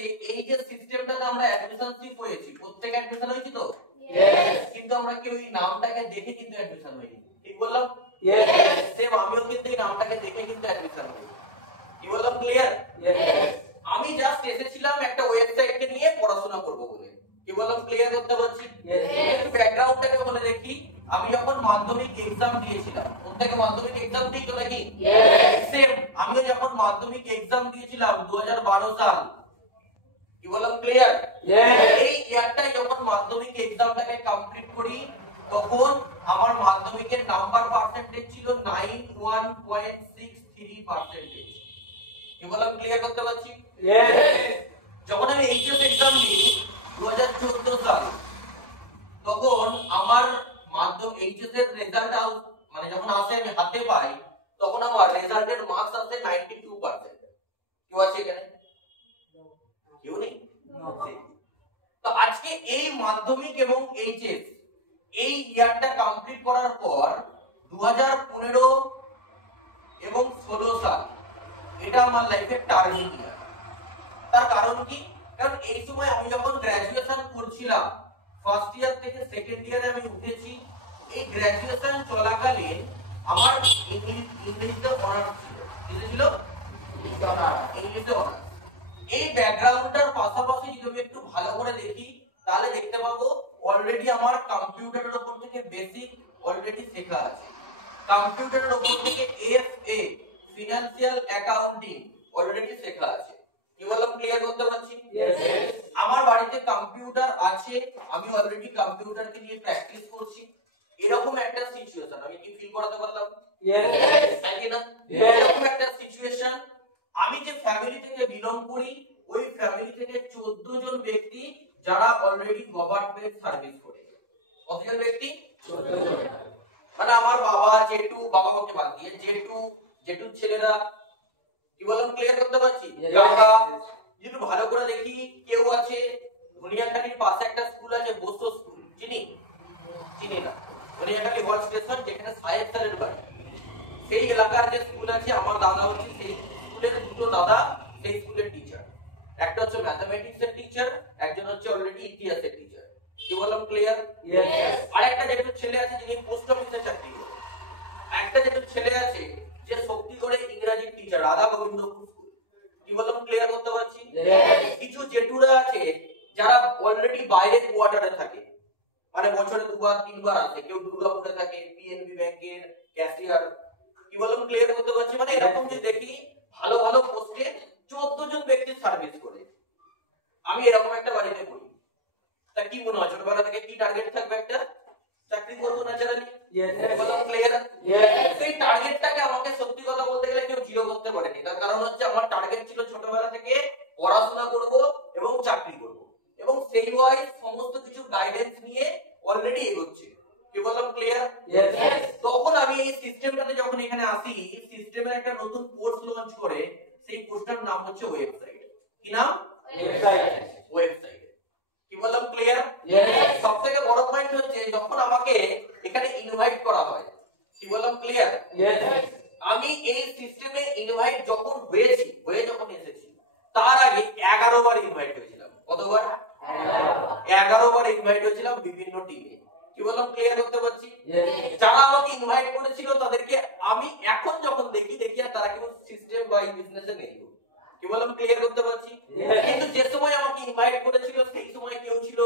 হচ্ছে এই যে সিস্টেমটাতে আমরা অ্যাডমিশনশিপ হয়েছি, প্রত্যেক অ্যাডমিশন হয়েছে তো, কিন্তু আমরা কেউ এই নামটাকে দেখে কিন্তু অ্যাডমিশন হইনি, ঠিক বললাম? সেম আমিও কিন্তু এই নামটাকে দেখে কিন্তু অ্যাডমিশন হইনি, কি বললাম? ক্লিয়ার? আমি জাস্ট এসেছিলাম একটা ওয়েবসাইটকে নিয়ে পড়াশোনা করব বলে, কি বললাম? ক্লিয়ার করতে পারছি? ব্যাকগ্রাউন্ডটাকে বলে দেখি, আমি যখন মাধ্যমিক এক্সাম দিয়েছিলাম, প্রত্যেকে মাধ্যমিক এক্সাম দিয়েছো নাকি? সেম আমিও যখন মাধ্যমিক এক্সাম দিয়েছিলাম 2012 সাল, কি বললাম? ক্লিয়ার? এই ইয়ারটাই যখন মাধ্যমিক এক্সামটাকে কমপ্লিট করি, তখন আমার মাধ্যমিকের নাম্বার পার্সেন্টেজ ছিল 91.63%, কি বললাম? ক্লিয়ার করতে পারছি? যখন আমি এইচএস এক্সাম দিই 2014 সাল, তখন আমার মাধ্যমিক এইচএস এর রেজাল্ট মানে যখন আসে আমি হাতে পাই, তখন আমার রেজাল্টের মার্কস আসে 92%। কেউ আছে এখানে? কেউ নেই? তো আজকে এই মাধ্যমিক এবং এইচএস এই ইয়ারটা কমপ্লিট করার পর 2015 এবং 16 সাল এটা আমার লাইফের টার্নিং ইয়ার। তার কারণ কি? কারণ এই সময় আমি যখন গ্র্যাজুয়েশন করছিলাম, ফার্স্ট ইয়ার থেকে সেকেন্ড ইয়ারে আমি উঠেছি, এই গ্র্যাজুয়েশন চলাকালীন আমার ইংলিশে অনার্স ছিল। কি ছিল? ইংলিশে অনার্স। এই ব্যাকগ্রাউন্ডটার পাশাপাশি যদি আমি একটু ভালো করে দেখি, তাহলে দেখতে পাবো অলরেডি আমার কম্পিউটারের উপর থেকে বেসিক অলরেডি শেখা আছে। কম্পিউটারের উপর থেকে এফএ ফিনান্সিয়াল অ্যাকাউন্টিং অলরেডি শেখা আছে। কি বললাম? ক্লিয়ার করতে পারছি? আমার বাড়িতে কম্পিউটার আছে, আমি অলরেডি কম্পিউটারকে নিয়ে প্র্যাকটিস করছি। এরকম একটা সিচুয়েশন আমি কি ফিল করাতে পারলাম? নাকি না? এরকম একটা সিচুয়েশন আমি যে ফ্যামিলি থেকে বিলং করি, ওই ফ্যামিলি থেকে 14 জন ব্যক্তি যারা অলরেডি গভর্নমেন্ট সার্ভিস করে। কতজন ব্যক্তি? 14 জন। মানে আমার বাবা, জেঠু, বাবা মাকে বাদ দিয়ে জেঠুর ছেলেরা, কি বললাম? ক্লিয়ার করতে পারছি? কাকা, যদি ভালো করে দেখি, কেউ আছে ধনিয়াখালীর পাশে একটা স্কুল আছে, বসো স্কুল, চিনি না? ধনিয়াখালী হল স্টেশন, যেখানে সাহেব স্যারের বাড়ি, সেই এলাকার যে স্কুল আছে, আমার দাদা হচ্ছে সেই স্কুলের দুটো দাদা সেই স্কুলের টিচার। একটা হচ্ছে ম্যাথমেটিক্স এর টিচার, একজন হচ্ছে অলরেডি ইতিহাসের টিচার। কি বললাম? ক্লিয়ার? আর একটা যেটা ছেলে আছে যিনি পোস্ট অফিসে চাকরি করে, একটা যেটা ছেলে আছে যে শক্তিগড়ে ইংরেজির টিচার, রাধা গোবিন্দপুর স্কুল। কি বললাম? ক্লিয়ার করতে পারছি? কিছু জেঠুরা আছে যারা অলরেডি বাইরে কোয়ার্টারে থাকে, মানে বছরে 2-3 বার আসে, কেউ দুর্গাপুরে থাকে, পিএনবি ব্যাংকের ক্যাশিয়ার। কি বললাম? ক্লিয়ার করতে পারছি? মানে এরকম যে দেখি ভালো ভালো পোস্টে 14 জন ব্যক্তি সার্ভিস করে। আমি এরকম একটা বাড়িতে পড়ি। তা কি মনে হয় ছোটবেলা থেকে কি টার্গেট থাকবে? একটা চাকরি করবো ন্যাচারালি। বললাম ক্লিয়ার? সেই টার্গেটটাকে আমাকে সত্যি কথা বলতে গেলে কেউ জিরো করতে পারেনি। তার কারণ হচ্ছে আমার টার্গেট ছিল ছোটবেলা থেকে পড়াশোনা করব এবং চাকরি করব, এবং সেই ওয়াইজ সমস্ত কিছু গাইডেন্স নিয়ে অলরেডি এগোচ্ছে। কি বললাম? ক্লিয়ার? তখন আমি এই সিস্টেমটাতে যখন এখানে আসি, সিস্টেমের একটা নতুন কোর্স লঞ্চ করে, সেই কোর্সটার নাম হচ্ছে ওয়েবসাইট। কি নাম? ওয়েবসাইট। কি বললাম? ক্লিয়ার? সবথেকে বড় পয়েন্ট হচ্ছে যখন আমাকে এখানে ইনভাইট করা হয়, কি বললাম? ক্লিয়ার? আমি এই সিস্টেমে ইনভাইট যখন যখন এসেছি, তার আগে 11 বার ইনভাইট হয়েছিলাম। কতবার? 11 বার ইনভাইট হয়েছিলাম বিভিন্ন টিমে। কি বললাম? ক্লিয়ার করতে পারছি? যারা আমাকে ইনভাইট করেছিল তাদেরকে আমি এখন যখন দেখি আর তারা কেউ সিস্টেম বা বিজনেসে নেই। কি বললাম? ক্লিয়ার করতে পারছি? কিন্তু যে সময় আমাকে ইনভাইট করেছিল সেই সময় কেউ ছিল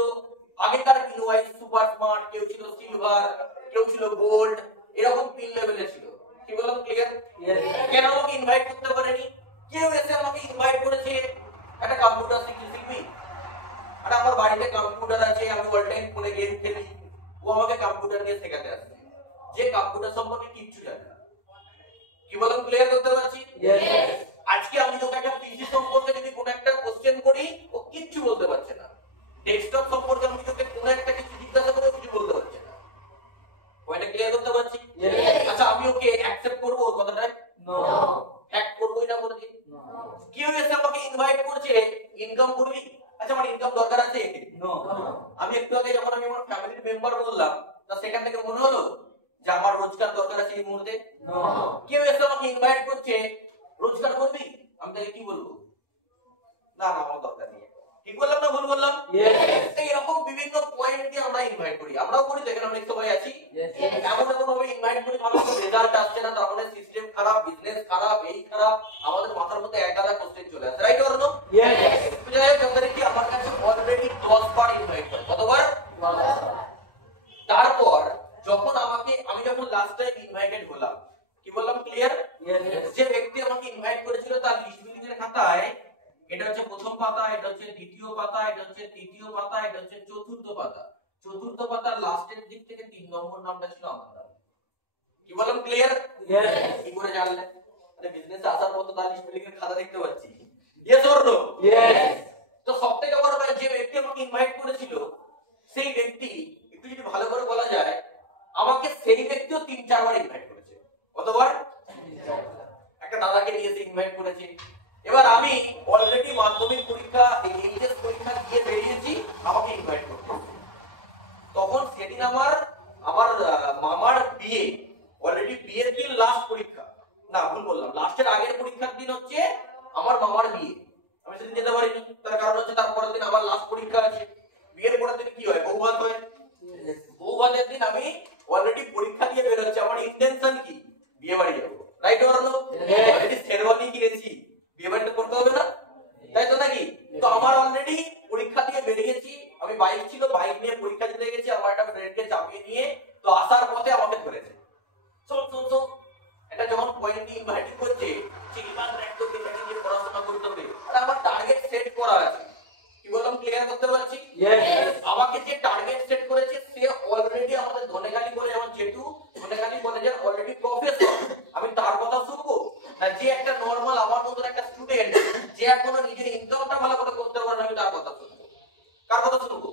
আগেকার ইনভাইট সুপার স্মার্ট, কেউ ছিল সিলভার, কেউ ছিল গোল্ড, এরকম পিন লেভেলে ছিল। কি বললাম? ক্লিয়ার? কেন আমাকে ইনভাইট করতে পারেনি? কেউ এসে আমাকে ইনভাইট করেছে একটা কম্পিউটার শিখবি, আর আমার বাড়িতে কম্পিউটার আছে, আমি অল টাইম ফোনে গেম খেলি, ও আমাকে কম্পিউটার নিয়ে শেখাতে আসছে, যে কম্পিউটার সম্পর্কে কিচ্ছু জানে না। কি বললাম? ক্লিয়ার করতে পারছি? আজকে আমি তোকে একটা পিসি সম্পর্কে যদি কোনো একটা কোশ্চেন করি, ও কিচ্ছু বলতে পারছে না। ডেস্কটপ সম্পর্কে আমি তোকে কোনো একটা কিছু জিজ্ঞাসা করে কিছু বলতে পারছে না। পয়েন্টটা ক্লিয়ার করতে পারছি? আচ্ছা, আমি ওকে অ্যাকসেপ্ট করব ওর কথাটা? নো। হ্যাক করবই না বলছি। কেউ এসে আমাকে ইনভাইট করছে, ইনকাম করবি? আচ্ছা, আমার ইনকাম দরকার আছে? নো। আমি একটু আগে যখন আমি আমার ফ্যামিলির মেম্বার বললাম, তা সেখান থেকে মনে হলো যে আমার রোজগার দরকার আছে এই মুহূর্তে? নো। কেউ এসে আমাকে ইনভাইট করছে, রোজগার করবি? আমি তাকে কি বলবো? না, আমার দরকার নেই। ভুল বললাম? এইরকম বিভিন্ন পয়েন্ট দিয়ে আমরা ইনভাইট করি, আমরাও করি, দেখেন আমরা সবাই আছি। এমন এমন ভাবে ইনভাইট করি, ভালো রেজাল্ট আসছে না, তার মানে সিস্টেম খারাপ, বিজনেস খারাপ, এই খারাপ, আমাদের মাথার মধ্যে এক গাদা কোশ্চেন চলে আসে, রাইট অর নো? কি আমার কাছে অলরেডি 10 বার ইনভাইট করে, কতবার? তারপর যখন আমি যখন লাস্ট টাইম ইনভাইটেড হলাম, কি বললাম, ক্লিয়ার? যে ব্যক্তি আমাকে ইনভাইট করেছিল তার লিস্ট বিল্ডিং এর খাতায় এটা হচ্ছে প্রথম পাতা, এটা হচ্ছে দ্বিতীয় পাতা, এটা হচ্ছে তৃতীয় পাতা, এটা হচ্ছে চতুর্থ পাতা। চতুর্থ পাতার লাস্টের দিক থেকে 3 নম্বর নামটা ছিল আমার নাম। কি বললাম, ক্লিয়ার? কি করে জানলে? মানে বিজনেসে আসার মতো তার লিস্ট বিল্ডিং এর খাতা দেখতে পাচ্ছি, ইয়েস অর নো? তো সবথেকে বড় ব্যাপার, যে ব্যক্তি আমাকে ইনভাইট করেছিল সেই ব্যক্তি, একটু যদি ভালো করে বলা যায়, আমাকে সেই ব্যক্তিও 3-4 বার ইনভাইট করেছে। কতবার? একটা দাদাকে নিয়ে এসে ইনভাইট করেছে। এবার আমি অলরেডি মাধ্যমিক পরীক্ষা, এইচএস পরীক্ষা দিয়ে বেরিয়েছি, আমাকে ইনভাইট করতে। তখন সেদিন আমার মামার বিয়ে, অলরেডি বিয়ের দিন লাস্ট পরীক্ষা, না ভুল বললাম, লাস্টের আগের পরীক্ষার দিন হচ্ছে আমার মামার বিয়ে। আমি সেদিন যেতে পারিনি, তার কারণ হচ্ছে তারপরের দিন আমার লাস্ট পরীক্ষা আছে। বিয়ের পরের দিন কি হয়, বউ ভাত হয়। বউ ভাতের দিন আমি অলরেডি পরীক্ষা দিয়ে বেরোচ্ছি, আমার ইন্টেনশন কি, বিয়ে বাড়ি যাবো, right or no? Already sherwani কিনেছি, বিয়ে বাড়িটা করতে হবে না, তাই তো নাকি? তো আমার অলরেডি পরীক্ষা দিয়ে বেরিয়েছি, আমি বাইক ছিল, বাইক নিয়ে পরীক্ষা দিতে গেছি, আমার একটা ফ্রেন্ডকে চাপিয়ে নিয়ে, তো আসার পথে আমাকে ধরেছে, শোন এটা যখন পয়েন্ট ইনভাইট করছে, চিলমান রাখতে হবে, নিয়ে পড়াশোনা করতে হবে, আর আমার টার্গেট সেট করা আছে। কি বললাম, ক্লিয়ার করতে পারছি? আমাকে যে টার্গেট সেট করেছে সে অলরেডি আমাদের ধনেখালি কলেজ, আমার যেটু ধনেখালি কলেজের অলরেডি প্রফেসর, আমি তার কথা শুনবো না যে একটা নরমাল আমার মতো একটা স্টুডেন্ট যে এখনো নিজের ইনকামটা ভালো করে করতে পারে না, আমি তার কথা শুনবো? কার কথা শুনবো?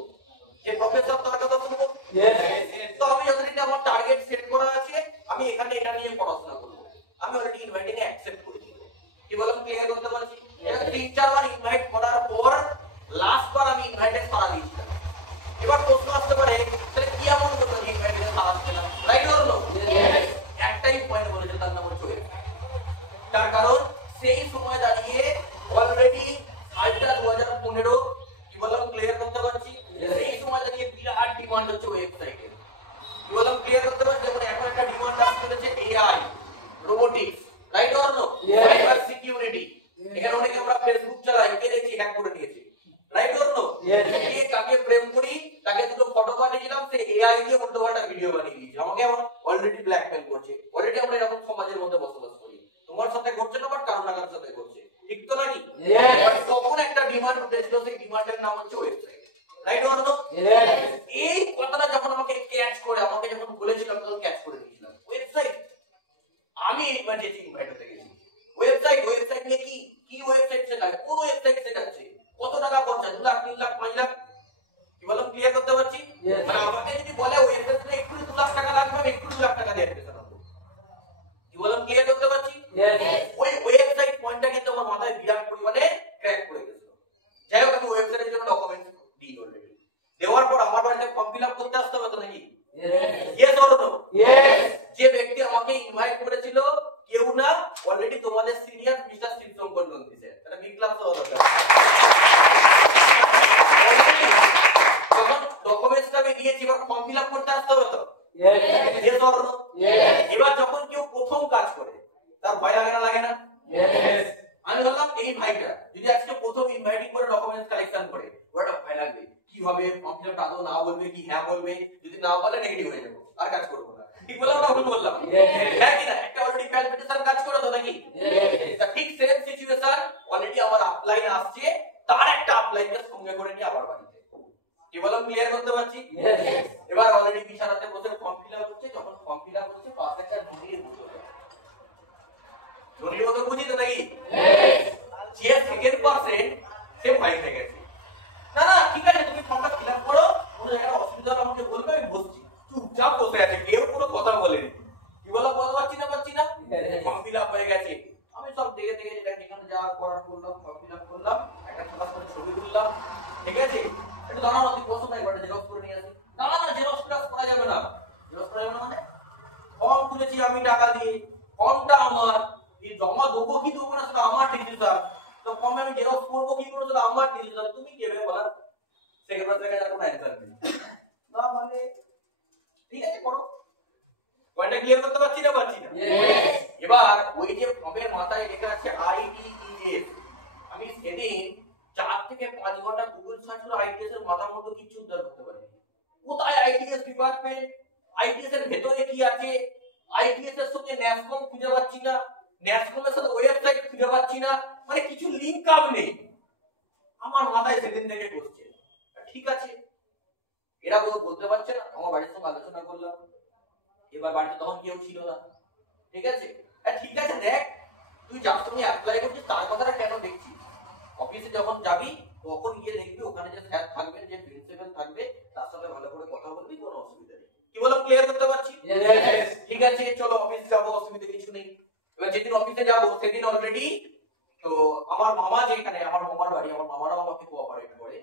যে প্রফেসর, তার কথা শুনবো। তো আমি যতদিন আমার টার্গেট সেট করা আছে, আমি এখানে এটা নিয়ে পড়াশোনা করবো, আমি অলরেডি ইনভাইটিং এ অ্যাকসেপ্ট করেছি। কি বললাম, ক্লিয়ার করতে পারছি? এবার 3-4 বার ইনভাইট করার পর লাস্ট বার আমি ইনভাইটেড সারা দিয়েছিলাম। এবার প্রশ্ন আসতে পারে, তাহলে কি এমন করলো যে ইনভাইটেড সারা দিলাম, রাইট অর নো? একটাই পয়েন্ট বলেছে, তার নাম হচ্ছে ওয়েব। তার কারণ সেই সময় দাঁড়িয়ে অলরেডি আজটা 2015, কি বললাম, ক্লিয়ার করতে পারছি? সেই সময় দাঁড়িয়ে বিরাট ডিমান্ড হচ্ছে ওয়েবসাইটে। কি বললাম, ক্লিয়ার করতে পারছি? যেমন এখন একটা ডিমান্ড আসছে AI, robotics, right or no? Cyber security, এখানে অনেকে আমরা ফেসবুক চালাই, কে দেখছি হ্যাক করে নিয়েছে, রাইট অর নো? কে কাকে প্রেম করি, তাকে দুটো ফটো পাঠিয়েছিলাম, সে এআই দিয়ে উল্টোপাল্টা ভিডিও বানিয়ে দিয়েছে, আমাকে আমার অলরেডি ব্ল্যাকমেল করছে। অলরেডি আমরা এরকম সমাজের মধ্যে বসবাস করি, তোমার সাথে ঘটছে না, বাট কারো না কারোর সাথে ঘটছে, ঠিক তো নাকি? তখন একটা ডিমান্ড উঠেছিল, সেই ডিমান্ডের নাম হচ্ছে ওয়েবসাইট, রাইট অর নো? এই কথাটা যখন আমাকে ক্যাচ করে, আমাকে যখন বলেছিলাম, তখন ক্যাচ করে নিয়েছিলাম ওয়েবসাইট। আমি ইমার্জেন্সি ইনভাইট হতে গেছি, ওয়েবসাইট নিয়ে কি ওয়েবসাইট শেখায়, কোন ওয়েবসাইট শেখাচ্ছে, কত টাকা খরচা, 2 লাখ, 3 লাখ, 5 লাখ? কি বললাম, ক্লিয়ার করতে পারছি? মানে আমাকে যদি বলে ওয়েবসাইটে একটু 2 লাখ টাকা লাগবে, আমি একটু 2 লাখ টাকা দিয়ে অ্যাডমিশন করব। কি বললাম, ক্লিয়ার করতে পারছি? ওই ওয়েবসাইট পয়েন্টটা কিন্তু আমার মাথায় বিরাট পরিমাণে ক্র্যাক করে গেছিল। যাই হোক, আমি ওয়েবসাইটের জন্য ডকুমেন্ট দিই অলরেডি, দেওয়ার পর আমার বাড়িতে ফর্ম ফিল আপ করতে আসতে হবে তো নাকি? Yes or no? যে ব্যক্তি আমাকে ইনভাইট করেছিল কেউ না, অলরেডি তোমাদের senior mister Shibshankar Nandi sir, এটা বিগ ক্লাস হওয়া দরকার। যখন ডকুমেন্টসটা আমি দিয়েছি, এবার ফর্ম ফিল আপ করতে আসতে হবে তো? Yes or no? এবার যখন কেউ প্রথম কাজ করে, তার ভয় লাগে না, লাগে না? আমি বললাম, এই ভাইটা যদি আজকে প্রথম ইনভাইটিং করে ডকুমেন্টস কালেকশন করে, ওটা ভয় লাগবে, কি হবে, ফর্ম ফিল আপ আদৌ না বলবে কি হ্যাঁ বলবে, যদি না বলে নেগেটিভ হয়ে যাবে, আর কাজ করবো না। ঠিক বললাম না ভুল বললাম? হ্যাঁ কি না? একটা অলরেডি প্যালপিটেশন কাজ করে তো নাকি? ঠিক সেম সিচুয়েশন, অলরেডি আমার আপলাইন আসছে, তার একটা আপলাইনকে সঙ্গে করে নিয়ে আবার বাড়িতে। কি বললাম, ক্লিয়ার করতে পারছি? এবার অলরেডি বিছানাতে বসে ফর্ম ফিল আপ হচ্ছে, যখন ফর্ম ফিল আপ হচ্ছে পাশে একটা জুনিয়র বসে, জুনিয়র মতো বুঝি তো নাকি? যে সেকেন্ড পার্সেন্ট সে ভয় পেয়ে গেছে, না না ঠিক আছে, তুমি ফর্মটা ফিল আপ করো, কোনো জায়গায় অসুবিধা হলে আমাকে বলবে, আমি বসছি। চুপচাপ বসে আছে, কেউ কোনো কথা বলেনি। কি বলবো, বলতে পারছি না? ফর্ম ফিল আপ হয়ে গেছে, আমি সব দেখে যেটা যেখানে যা করার করলাম, ফর্ম ফিল আপ করলাম, একটা ক্লাস করে ছবি তুললাম, ঠিক আছে? একটু দাঁড়ানো, তুই বসো না, এবার জেরক্স করে নিয়ে আসি। দাঁড়া না, জেরক্স করা যাবে না। জেরক্স করা যাবে না মানে? ফর্ম তুলেছি আমি টাকা দিয়ে, ফর্মটা আমার, এই জমা দেবো কি দেবো না সেটা আমার ডিসিশন, তো ফর্মে আমি জেরক্স করবো কি করবো সেটা আমার ডিসিশন, তুমি কে বলার? সেকেন্ড প্রশ্নের কাছে কোনো অ্যানসার নেই না মানে ঠিক আছে করো পয়েন্টটা ক্লিয়ার করতে পারছি না এবার ওই যে ফর্মের মাথায় লেখা আছে আইডিইএস আমি সেদিন 4 থেকে 5 ঘন্টা গুগল সার্চ করে আইডিএস এর মাথার মধ্যে কিছু উদ্ধার করতে পারি কোথায় আইডিএস ডিপার্টমেন্ট আইডিএস এর ভেতরে কি আছে আইডিএস এর সঙ্গে ন্যাসকম খুঁজে পাচ্ছি না ন্যাসকমের সাথে ওয়েবসাইট খুঁজে পাচ্ছি না মানে কিছু লিংক আপ নেই আমার মাথায় সেদিন থেকে বসছে ঠিক আছে এরা বলতে পারছে না আমার বাড়ির সঙ্গে আলোচনা করলাম এবার বাড়িতে তখন কেউ ছিল না ঠিক আছে ঠিক আছে দেখ তুই যার সঙ্গে অ্যাপ্লাই করছিস তার কথাটা কেন দেখছিস অফিসে যখন যাবি তখন গিয়ে দেখবি ওখানে যে স্যার থাকবেন যে প্রিন্সিপাল থাকবে তার সঙ্গে ভালো করে কথা বলবি কোনো অসুবিধা নেই কি বলো ক্লিয়ার করতে পারছি ঠিক আছে চলো অফিস যাবো অসুবিধা কিছু নেই এবার যেদিন অফিসে যাবো সেদিন অলরেডি তো আমার মামা যেখানে আমার মামার বাড়ি আমার মামারা আমাকে কোঅপারেট করে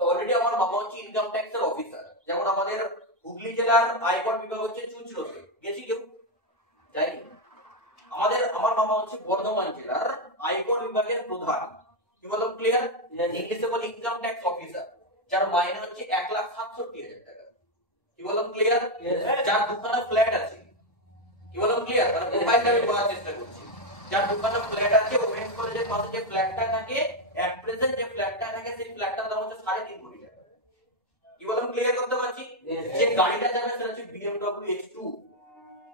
তো অলরেডি আমার মামা হচ্ছে ইনকাম ট্যাক্সের অফিসার যেমন আমাদের হুগলি জেলার আয়কর বিভাগ হচ্ছে চুঁচড়োতে গেছি কেউ যাইনি আমার মামা হচ্ছে বর্ধমান জেলার আয়কর বিভাগের প্রধান কি বলো ক্লিয়ার ইংলিশে বলে ইনকাম ট্যাক্স অফিসার যার মাইনে হচ্ছে 1,67,000 টাকা কি বলো ক্লিয়ার যার দুখানা ফ্ল্যাট আছে কি বলো ক্লিয়ার মানে প্রোফাইলটা আমি বলার চেষ্টা করছি যার দুখানা ফ্ল্যাট আছে ওমেন্স কলেজের পাশে যে ফ্ল্যাটটা থাকে এট প্রেজেন্ট যে ফ্ল্যাটটা থাকে সেই ফ্ল্যাটটার দাম হচ্ছে 3.5 কোটি টাকা কি বললাম ক্লিয়ার করতে পারছি যে গাড়িটা যাবে সেটা হচ্ছে BMW X2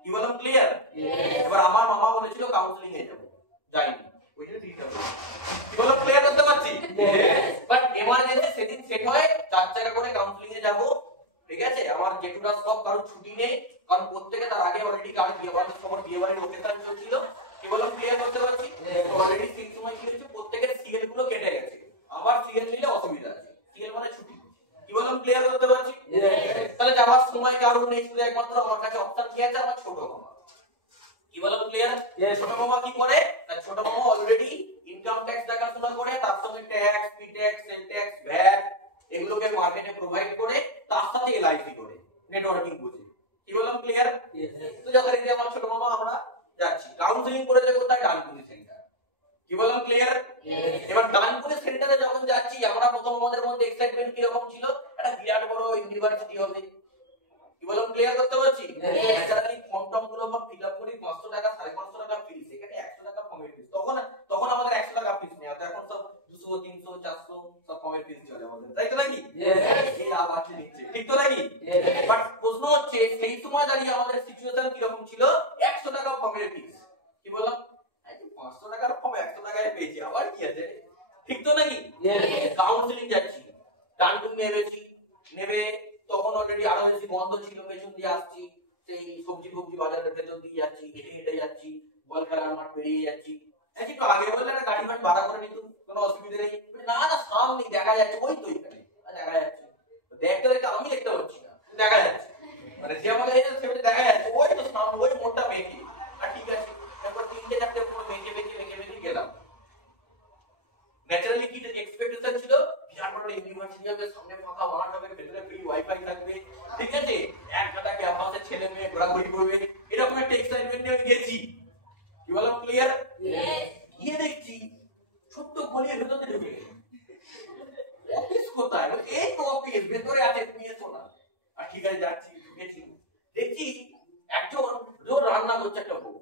কি বললাম ক্লিয়ার এবার আমার মামা বলেছিল কাউন্সেলিং এ যাব যাইনি ওইটা ঠিক আছে কি বললাম ক্লিয়ার করতে পারছি বাট এমার্জেন্সি সেদিন সেট হয় 4 টাকা করে কাউন্সেলিং এ যাব ঠিক আছে আমার যেটুকু সব কারো ছুটি নেই কারণ প্রত্যেকটা তার আগে অলরেডি কাজ বিয়ে বাড়ির সময় বিয়ে বাড়ির ওকেশন চলছিল কি বললাম ক্লিয়ার করতে পারছি অলরেডি ঠিক সময় কি হয়েছে প্রত্যেকের সিএল গুলো কেটে গেছে আমার সিএল নিলে অসুবিধা আছে সিএল মানে ছুটি কি বললাম ক্লিয়ার করতে পারছি তাহলে যাওয়ার সময় কারো নেই শুধু একমাত্র আমার কাছে অপশন কি আছে আমার ছোট মামা কি বললাম ক্লিয়ার ছোট মামা কি করে তার ছোট মামা অলরেডি ইনকাম ট্যাক্স দেখাশোনা করে তার সঙ্গে tax P tax sell tax VAT এগুলোকে মার্কেটে প্রোভাইড করে তার সাথে এলআইসি করে নেটওয়ার্কিং বুঝে কি বললাম ক্লিয়ার তো যথারীতি আমার ছোট মামা আমরা যাচ্ছি কাউন্সেলিং করে দেবো তাই ডানকুনি সেন্টার কি বললাম ক্লিয়ার এবার ডানকুনি সেন্টারে যখন যাচ্ছি আমরা প্রথম আমাদের মধ্যে এক্সাইটমেন্ট কি রকম ছিল একটা বিরাট বড় ইউনিভার্সিটি হবে কি বললাম ক্লিয়ার করতে পারছি ন্যাচারালি ফর্ম টর্ম গুলো সব ফিল আপ করি 500 টাকা 550 টাকা ফিস এখানে 100 টাকা ফর্মের ফিস তখন আমাদের 100 টাকা ফিস নেই এখন সব 200 300 400 সব ফর্মের ফিস চলে আমাদের তাই তো নাকি এই লাভ আছে নিচ্ছে ঠিক তো নাকি বাট প্রশ্ন হচ্ছে সেই সময় দাঁড়িয়ে আমাদের সিচুয়েশন কি রকম ছিল 100 টাকা ফর্মের ফিস কি বললাম 500 টাকার ফর্ম 100 টাকায় পেয়েছি আবার কি আছে ঠিক তো নাকি কাউন্সেলিং যাচ্ছি ডানকুনি নেবে তখন অলরেডি আরো বেশি বন্ধ ছিল পেছন দিয়ে আসছি সেই সবজি বাজারের ভেতর দিয়ে যাচ্ছি হেঁটে যাচ্ছি বল খেলার মাঠ পেরিয়ে যাচ্ছি একটু আগে বললে একটা গাড়ি ফাট ভাড়া করে নিত কোনো অসুবিধা নেই না সামনে দেখা যাচ্ছে ওই তো এখানে দেখা যাচ্ছে দেখতে আমি দেখতে পাচ্ছি না দেখা যাচ্ছে মানে যে আমাকে সেটা দেখা যাচ্ছে ওই তো সামনে ওই মোটটা মেঘে আর ঠিক আছে তারপর 3-4 পুরো মেঘে গেলাম ন্যাচারালি কি এক্সপেকটেশন ছিল বিরাট বড় ইউনিভার্সিটি হবে সামনে ফাঁকা মাঠ হবে ভেতরে ফ্রি ওয়াইফাই থাকবে ঠিক আছে এক হাতে ক্যাম্পাসে ছেলে মেয়ে ঘোরাঘুরি করবে এরকম একটা এক্সাইটমেন্ট নিয়ে গেছি কি বললাম ক্লিয়ার গিয়ে দেখছি ছোট্ট গলির ভেতরে ঢুকে অফিস কোথায় এই তো অফিস ভেতরে আছে তুমি এসো না আর ঠিক আছে যাচ্ছি ঢুকেছি দেখছি একজন রোজ রান্না করছে একটা বউ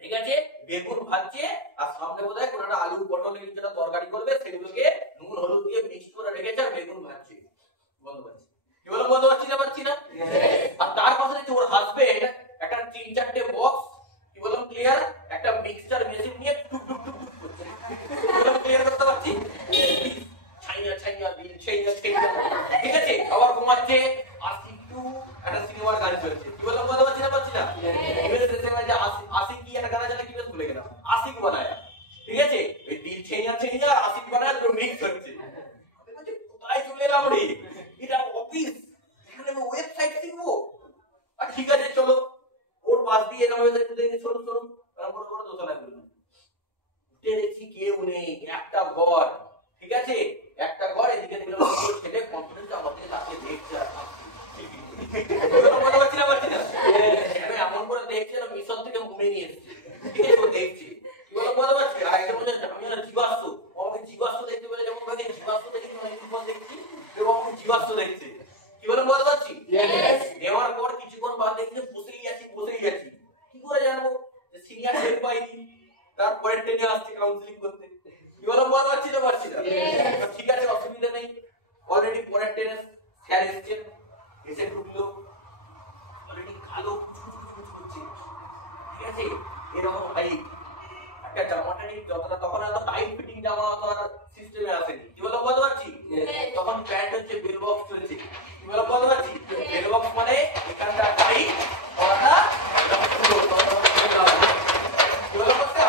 ঠিক আছে বেগুন ভাজছে আর সামনে বোধহয় কোন একটা আলু পটলের যেটা তরকারি করবে সেগুলোকে নুন হলুদ দিয়ে মিক্স করে রেখেছে আর বেগুন ভাজছে বলতে পারছি কি বলতে পারছি না আর তার পাশে যে ওর হাজবেন্ড একটা 3-4টে বক্স কি বললাম ক্লিয়ার একটা মিক্সচার মেশিন নিয়ে টুক টুক টুক টুক করছে বললাম ক্লিয়ার করতে পারছি ছাইনা দিল ছাইনা ঠিক আছে আবার ঘুমাচ্ছে আশিকটু একটা সিনেমার গান চলছে কি বললাম বলতে পারছি না এবারে সিনেমা যে আশিক কি একটা গান আছে কি বেশ ভুলে গেলাম আশিক বানায়া ঠিক আছে এই দিল ছাইনা আশিক বানায়া তো মিক্স হচ্ছে আমি বলছি কোথায় চলে এলাম রে এটা অফিস এখানে আমি ওয়েবসাইট শিখবো আর ঠিক আছে চলো ওর পাশ দিয়ে এলাম একটু দেখে চলুন তারপর করে দোতলায় বললাম উঠে দেখছি কেউ নেই একটা ঘর ঠিক আছে একটা ঘর এদিকে দেখলাম ছেলে কনফিডেন্স আমাদের কাছে দেখছে এমন করে দেখছে মিশন থেকে ঘুমে নিয়ে এসেছে ঠিক আছে দেখছি বলতে পারছি আরেকটা মধ্যে আমি জীবাশ্ম আমাকে জীবাশ্ম দেখতে পেলে যেমন ভাবে জীবাশ্ম দেখি দেখছি কাউন্সিলিং করতে। কি বললাম বলতে পারছি না পারছি না? ঠিক আছে, অসুবিধা নেই। অলরেডি পরের ট্রেনে স্যার এসেছেন, এসে ঢুকলো, অলরেডি কালো করছে, ঠিক আছে, এরকম হাইট একটা জামাটারই যতটা, তখন এত টাইট ফিটিং জামা তো আর সিস্টেমে আসেনি। কি বললাম বলতে পারছি? তখন প্যান্ট হচ্ছে বেল বক্স চলছে। কি বললাম বলতে পারছি? বেল বক্স মানে এখানটা টাইট, ওটা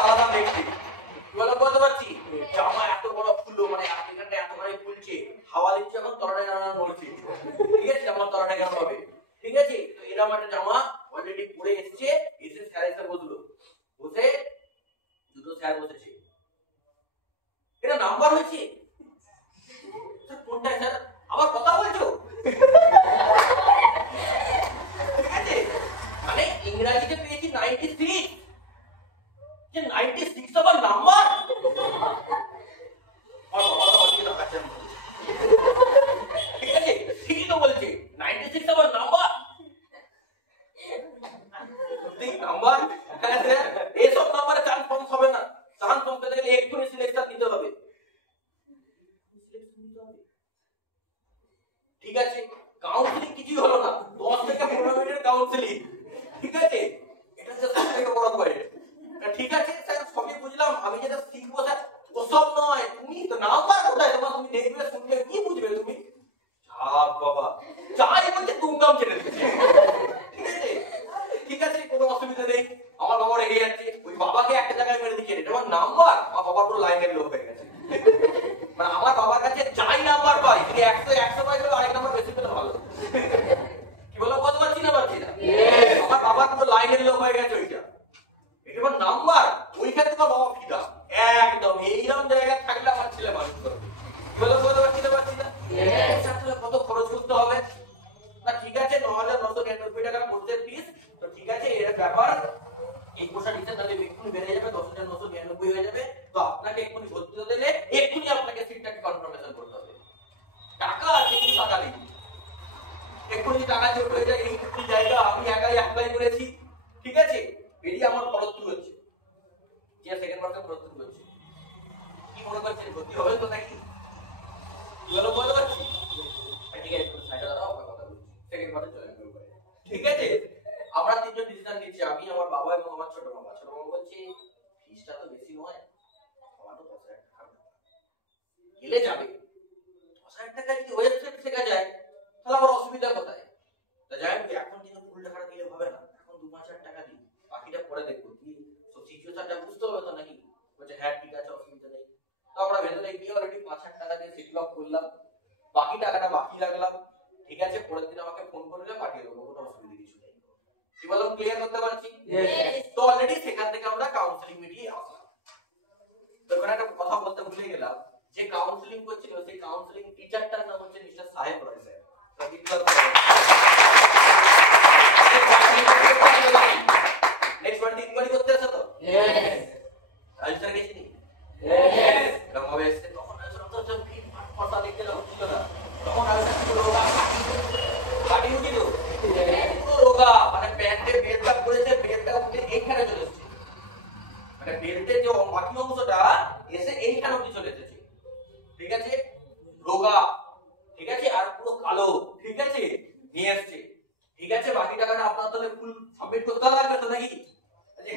আলাদা দেখতে। কি বললাম বলতে পারছি? জামা এত বড় ফুলো, মানে এখানটা এত বড় ফুলছে, হাওয়া দিচ্ছে, এখন তলাটা জামা নড়ছে, ঠিক আছে, জামা তলাটা কেন হবে, ঠিক আছে। তো এরকম একটা জামা অলরেডি পরে এসছে, এসে স্যার এসে বসলো, বসে দুটো স্যার বসেছে, এটা নাম্বার হয়েছে কোনটা স্যার, আবার কথা বলছো, ঠিক আছে, মানে ইংরেজিতে পেয়েছি 96, যে 96 আবার নাম্বার, আর বাবা বলছে না কাছে, ঠিক আছে, ঠিকই তো বলছে 96 আবার নাম্বার, ঠিক নাম্বার, হ্যাঁ স্যার, এইসব নাম্বারে চান্স পাস হবে না, চান্স পাস পেতে গেলে এক্ষুনি সিলেকশন দিতে হবে, ঠিক আছে। কাউন্সিলিং কিছুই হলো না, 10 থেকে 15 মিনিটের কাউন্সিলিং, ঠিক আছে, এটা হচ্ছে সবথেকে বড় পয়েন্ট। ঠিক আছে স্যার, সবই বুঝলাম, আমি যেটা শিখবো স্যার ওসব নয়, তুমি তো নাম্বার কোথায় তোমার, তুমি দেখবে শুনবে কি বুঝবে তুমি, বাবা যাই বলছে তুমদাম ছেড়ে দিচ্ছে, ঠিক আছে, ঠিক আছে, কোনো অসুবিধা নেই। আমার বাবা রেগে যাচ্ছে, ওই বাবাকে একটা জায়গায় মেরে দিচ্ছে, এটা আমার নাম্বার, আমার বাবা পুরো লাইনের লোক হয়ে গেছে, মানে আমার বাবার কাছে যাই নাম্বার পাই, তিনি 100 পাই গেলে আরেক নাম্বার বেশি পেলে ভালো, কি বলো বলতে পারছি না পারছি না, আমার বাবার পুরো লাইনের লোক হয়ে গেছে ওইটা, এটা নাম্বার, ওইখানে তো বাবা ফিদা একদম, এইরকম জায়গায় থাকলে আমার ছেলে মানুষ করবে, কি বলো বলতে পারছি না পারছি না, কত খরচ করতে হবে না, ঠিক আছে, 9,999 টাকা করতে ফিস, তো ঠিক আছে, এর ব্যাপার 21 দিতে তাহলে এক্ষুনি বেড়ে যাবে, 10,999 হয়ে যাবে, তো আপনাকে এক্ষুনি ভর্তি হতে দিলে এক্ষুনি আপনাকে সিটটাকে কনফার্মেশন করতে হবে, টাকা আছে কিন্তু টাকা নেই, এক্ষুনি টাকা যোগ হয়ে যায়, এইটুকু জায়গা আমি একাই অ্যাপ্লাই করেছি, ঠিক আছে, বেরিয়ে আমার খরচ হচ্ছে, যে সেকেন্ড মার্কে খরচ হচ্ছে, কি মনে করছেন ভর্তি হবে তো নাকি, কি বলো বলতে পারছি, ঠিক আছে, সাইডে দাঁড়াও, আমরা কথা বলছি, সেকেন্ড মার্কে চলে আসবে, ঠিক আছে। আমরা তিনজন ডিসিশন নিচ্ছি, আমি, আমার বাবা এবং আমার ছোট মামা। ছোট মামা বলছে ফিসটা তো বেশি নয়, আমার তো 10,000 টাকা গেলে যাবে, 10,000 টাকা যদি ওয়েবসাইট শেখা যায় তাহলে আমার অসুবিধা কোথায়, তা যাই হোক, এখন কিন্তু ফুল টাকা দিলে হবে না, এখন 2-5,000 টাকা দিই, বাকিটা পরে দেখবো, কি সব সিচুয়েশনটা বুঝতে হবে তো নাকি, বলছে হ্যাঁ ঠিক আছে, অসুবিধা নেই। তো আমরা ভেতরে গিয়ে অলরেডি 5,000 টাকা দিয়ে সিট লক করলাম, বাকি টাকাটা বাকি রাখলাম, ঠিক আছে, পরের দিন আমাকে ফোন করলে পাঠিয়ে দেবো, কোনো অসুবিধা কিছু নেই, কি বললাম ক্লিয়ার করতে পারছি, তো অলরেডি সেখান থেকে আমরা কাউন্সিলিং মিটিয়ে আসলাম। তো এখানে একটা কথা বলতে ভুলে গেলাম, যে কাউন্সিলিং করছিল সেই কাউন্সিলিং টিচারটার নাম হচ্ছে মিস্টার সাহেব রয় স্যার, নেক্সট বার ইনকোয়ারি করতে আসো তো, স্যার গেছি নি, এরকম হবে, তখন তো ভিড় কথা দেখতে হচ্ছিল না, তখন আমি রোগা কাটি উঠিল, পুরো রোগা, মানে প্যান্টে বেলটা পড়েছে, বেলটা উঠে এইখানে চলে এসেছে, মানে বেল্টের যে বাকি অংশটা এসে এইখানে অবধি চলে এসেছে, ঠিক আছে, রোগা, ঠিক আছে, আর পুরো কালো, ঠিক আছে, নিয়ে এসছে, ঠিক আছে, বাকি টাকাটা আপনার তাহলে ফুল সাবমিট করতে লাগবে তো নাকি,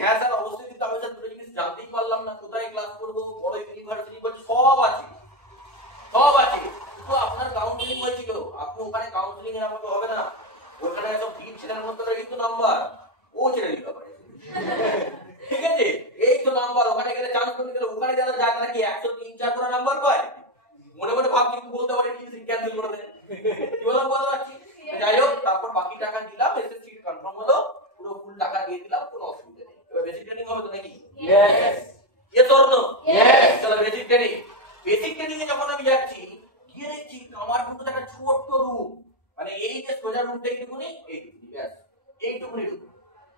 হ্যাঁ স্যার অবশ্যই, কিন্তু আমি স্যার দুটো জিনিস জানতেই পারলাম না, কোথায় ক্লাস করবো, বড় ইউনিভার্সিটি বলছে, সব আছে, সব আছে, তো আপনার কাউন্সিলিং হয়েছিল, আপনি ওখানে কাউন্সিলিং এর মতো হবে না, ওখানে সব ভিড় ছেলের মধ্যে এই তো নাম্বার, ও ছেড়ে দিতে পারে, ঠিক আছে, এই তো নাম্বার, ওখানে গেলে চান্স করতে গেলে ওখানে যারা যায় নাকি 103-4 করে নাম্বার পায়, মনে মনে ভাবছি বলতে পারি কি সিট ক্যান্সেল করে দেন, কি বললাম বলতে পারছি, যাই হোক, তারপর বাকি টাকা দিলাম, এসে সিট কনফার্ম হলো, পুরো ফুল টাকা দিয়ে দিলাম, কোনো অসুবিধা নেই। এবার বেসিক ট্রেনিং হবে তো নাকি, yes yes or no, yes, চলো বেসিক ট্রেনিং। বেসিক ট্রেনিং এ যখন আমি যাচ্ছি, গিয়ে দেখছি আমার কিন্তু একটা ছোট্ট রুম, মানে এই যে সোজা রুমটা এইটুকুনি, এইটুকুনি, ব্যাস এইটুকুনি রুম,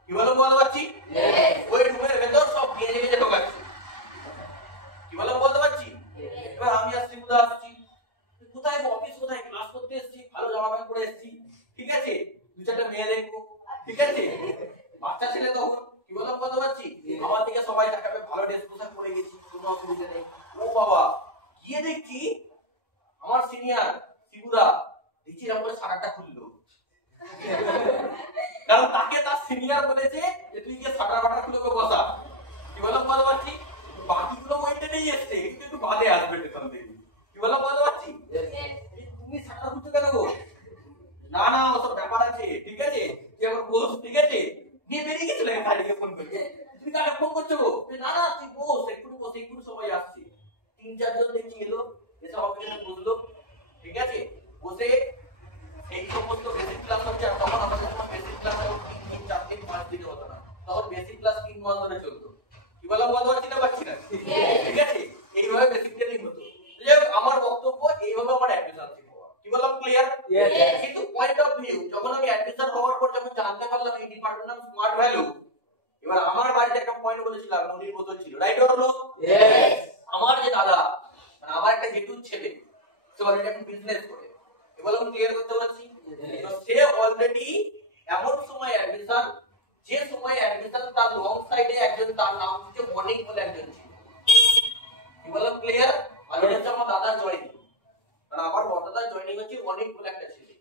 কি বললাম বলতে পারছি, ওই রুমের ভেতর সব গেজে গেজে ঢোকাচ্ছি, কি বললাম বলতে পারছি, এবার আমি আসছি, কোথায় আসছি, কোথায় অফিস, কোথায় ক্লাস করতে এসেছি, ভালো জামা প্যান্ট পরে এসেছি, ঠিক আছে, দু চারটা মেয়ে দেখবো, ঠিক আছে, বাচ্চা ছেলে তখন, কি বললাম বলতে পারছি, আমার দিকে সবাই তাকাবে, ভালো ড্রেস পোশাক পরে গেছি, কোনো দেখছি আমার সিনিয়র শিবুরা দেখছি এরকম করে শাটারটা খুললো, কারণ তাকে তার সিনিয়র বলেছে যে তুই গিয়ে শাটার বাটার খুলে বসা। কি বললাম বলতে পারছি? বাকিগুলো ওইটা নিয়ে এসছে, কিন্তু একটু বাদে আসবে পেছন থেকে। কি বললাম বলতে পারছি? তুমি শাটার খুলছো কেন গো? না না ওসব ব্যাপার আছে, ঠিক আছে তুই আবার বস, ঠিক আছে নিয়ে বেরিয়ে গেছিল কাজে ফোন করছে। তুমি কাকে ফোন করছো গো? না না তুই বস, একটু বস, একটু সবাই আসছে। 3-4 জন দেখছি এলো, এসে অফিসে বসলো, ঠিক আছে বসে এই সমস্ত বেসিক ক্লাস হচ্ছে। তখন আমাদের সময় বেসিক ক্লাস 3-4 দিন 5 দিন হতো না, তখন বেসিক ক্লাস 3 মাস ধরে চলতো। কি বললাম বলতে পারছি না পারছি না? ঠিক আছে এইভাবে বেসিক ট্রেনিং হতো। আমার বক্তব্য এইভাবে আমার অ্যাডমিশন ছিল। কি বললাম ক্লিয়ার? কিন্তু পয়েন্ট অফ ভিউ যখন আমি অ্যাডমিশন হওয়ার পর যখন জানতে পারলাম এই ডিপার্টমেন্ট নাম স্মার্ট ভ্যালু, এবার আমার বাড়িতে একটা পয়েন্ট বলেছিলাম নদীর বোতল ছিল, রাইট অর নো? আমার যে দাদা মানে আমার একটা জেঠুর ছেলে, সে অলরেডি এখন বিজনেস করে। কি বললাম ক্লিয়ার করতে পারছি? তো সে অলরেডি এমন সময় অ্যাডমিশন, যে সময় অ্যাডমিশন তার লং সাইডে একজন, তার নাম হচ্ছে মনিক বলে একজন ছিল। কি বললাম ক্লিয়ার? আর এটা হচ্ছে আমার দাদার জয়েনিং, আর আমার বড়দাদার জয়েনিং হচ্ছে অনেক বলে একটা ছেলে।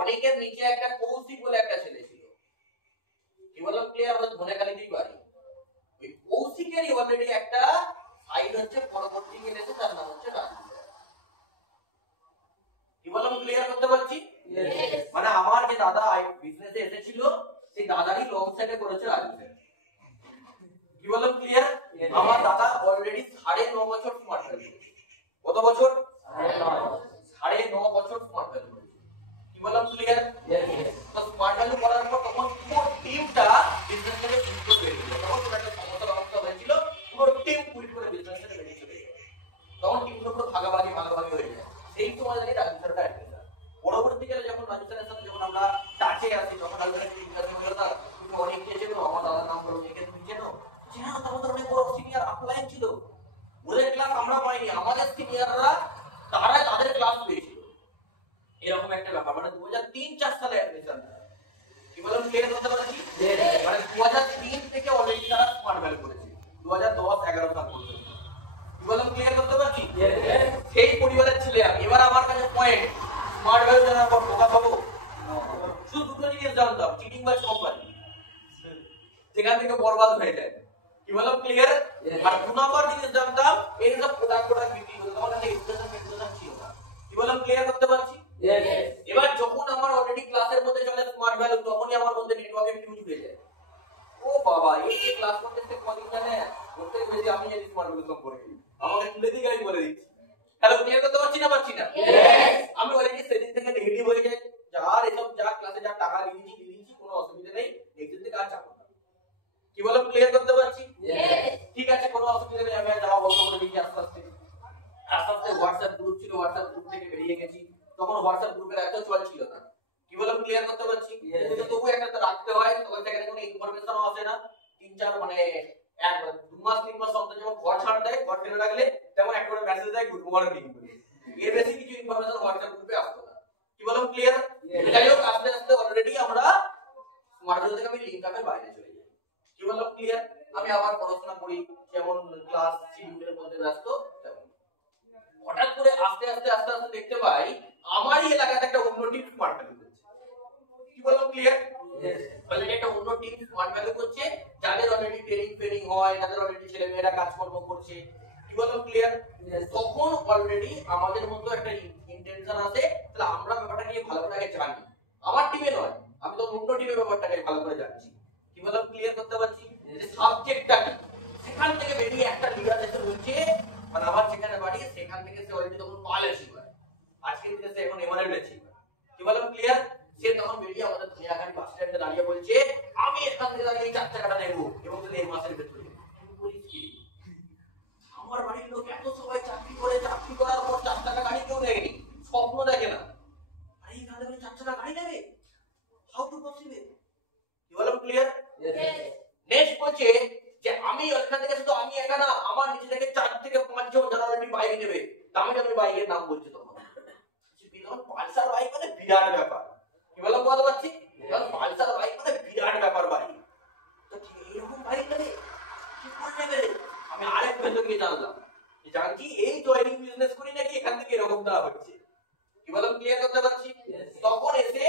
অনেকের নিচে একটা কৌশিক বলে একটা ছেলে ছিল। কি বললাম ক্লিয়ার? আমাদের ধনেখালিতেই বাড়ি। ওই কৌশিকেরই অলরেডি একটা সাইড হচ্ছে পরবর্তী গেলেছে, তার নাম হচ্ছে রাজু। কি বললাম ক্লিয়ার করতে পারছি? মানে আমার যে দাদা বিজনেসে এসেছিল সেই দাদারই লং সাইডে করেছে রাজু। কি বললাম ক্লিয়ার? আমার দাদা অলরেডি 9.5 বছর স্মার্ট ভ্যালু। কত বছর? 9.5 বছর স্মার্ট ভ্যালু। কি বললাম ক্লিয়ার? তো স্মার্ট ভ্যালু করার পর তখন পুরো টিমটা বিজনেস থেকে সুস্থ হয়ে গেল। তখন একটা সমস্যা ব্যবস্থা হয়েছিল, পুরো টিম কুইট করে বিজনেস থেকে বেরিয়ে চলে গেল। তখন টিমগুলো পুরো ভাগাভাগি হয়ে যায়। সেই সময় দাঁড়িয়ে রাজু স্যারটা অ্যাডমিশন। পরবর্তীকালে যখন রাজু স্যারের সাথে যখন আমরা টাচে আসি, যখন রাজু স্যারকে জিজ্ঞাসা করলো না তুমি অনেক চেয়েছো, আমার দাদার নাম বলো, একে তুমি চেনো? হ্যাঁ তোমাদের অনেক বড় সিনিয়র আপলাইন ছিল, ওদের ক্লাস আমরা পাইনি, আমাদের সিনিয়ররা তারা তাদের ক্লাস পেয়েছিল। এরকম একটা ব্যাপার, মানে 2003-4 সালে অ্যাডমিশন। কি বললাম ক্লিয়ার করতে পারছি? মানে 2003 থেকে অলরেডি তারা স্মার্ট ভ্যালু করেছে 2010-11 সাল পর্যন্ত। কি বললাম ক্লিয়ার করতে পারছি? সেই পরিবারের ছেলে আমি। এবার আমার কাছে পয়েন্ট, স্মার্ট ভ্যালু জানার পর বোকা পাবো? শুধু দুটো জিনিস জানতাম, চিটিং বাজ কোম্পানি, যেখান থেকে বরবাদ হয়ে যায়। কি বললাম ক্লিয়ার? আর 2 নম্বর জিনিস জানতাম এই সব প্রোডাক্ট বিক্রি করতে, তখন একটা এডুকেশন ছিল না। কি বললাম ক্লিয়ার করতে পারছি? এবার যখন আমার অলরেডি ক্লাসের মধ্যে চলে স্মার্ট ভ্যালু, তখনই আমার মধ্যে নেটওয়ার্কের ফিউজ উঠে যায়। ও বাবা এই যে ক্লাস করতে কদিন জানে করতে বেশি আমি জানি স্মার্ট ভ্যালু সম্পর্কে, আমাকে তুলে দিয়ে আমি বলে দিচ্ছি। হ্যালো ক্লিয়ার করতে পারছি না পারছি না? আমি অলরেডি সেদিন থেকে রেডি হয়ে যাই, যার এসব যা ক্লাসে যা টাকা দিয়েছি কোনো অসুবিধা নেই, নেক্সট দিন কাজ চাপো। কি বললাম ক্লিয়ার করতে পারছি? ঠিক আছে কোনো অসুবিধা নেই, আমি যাওয়া বন্ধ করে দিচ্ছি। আস্তে আস্তে হোয়াটসঅ্যাপ গ্রুপ ছিল, হোয়াটসঅ্যাপ গ্রুপ থেকে বেরিয়ে গেছি। তখন হোয়াটসঅ্যাপ গ্রুপের এত চল ছিল না। কি বললাম ক্লিয়ার করতে পারছি? কিন্তু তবু একটা তো রাখতে হয়, তখন থেকে কোনো ইনফরমেশনও আসে না। 3-4 মানে 2 মাস 3 মাস অন্তর যখন ঘর ছাড় দেয়, ঘর ফেলে রাখলে তেমন একটা করে মেসেজ দেয় গুড মর্নিং বলে, এর বেশি কিছু ইনফরমেশন হোয়াটসঅ্যাপ গ্রুপে আসতো না। কি বললাম ক্লিয়ার? যাই হোক আস্তে আস্তে অলরেডি আমরা স্মার্ট ভ্যালু থেকে আমি লিংক আপের বাইরে চলে যাই। কি বললাম ক্লিয়ার? আমি আবার পড়াশোনা করি, যেমন ক্লাস শিডিউলের মধ্যে ব্যস্ত। হঠাৎ করে আস্তে আস্তে দেখতে পাই আমারই এলাকাতে একটা অন্য টিম স্মার্ট ভ্যালু করছে। কি বললাম ক্লিয়ার? অলরেডি একটা অন্য টিম স্মার্ট ভ্যালু করছে, যাদের অলরেডি ট্রেনিং হয়, যাদের অলরেডি ছেলেমেয়েরা কাজকর্ম করছে। কি বললাম ক্লিয়ার? তখন অলরেডি আমাদের মধ্যে একটা ইন্টেনশন আছে, তাহলে আমরা ব্যাপারটা নিয়ে ভালো করে জানি। আমার টিমে নয়, আমি তো অন্য টিমের ব্যাপারটাকে ভালো করে জানছি। কি বললাম ক্লিয়ার করতে পারছি? যে সাবজেক্টটা সেখান থেকে বেরিয়ে একটা লিডার এসে বলছে, মানে আমার যেখানে বাড়ি সেখান থেকে সে অলরেডি তখন পালে ছিল, আজকে থেকে সে এখন এমআরএল ছিল। কি বললাম ক্লিয়ার? সে তখন বেরিয়ে আমাদের ধনিয়াখালী বাস স্ট্যান্ডে দাঁড়িয়ে বলছে আমি এখান থেকে দাঁড়িয়ে 4 টাকাটা নেব এবং যদি এই মাসের ভেতরে আমার বাড়ির লোক এত সবাই চাকরি করার পর 4 টাকা গাড়ি কেউ নেয়নি, স্বপ্ন দেখে না, আর এই কালে 4 টাকা গাড়ি নেবে, হাউ টু পসিবল? কি বললাম ক্লিয়ার? নেক্সট বলছে যে আমি ওখান থেকে শুধু আমি একা না, আমার নিচে থেকে 4 থেকে 5 জন যারা অলরেডি বাইক নেবে, দামি বাইকের নাম বলছে। তখন পালসার বাইক মানে বিরাট ব্যাপার। কি বললাম বলতে পারছি? পালসার বাইক মানে বিরাট ব্যাপার বাইক। তো এরকম বাইক নেবে কি করে নেবে? আমি আরেক ভেতর গিয়ে জানলাম জানছি এই জয়েনিং বিজনেস করি নাকি এখান থেকে এরকমটা হচ্ছে, কি বললাম ক্লিয়ার করতে পারছি? তখন এসে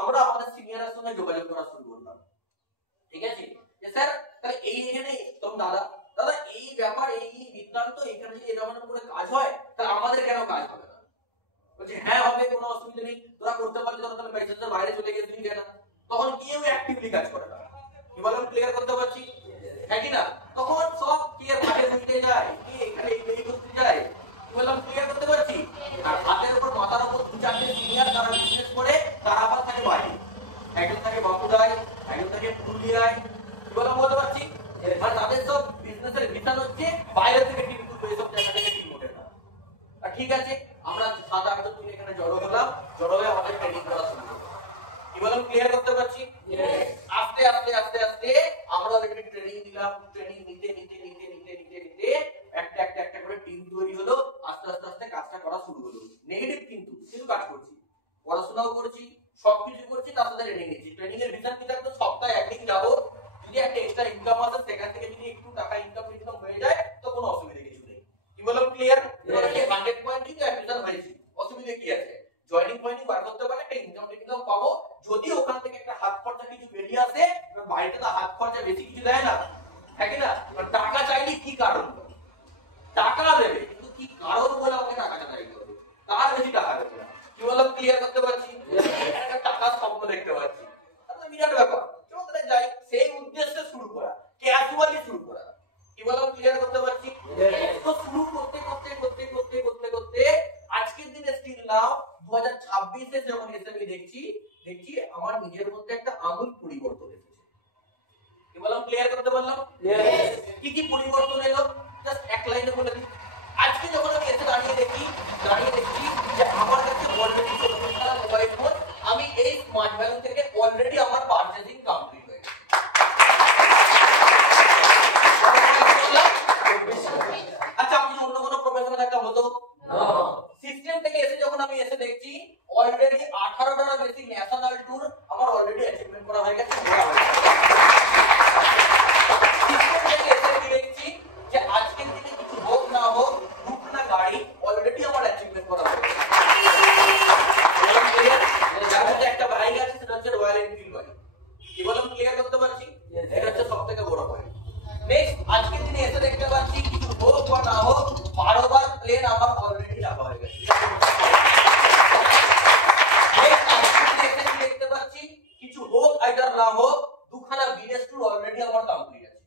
আমরা আমাদের সিনিয়রের সঙ্গে যোগাযোগ করা শুরু করলাম, ঠিক আছে, যে স্যার তাহলে এই এখানে তখন দাদা দাদা এই ব্যাপার এই বৃত্তান্ত এখানে যদি এরকম করে কাজ হয় তাহলে আমাদের কেন কাজ হবে না? বলছে হ্যাঁ হবে, কোনো অসুবিধা নেই, তোরা করতে পারলে তোরা তাহলে বাইরের বাইরে চলে গেছিলি কেন? তখন কেউ অ্যাক্টিভলি কাজ করে না, কি বললাম ক্লিয়ার করতে পারছি? হ্যাঁ কি না? তখন সব কে মাঠে ঘুরতে যায়, কে এখানে এই করতে যায়, কি বললাম ক্লিয়ার করতে পারছি? আর হাতের উপর মাথার উপর দু চারটে সিনিয়র তারা বিজনেস করে, তারা আবার থাকে বাইরে, একজন থাকে বাঁকুড়ায়, একজন থাকে পুরুলিয়ায়, কি বললাম বলতে পারছি? মানে তাদের সব বিজনেসের ভিশন হচ্ছে বাইরে থেকে টিম তুলবে, এসব জায়গা থেকে টিম ওঠে না। আর ঠিক আছে, আমরা 7-8 জন মিলে এখানে জড়ো হলাম, জড়ো হয়ে আমাদের ট্রেনিং করা শুরু করলাম, কি বললাম ক্লিয়ার করতে পারছি? আস্তে আস্তে আস্তে আস্তে আমরা ওদেরকে ট্রেনিং দিলাম, ট্রেনিং নিতে নিতে নিতে নিতে নিতে নিতে একটা একটা একটা করে টিম তৈরি হলো, আস্তে আস্তে আস্তে কাজটা করা শুরু হলো। নেগেটিভ কিন্তু কাজ করছি, পড়াশোনাও করছি, সবকিছু করছি, তার সাথে ট্রেনিং নিচ্ছি। ট্রেনিং এর ভিশন কি থাকতো? সপ্তাহে একদিন যাবো, যদি একটা এক্সট্রা ইনকাম আসে সেখান থেকে যদি একটু টাকা ইনকাম হয়ে যায় তো কোনো অসুবিধা কিছু নেই, কি বললাম ক্লিয়ার? এবারে 100 পয়েন্ট কিন্তু অ্যাপ্লিকেশন হয়েছে, অসুবিধা কি আছে? জয়েনিং পয়েন্ট বার করতে পারলে একটা ইনকাম পাবো, যদি ওখান থেকে একটা হাত খরচা কিছু বেরিয়ে আসে, বাইরে তো হাত খরচা বেশি কিছু দেয় না, ঠিক না? টাকা চাইলে কি কারণ? টাকা দেবে, কিন্তু কি কারণ বলে আমাকে টাকাটা চাইতে হবে, তার বেশি টাকা দেবে না, কি বললাম ক্লিয়ার করতে পারছি? একটা টাকার স্বপ্ন দেখতে পাচ্ছি, তাহলে বিরাট ব্যাপার, চলো তাহলে যাই, সেই উদ্দেশ্যে শুরু করা, ক্যাজুয়ালি শুরু করা, কি বললাম ক্লিয়ার করতে পারছি? তো শুরু করতে করতে করতে করতে করতে করতে আজকের দিনে স্টিল নাও 2026 এ যখন এসে আমি দেখছি আমার নিজের মধ্যে একটা আমূল পরিবর্তন এসেছে, কি বললাম ক্লিয়ার করতে পারলাম? কি কি পরিবর্তন এলো জাস্ট এক লাইনে বলে দিই। আজকে যখন আমি এসে দাঁড়িয়ে দেখি যে আমার কাছে অলরেডি 14 মোবাইল ফোন, আমি এই স্মার্ট ভ্যালু থেকে অলরেডি আমার পারচেজিং কমপ্লিট হয়ে গেছে। আচ্ছা, আমি অন্য কোনো প্রফেশনাল একটা হতো সিস্টেম থেকে এসে যখন আমি এসে দেখছি অলরেডি 18টার বেশি ন্যাশনাল ট্যুর আমার অলরেডি অ্যাচিভমেন্ট করা হয়ে গেছে। সিস্টেম থেকে এসে আমি দেখছি যে আজকের দিনে কিছু হোক না হোক দুখানা গাড়ি অলরেডি আমার অ্যাচিভমেন্ট করা হয়ে গেছে। যার মধ্যে একটা বাইক আছে সেটা হচ্ছে রয়্যাল এনফিল্ড বাইক, কি বললাম ক্লিয়ার করতে পারছি? এটা হচ্ছে সবথেকে বড় পয়েন্ট। নেক্সট আজকের দিনে এসে দেখতে পাচ্ছি কিছু হোক বা না হোক 12 বার প্লেন আমার অলরেডি লাগা হয়ে গেছে। দেখতে পাচ্ছি কিছু হোক আইদার না হোক দুখানা বিদেশ ট্যুর অলরেডি আমার কমপ্লিট আছে,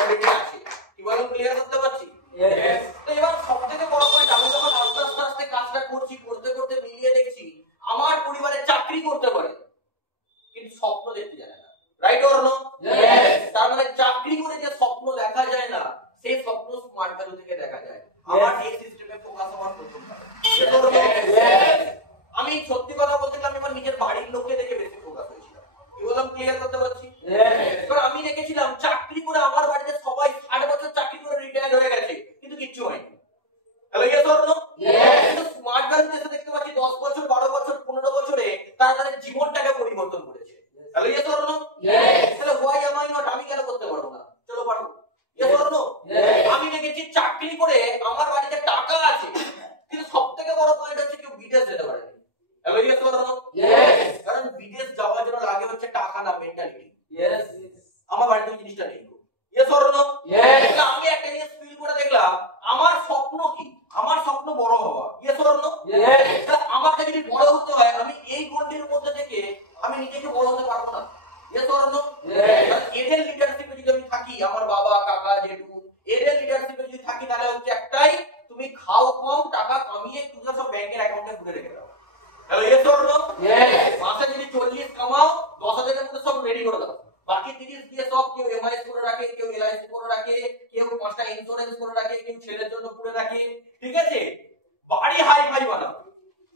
অলরেডি আছে, কি বললাম ক্লিয়ার করতে পারছি? তো এবার সবথেকে বড় পয়েন্ট, আমি যখন আস্তে আস্তে আস্তে কাজটা করছি, করতে করতে মিলিয়ে দেখছি আমার পরিবারে চাকরি করতে পারে কিন্তু স্বপ্ন দেখতে জানে না, রাইট অর নো? তার মানে চাকরি করে যে স্বপ্ন দেখা যায় না সেই স্বপ্ন স্মার্ট ভ্যালু থেকে দেখা যায়। আমার এই সিস্টেমে ফোকাস হওয়ার প্রথম কারণ, আমি সত্যি কথা বলতে গেলে আমি আমার নিজের বাড়ির লোককে দেখে বেশি ফোকাস হয়েছিলাম, কি বললাম ক্লিয়ার করতে পারছি? কারণ আমি দেখেছিলাম চাকরি করে আমার বাড়িতে সবাই 60 বছর চাকরি করে রিটায়ার্ড হয়ে গেছে কিন্তু কিচ্ছু হয়নি। Hello yes or no? কিন্তু স্মার্ট ভ্যালু এসে দেখতে পাচ্ছি 10 বছর 12 বছর 15 বছরে তারা তাদের জীবনটাকে পরিবর্তন করেছে। Hello yes or no? তাহলে হোয়াই এম আই নট? আমি কেন করতে পারবো না? চলো পারবো, ইয়েস অর নো? আমি দেখেছি চাকরি করে আমার বাড়িতে টাকা আছে কিন্তু সবথেকে বড় পয়েন্ট হচ্ছে কেউ বিদেশ যেতে পারে না। Hello yes or no? কারণ বিদেশ যাওয়ার জন্য লাগে হচ্ছে টাকা না মেন্টালিটি। আমার বাড়িতে ওই জিনিসটা নেই। Yes or no? আমি একটা জিনিস ফিল করে দেখলাম আমার স্বপ্ন কি, আমার স্বপ্ন বড় হওয়া। Yes or no? আমাকে যদি বড় হতে হয় আমি এই গন্ডির মধ্যে থেকে আমি নিজেকে বড় হতে পারবো না। Yes or no? এদের লিডারশিপে যদি আমি থাকি, আমার বাবা কাকা জেঠু এদের লিডারশিপে যদি থাকি তাহলে হচ্ছে একটাই, তুমি খাও কম টাকা কামিয়ে তুমি সব ব্যাংকের অ্যাকাউন্টে ভরে রেখে দাও। Hello yes or no? মাসে যদি 40 কামাও 10,000 এর মধ্যে সব রেডি করে দাও, বাকি 30 দিয়ে সব কেউ এমআইএস করে রাখে, কেউ এলআইসি করে রাখে, কেউ 5টা ইন্স্যুরেন্স করে রাখে, কেউ ছেলের জন্য করে রাখে, ঠিক আছে? বাড়ি হাই ফাই বানাও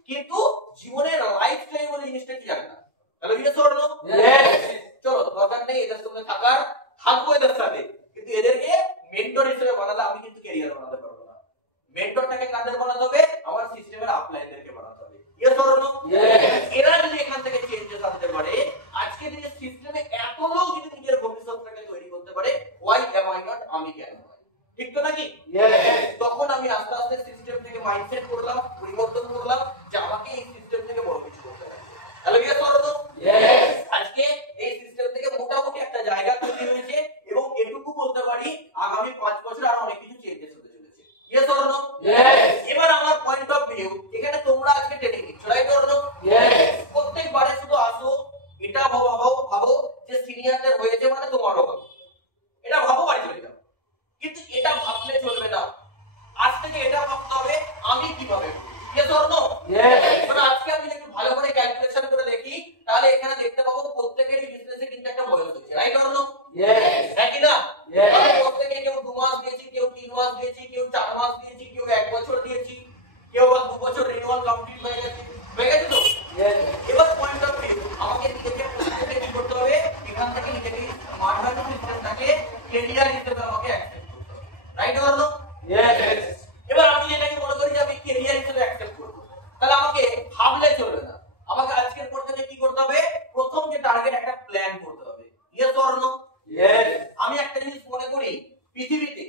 কিন্তু জীবনের লাইফস্টাইল বলে জিনিসটা কি জানে না। Hello yes or no? চলো দরকার নেই এদের সঙ্গে থাকবো এদের সাথে, কিন্তু এদেরকে মেন্টর হিসেবে বানালে আমি কিন্তু ক্যারিয়ার বানাতে পারবো না। মেন্টরটাকে কাদের বানাতে হবে? আমার সিস্টেমের আপলাইনদেরকে বানাতে হবে। Yes or no? এরা যদি এখান থেকে চেঞ্জেস আনতে পারে, আজকে দিনের সিস্টেমে এত লোক যদি নিজের ভবিষ্যৎটাকে তৈরি করতে পারে, হোয়াই এম আই নট? আমি কেন নয়? ঠিক তো নাকি? তখন আমি আস্তে আস্তে সিস্টেম থেকে মাইন্ডসেট করলাম, পরিবর্তন করলাম যে আমাকে এই সিস্টেম থেকে বড় কিছু করতে হবে। Hello yes or no? আজকে এই সিস্টেম থেকে মোটামুটি একটা জায়গা তৈরি হয়েছে এবং এটুকু বলতে পারি আগামী 5 বছর আর অনেক কিছু চেঞ্জেস হতে চলেছে। Yes or no? এবার আমার পয়েন্ট অফ ভিউ, এখানে তোমরা আজকে ট্রেনিং নিচ্ছ, রাইট অর নো? প্রত্যেকবারে শুধু আসো এটা ভাবো যে সিনিয়রদের হয়েছে মানে তোমারও হবে, এটা ভাবো বাড়ি চলে যাও। কিন্তু এটা ভাবলে চলবে না, আজ থেকে এটা ভাবতে হবে আমি কিভাবে করব। Yes or no? মানে আজকে আমি একটু ভালো করে ক্যালকুলেশন করে দেখি, তাহলে এখানে দেখতে পাবো প্রত্যেকেরই বিজনেসে কিন্তু একটা বয়স আছে, রাইট অর নো? নাকি না? প্রত্যেকে কেউ 2 মাস দিয়েছি, কেউ 3 মাস দিয়েছি, কেউ 4 মাস দিয়েছি, কেউ 1 বছর দিয়েছি, কেউ 2 বছর রিনিউয়াল কমপ্লিট হয়ে গেছে তো? এবার পয়েন্ট অফ ভিউ, আমাকে নিজেকে প্রত্যেককে কি করতে হবে, এখান থেকে নিজেকে স্মার্ট ভ্যালু সিস্টেমটাকে ক্যারিয়ার হিসেবে আমাকে অ্যাকসেপ্ট করতে হবে, রাইট অর নো? এবার আমি এটাকে মনে করি যে আমি ক্যারিয়ার হিসেবে অ্যাকসেপ্ট করব, তাহলে আমাকে ভাবলে চলবে না, আমাকে আজকের পর থেকে কি করতে হবে, প্রথম যে টার্গেট একটা প্ল্যান করতে হবে। Yes or no? আমি একটা জিনিস মনে করি পৃথিবীতে,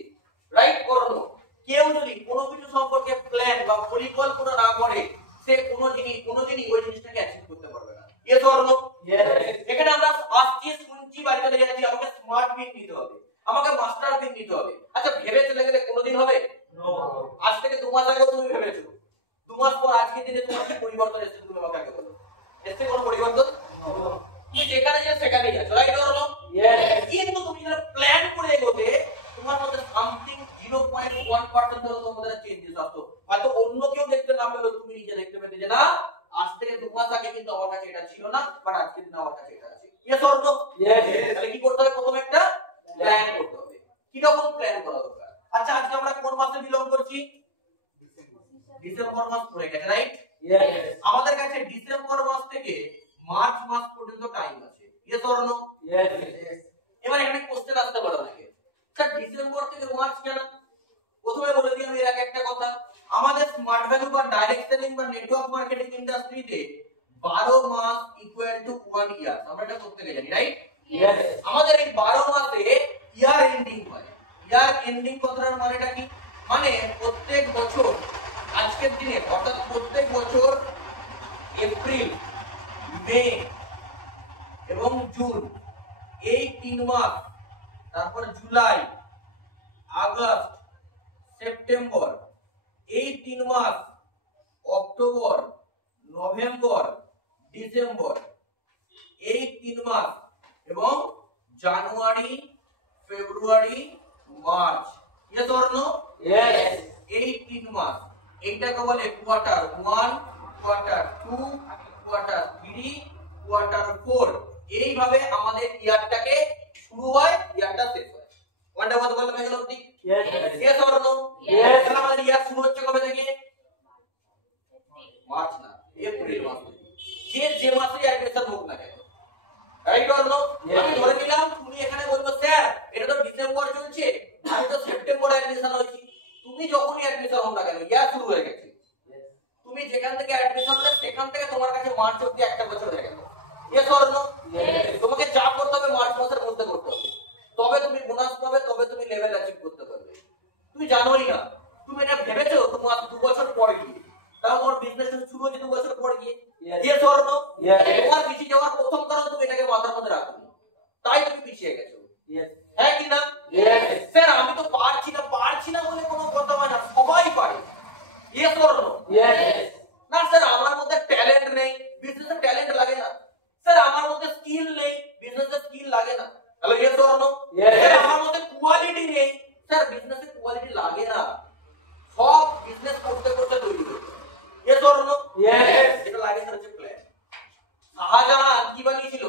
রাইট অর নো, কেউ যদি কোনো কিছু সম্পর্কে প্ল্যান বা পরিকল্পনা না করে সে কোনোদিনই ওই জিনিসটাকে অ্যাচিভ করতে পারবে না। Yes or no? এখানে আমরা আসছি শুনছি বাড়িতে চলে যাচ্ছি, আমাকে স্মার্ট পিন নিতে হবে, আমাকে মাস্টার পিন নিতে হবে। আচ্ছা ভেবে চলে গেলে কোনোদিন হবে? আজ থেকে 2 মাস আগেও তুমি ভেবেছো, 2 মাস পর আজকের দিনে তোমার কি পরিবর্তন এসেছে তুমি আমাকে আগে বলো, এসেছে কোনো পরিবর্তন? তুমি যেখানে যে সেখানেই আছো, রাইট অর নো? কিন্তু তুমি যদি প্ল্যান করে এগোতে তোমার মধ্যে সামথিং 0.1% হলো তোমাদের চেঞ্জেস আসতো, হয়তো অন্য কেউ দেখতে না পেলেও তুমি নিজে দেখতে পেতে যে না আজ থেকে 2 মাস আগে কিন্তু আমার কাছে এটা ছিল না, বাট আজকের দিনে আমার কাছে এটা আছে। Yes or no? তাহলে কি করতে হবে, প্রথমে একটা প্ল্যান করতে হবে। কি রকম প্ল্যান করা দরকার? আচ্ছা আজকে আমরা কোন মাসে বিলং করছি? ডিসেম্বর মাস পড়ে গেছে, রাইট? আমাদের কাছে ডিসেম্বর মাস থেকে মার্চ মাস পর্যন্ত টাইম আছে। Yes or no? এবার এখানে কোশ্চেন আসতে পারে অনেকে, স্যার ডিসেম্বর থেকে মার্চ কেন? প্রথমে বলে দিই আমি এর আগে একটা কথা, আমাদের স্মার্ট ভ্যালু বা ডাইরেক্ট সেলিং বা নেটওয়ার্ক মার্কেটিং ইন্ডাস্ট্রিতে 12 মাস ইকুয়াল টু 1 ইয়ার, আমরা এটা প্রত্যেকে জানি, রাইট? আমাদের এই 12 মাসে ইয়ার এন্ডিং হয়। ইয়ার এন্ডিং কথাটার মানেটা কি? মানে প্রত্যেক বছর আজকের দিনে অর্থাৎ প্রত্যেক বছর এপ্রিল, মে এবং জুন এই 3 মাস, তারপর জুলাই, আগস্ট, সেপ্টেম্বর এই 3 মাস, অক্টোবর, নভেম্বর, ডিসেম্বর এই 3 মাস এবং জানুয়ারি, ফেব্রুয়ারি, মার্চ, ইয়েস অর নো? এই 3 মাস, এইটাকে বলে কোয়ার্টার 1, কোয়ার্টার 2, কোয়ার্টার 3, কোয়ার্টার 4। এইভাবে আমাদের ইয়ারটাকে শুরু হয়, ইয়ারটা শেষ হয়। ওয়ানটা কথা বলতে গেল অবধি? Yes or no? তাহলে আমাদের ইয়ার শুরু হচ্ছে কবে থেকে? মার্চ না, এপ্রিল মাস থেকে। যে মাসে অ্যাডমিশন হোক না কেন, রাইট অর নো? আমি ধরে নিলাম তুমি এখানে বলবো স্যার এটা তো ডিসেম্বর চলছে, আমি তো সেপ্টেম্বরে অ্যাডমিশন হয়েছি। তুমি যখনই অ্যাডমিশন হোক না কেন ইয়ার শুরু হয়ে গেছে, তুমি যেখান থেকে অ্যাডমিশন হলে সেখান থেকে তোমার কাছে মার্চ অবধি একটা বছর হয়ে গেল। Yes or no? তোমাকে যা করতে হবে মার্চ মাসের মধ্যে করতে হবে, তবে তুমি বোনাস পাবে, তবে তুমি লেভেল অ্যাচিভ করতে পারবে। তুমি জানোই না, তুমি এটা ভেবেছো তোমার 2 বছর পর গিয়ে, তাও তোমার বিজনেস শুরু হয়েছে 2 বছর পর গিয়ে। Yes or no? তোমার পিছিয়ে যাওয়ার প্রথম কারণ তুমি এটাকে মাথার মধ্যে রাখো, তাই তুমি পিছিয়ে গেছো। হ্যাঁ কি না? স্যার আমি তো পারছি না বলে কোনো কথা হয় না, সবাই পারে। Yes or no? না স্যার আমার মধ্যে ট্যালেন্ট নেই, বিজনেসে ট্যালেন্ট লাগে না। স্যার আমার মধ্যে স্কিল নেই, বিজনেসে স্কিল লাগে না। Hello yes or no? Sir আমার মধ্যে কোয়ালিটি নেই, স্যার বিজনেসে কোয়ালিটি লাগে না। সব বিজনেস করতে করতে তৈরি হচ্ছে। Yes or no? এটা লাগে স্যার হচ্ছে প্ল্যান। শাহজাহান কি বানিয়েছিল?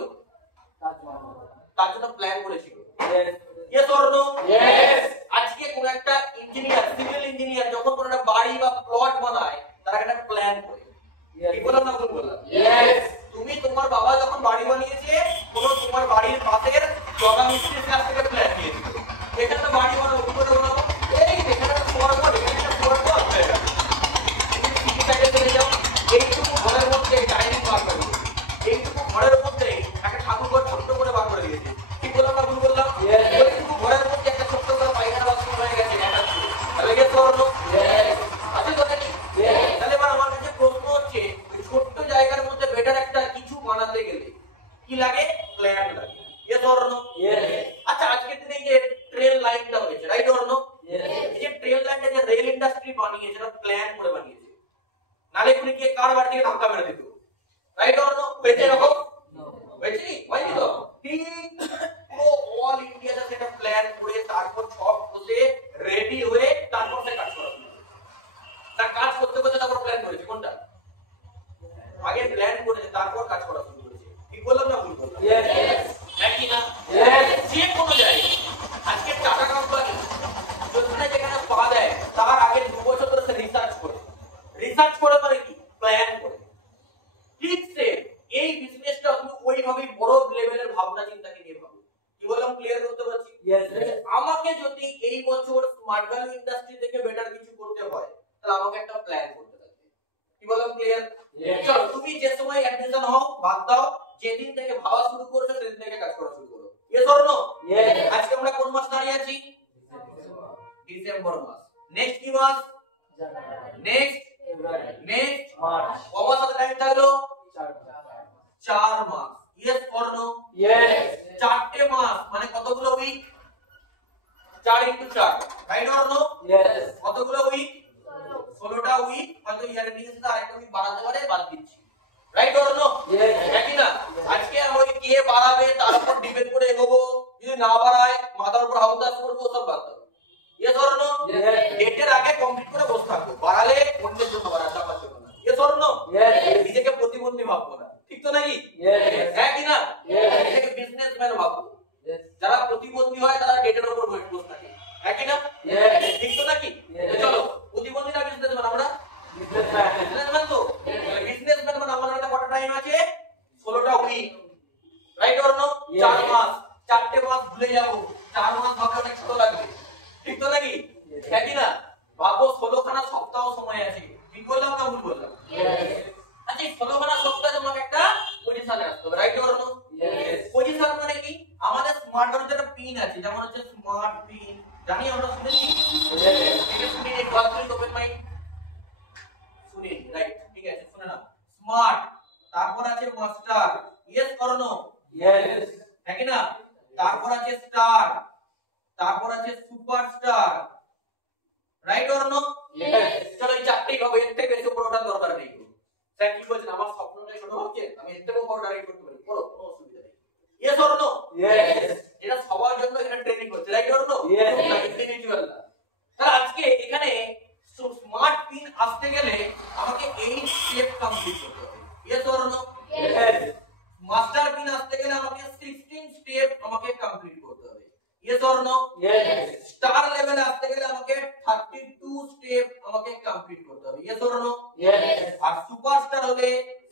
তার জন্য প্ল্যান করেছিল। Yes or no? আজকে কোন একটা ইঞ্জিনিয়ার, সিভিল ইঞ্জিনিয়ার যখন কোন একটা বাড়ি বা প্লট বানায় তারা একটা প্ল্যান করে। কি বললাম না ভুল বললাম? তুমি তোমার বাবা যখন বাড়ি বানিয়েছে, কোন তোমার বাড়ির পাশের জগা মিস্ত্রির কাছ থেকে প্ল্যান নিয়েছিল, এখানে বাড়ি বানাবো, কি করে বানাবো, এই এখানে একটা ঘর বানাবো, এখানে একটা ঘর বানাবো, তুমি সিটি সাইডে চলে যাও, এইটুকু ঘরের মধ্যে ডাইনিং বার করে, এইটুকু ঘরের মধ্যে একটা ঠাকুর ঘর ছোট্ট করে বার করে দিয়েছে। কি বললাম না ভুল বললাম? ওইটুকু ঘরের মধ্যে একটা ছোট্ট করে পায়খানা বাথরুম হয়ে গেছে, ইন্ডাস্ট্রি বানিয়েছে এটা প্ল্যান করে বানিয়েছে, নালে কোনি কি কার বাড়ি থেকে ধাক্কা মেরে দিত, রাইট অর নো? হয়েছে এরকম? হয়েছে নি? হয়নি তো? ঠিক পুরো অল ইন্ডিয়াতে সেটা প্ল্যান করে তারপর সব বসে রেডি হয়ে তারপর সে কাজ করা শুরু করেছে। তার কাজ করতে করতে তারপর প্ল্যান করেছে কোনটা? আগে প্ল্যান করেছে তারপর কাজ করা শুরু করেছে। ঠিক বললাম না ভুল বললাম? यस একই না? যে কোনো জায়গায় আজকে টাটা কোম্পানি যেখানে পা দেয় তার আগে 2 বছর ধরে সে রিসার্চ করে মানে কি প্ল্যান করে। ঠিক সে এই বিজনেসটা তুমি ওইভাবেই বড় লেভেলের ভাবনা চিন্তাকে নিয়ে ভাবো। কি বললাম ক্লিয়ার করতে পারছি? यस আমাকে যদি এই বছর স্মার্ট ভ্যালু ইন্ডাস্ট্রি থেকে বেটার কিছু করতে হয় তাহলে আমাকে একটা প্ল্যান করতে হবে। কি বললাম ক্লিয়ার? চলো তুমি যে সময় অ্যাডমিশন হও ভাব দাও, যেদিন থেকে ভাবা শুরু করবে সেদিন থেকে কাজ করা শুরু করো। Yes or no? यस আজকে আমরা কোন মাস দাঁড়িয়ে আছি? ডিসেম্বর মাস। নেক্সট কি মাস? Next February. Next March. কত মাস টাইম থাকলো? 4 মাস। Yes or no? यस 4টে মাস মানে কতগুলো week? 4 * 4 right or no? Yes কতগুলো উইক? 16টা উইক। হয়তো ইয়ার এন্ডিংয়ে সাথে আরেকটা উইক বাড়াতে পারে, বাদ দিচ্ছি, রাইট অর নো? यस একই না? আজকে আমরা কে বাড়াবে তার উপর ডিপেন্ড করে এগোবো, যদি না বাড়ায় মাথার উপর হাউদাস করবো, সব বাদ দাও। Yes or no? ডেটের আগে কমপ্লিট করে বসে থাকবো, বাড়ালে অন্যের জন্য বাড়াতে আমার জন্য না। Yes or no? নিজেকে প্রতিবন্ধী ভাববো না, ঠিক তো নাকি? হ্যাঁ কি না? নিজেকে বিজনেসম্যান ভাববো। যারা প্রতিবন্ধী হয় তারা ডেটের উপর বসে থাকে, হ্যাঁ কি না? ঠিক তো নাকি? চলো প্রতিবন্ধী না বিজনেসম্যান? আমরা বিজনেসম্যান তো। বিজনেসম্যান মানে আমাদের হাতে কত টাইম আছে? 16টা উইক, রাইট অর নো? 4 মাস। 4টে মাস ভুলে যাবো, 4 মাস ভাবলে অনেক ছোট লাগবে, ঠিক তো নাকি? হ্যাঁ কি না? ভাবো 16খানা সপ্তাহ সময় আছে, ঠিক বললাম না ভুল বললাম? আচ্ছা 16খানা সপ্তাহে আমাকে একটা পজিশনে আসতে হবে, রাইট অর নো? পজিশন মানে কি? আমাদের স্মার্ট ভ্যালুতে একটা পিন আছে, যেমন হচ্ছে স্মার্ট পিন, জানি আমরা শুনেছি? এটা শুনে এক ক্লাস করে ওপেন মাইন্ড শুনে, রাইট, ঠিক আছে শুনে নাও। স্মার্ট, তারপর আছে master, yes or no? Yes হ্যাঁ কি না? তারপর আছে স্টার, তারপর আছে superstar, right or no? Yes চলো এই চারটেই হবে, এর থেকে বেশি বড়টা দরকার নেই। স্যার কি বলছেন আমার স্বপ্নটাই ছোট হচ্ছে, আমি এর থেকেও বড় ডাইরেক্ট করতে পারি, বলো কোনো অসুবিধা নেই। Yes or no? यस এটা সবার জন্য এখানে ট্রেনিং করছে, right or no? Yes individual না। তাহলে আজকে এখানে স্মার্ট পিন আসতে গেলে আমাকে 8 স্টেপ কমপ্লিট করতে হবে, yes or no? Yes master pin আসতে গেলে আমাকে 16 স্টেপ আমাকে কমপ্লিট করতে হবে, yes or no? Yes star লেভেলে আসতে গেলে আমাকে 32 স্টেপ আমাকে কমপ্লিট করতে হবে, यस অর নো? यस আর সুপারস্টার হলে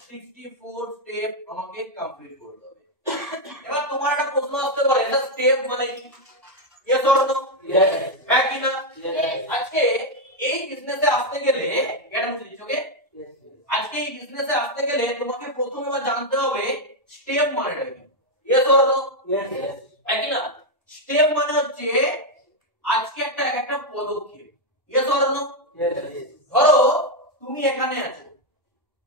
64 স্টেপ আমাকে কমপ্লিট করতে হবে। এবার তোমার একটা প্রশ্ন আসতে পারে এটা স্টেপ মানে কি, यस অর নো? यस হ্যাঁ কি না? আজকে এই বিজনেসে আসতে গেলে এটা বুঝে দিচ্ছ ওকে? আজকে এই বিজনেসে আসতে গেলে তোমাকে প্রথমে জানতে হবে স্টেপ মানেটা কি, यस অর নো? यस হ্যাঁ কি না? স্টেপ মানে হচ্ছে আজকে একটা পদক্ষেপ, यस অর নো? यस ধরো তুমি এখানে আছো,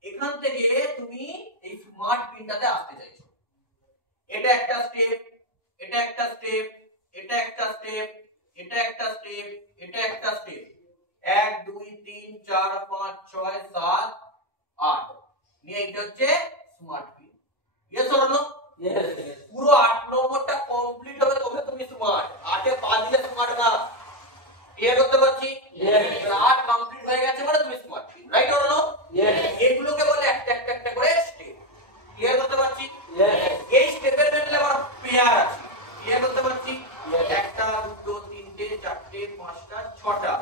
এখান থেকে তুমি এই স্মার্ট পিনটাতে আসতে চাইছো, এটা একটা স্টেপ, এটা একটা স্টেপ, এটা একটা স্টেপ, এটা একটা স্টেপ, এটা একটা স্টেপ, 1 2 3 4 5 6 7 8 নিয়ে এটা হচ্ছে smart pin, yes or no? Yes পুরো 8 নম্বরটা কমপ্লিট হবে তবে তুমি স্মার্ট, 8 এ পা দিলে স্মার্ট না, ক্লিয়ার করতে পারছি? यस 8 কমপ্লিট হয়ে গেছে মানে তুমি smart, right or no? Yes এগুলোকে বলে একটা করে স্টেপ, ক্লিয়ার করতে পারছি? यस এই স্টেপের মধ্যে আবার পেয়ার আছে, ক্লিয়ার করতে পারছি? একটা দুটো তিনটে চারটে পাঁচটা ছটা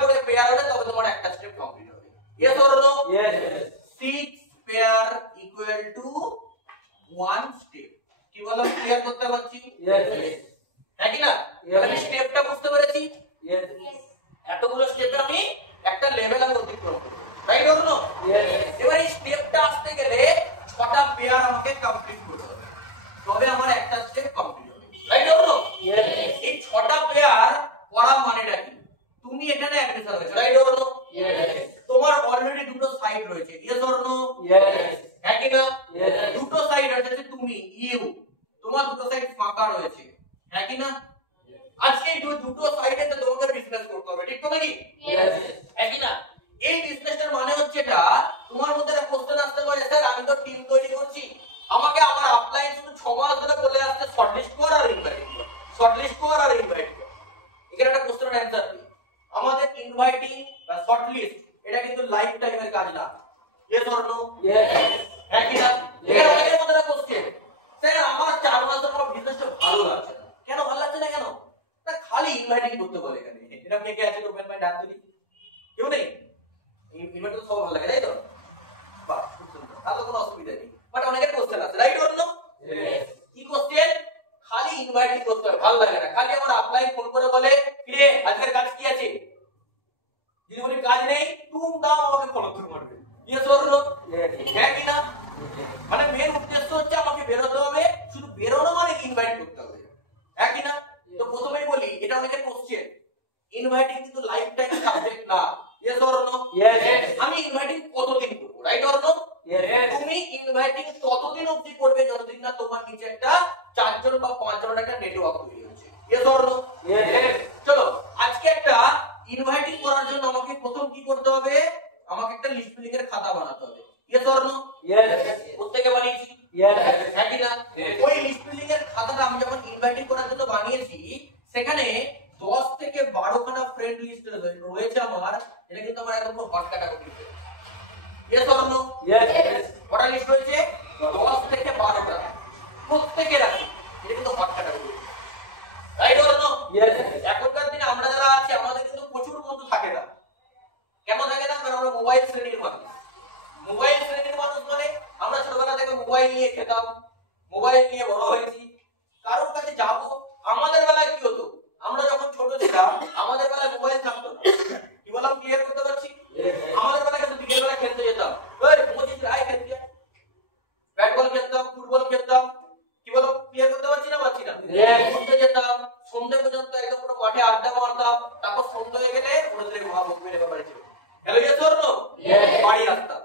করে পেয়ার হলে তবে তোমার একটা স্টেপ কমপ্লিট হবে, yes or no? Yes 6 pair equal to 1 step, কি বলো ক্লিয়ার করতে পারছি? यस হ্যাঁ কি না? আমি স্টেপটা বুঝতে পেরেছি? यस এতগুলো স্টেপে আমি একটা লেভেল আমি অতিক্রম করব, রাইট অর নো? यस এবার এই স্টেপটা আসতে গেলে 6টা পেয়ার আমাকে কমপ্লিট করতে হবে তবে আমার একটা স্টেপ কমপ্লিট হবে, রাইট অর নো? यस এই 6টা পেয়ার করা মানেটা কি? তুমি এখানে অ্যাডমিশন হয়েছো, রাইট অর নো? यस তোমার অলরেডি দুটো সাইড রয়েছে, यस অর নো? यस হ্যাঁ কি না? यस দুটো সাইড আছে, তুমি ইউ তোমার দুটো সাইড ফাঁকা রয়েছে, হ্যাঁ কি না? আজকে এই দুটো সাইডে তো তোমাকে বিজনেস করতে হবে, ঠিক তো নাকি? यस ইনভাইটিং বা শর্ট লিস্ট এটা কিন্তু লাইফ টাইমের কাজ না। Yes or no? হ্যাঁ কি না? এখানে অনেকের মধ্যে একটা কোশ্চেন, স্যার আমার 4 মাসের পর বিজনেসটা ভালো লাগছে না। কেন ভালো লাগছে না কেন? না খালি ইনভাইটিং করতে বলে এখানে। এটা কে আছে ওপেন মাইন্ড ডান তুলি? কেউ নেই? ইনভাইট তো সব ভালো লাগে তাই তো? বাহ খুব সুন্দর, তাহলে কোনো অসুবিধা নেই। বাট অনেকের কোশ্চেন আছে, রাইট অর নো? কি কোশ্চেন? খালি ইনভাইটিং করতে হয়, ভালো লাগে না। খালি আমার আপলাইন ফোন করে বলে কিরে আজকের কাজ কি আছে, যদি বলি কাজ নেই তুম দাও আমাকে ফলো করে মারবে। Yes or no? হ্যাঁ কি না? মানে মেন উদ্দেশ্য হচ্ছে আমাকে বেরোতে হবে, শুধু বেরোনো মানে ইনভাইট করতে হবে। হ্যাঁ কি না? তো প্রথমেই বলি এটা অনেকের কোশ্চেন, ইনভাইটিং কিন্তু লাইফ টাইম সাবজেক্ট না। Yes or no? আমি ইনভাইটিং কতদিন করব, রাইট অর নো? তুমি ইনভাইটিং ততদিন অবধি করবে যতদিন না তোমার নিচে একটা 4 জন বা 5 জনের একটা নেটওয়ার্ক তৈরি হচ্ছে। Yes or no? চলো আজকে একটা ইনভাইটিং করার জন্য আমাকে প্রথম কি করতে হবে, আমাকে একটা লিস্ট বিল্ডিং এর খাতা বানাতে হবে। Yes or no? প্রত্যেকে বানিয়েছি? হ্যাঁ কি না? ওই লিস্ট বিল্ডিং এর খাতাটা আমি যখন ইনভাইটিং করার জন্য বানিয়েছি সেখানে 10 থেকে 12 খানা ফ্রেন্ড লিস্ট রয়েছে আমার, এটা কিন্তু আমার একদম hot category. Yes or no? কটা লিস্ট রয়েছে? 10 থেকে 12টা, প্রত্যেকের আছে, এটা কিন্তু hot category, right or no? এখনকার দিনে আমরা যারা আছি আমাদের কিন্তু প্রচুর বন্ধু থাকে না। কেন থাকে না? কারণ আমরা মোবাইল শ্রেণীর মানুষ। মোবাইল শ্রেণীর মানুষ মানে আমরা ছোটবেলা থেকে মোবাইল নিয়ে খেতাম, মোবাইল নিয়ে বড় হয়েছি, কারোর কাছে যাব। আমাদের বেলায় কি হতো, আমরা যখন ছোট ছিলাম আমাদের বেলায় মোবাইল থাকতো না। কি বললাম, ক্লিয়ার করতে পারছি? আমাদের বেলায় কিন্তু বিকেল বেলা খেলতে যেতাম, ওই মজিদ রায় খেলতে, ব্যাট বল খেলতাম, ফুটবল খেলতাম। কি বলো, ক্লিয়ার করতে পারছি না? পারছি না? ঘুরতে যেতাম, সন্ধ্যে পর্যন্ত একদম পুরো মাঠে আড্ডা মারতাম, তারপর সন্ধ্যা হয়ে গেলে ওদের মহাভোগ মেরে বাড়ি ছিল। Hello yes or no? বাড়ি আসতাম।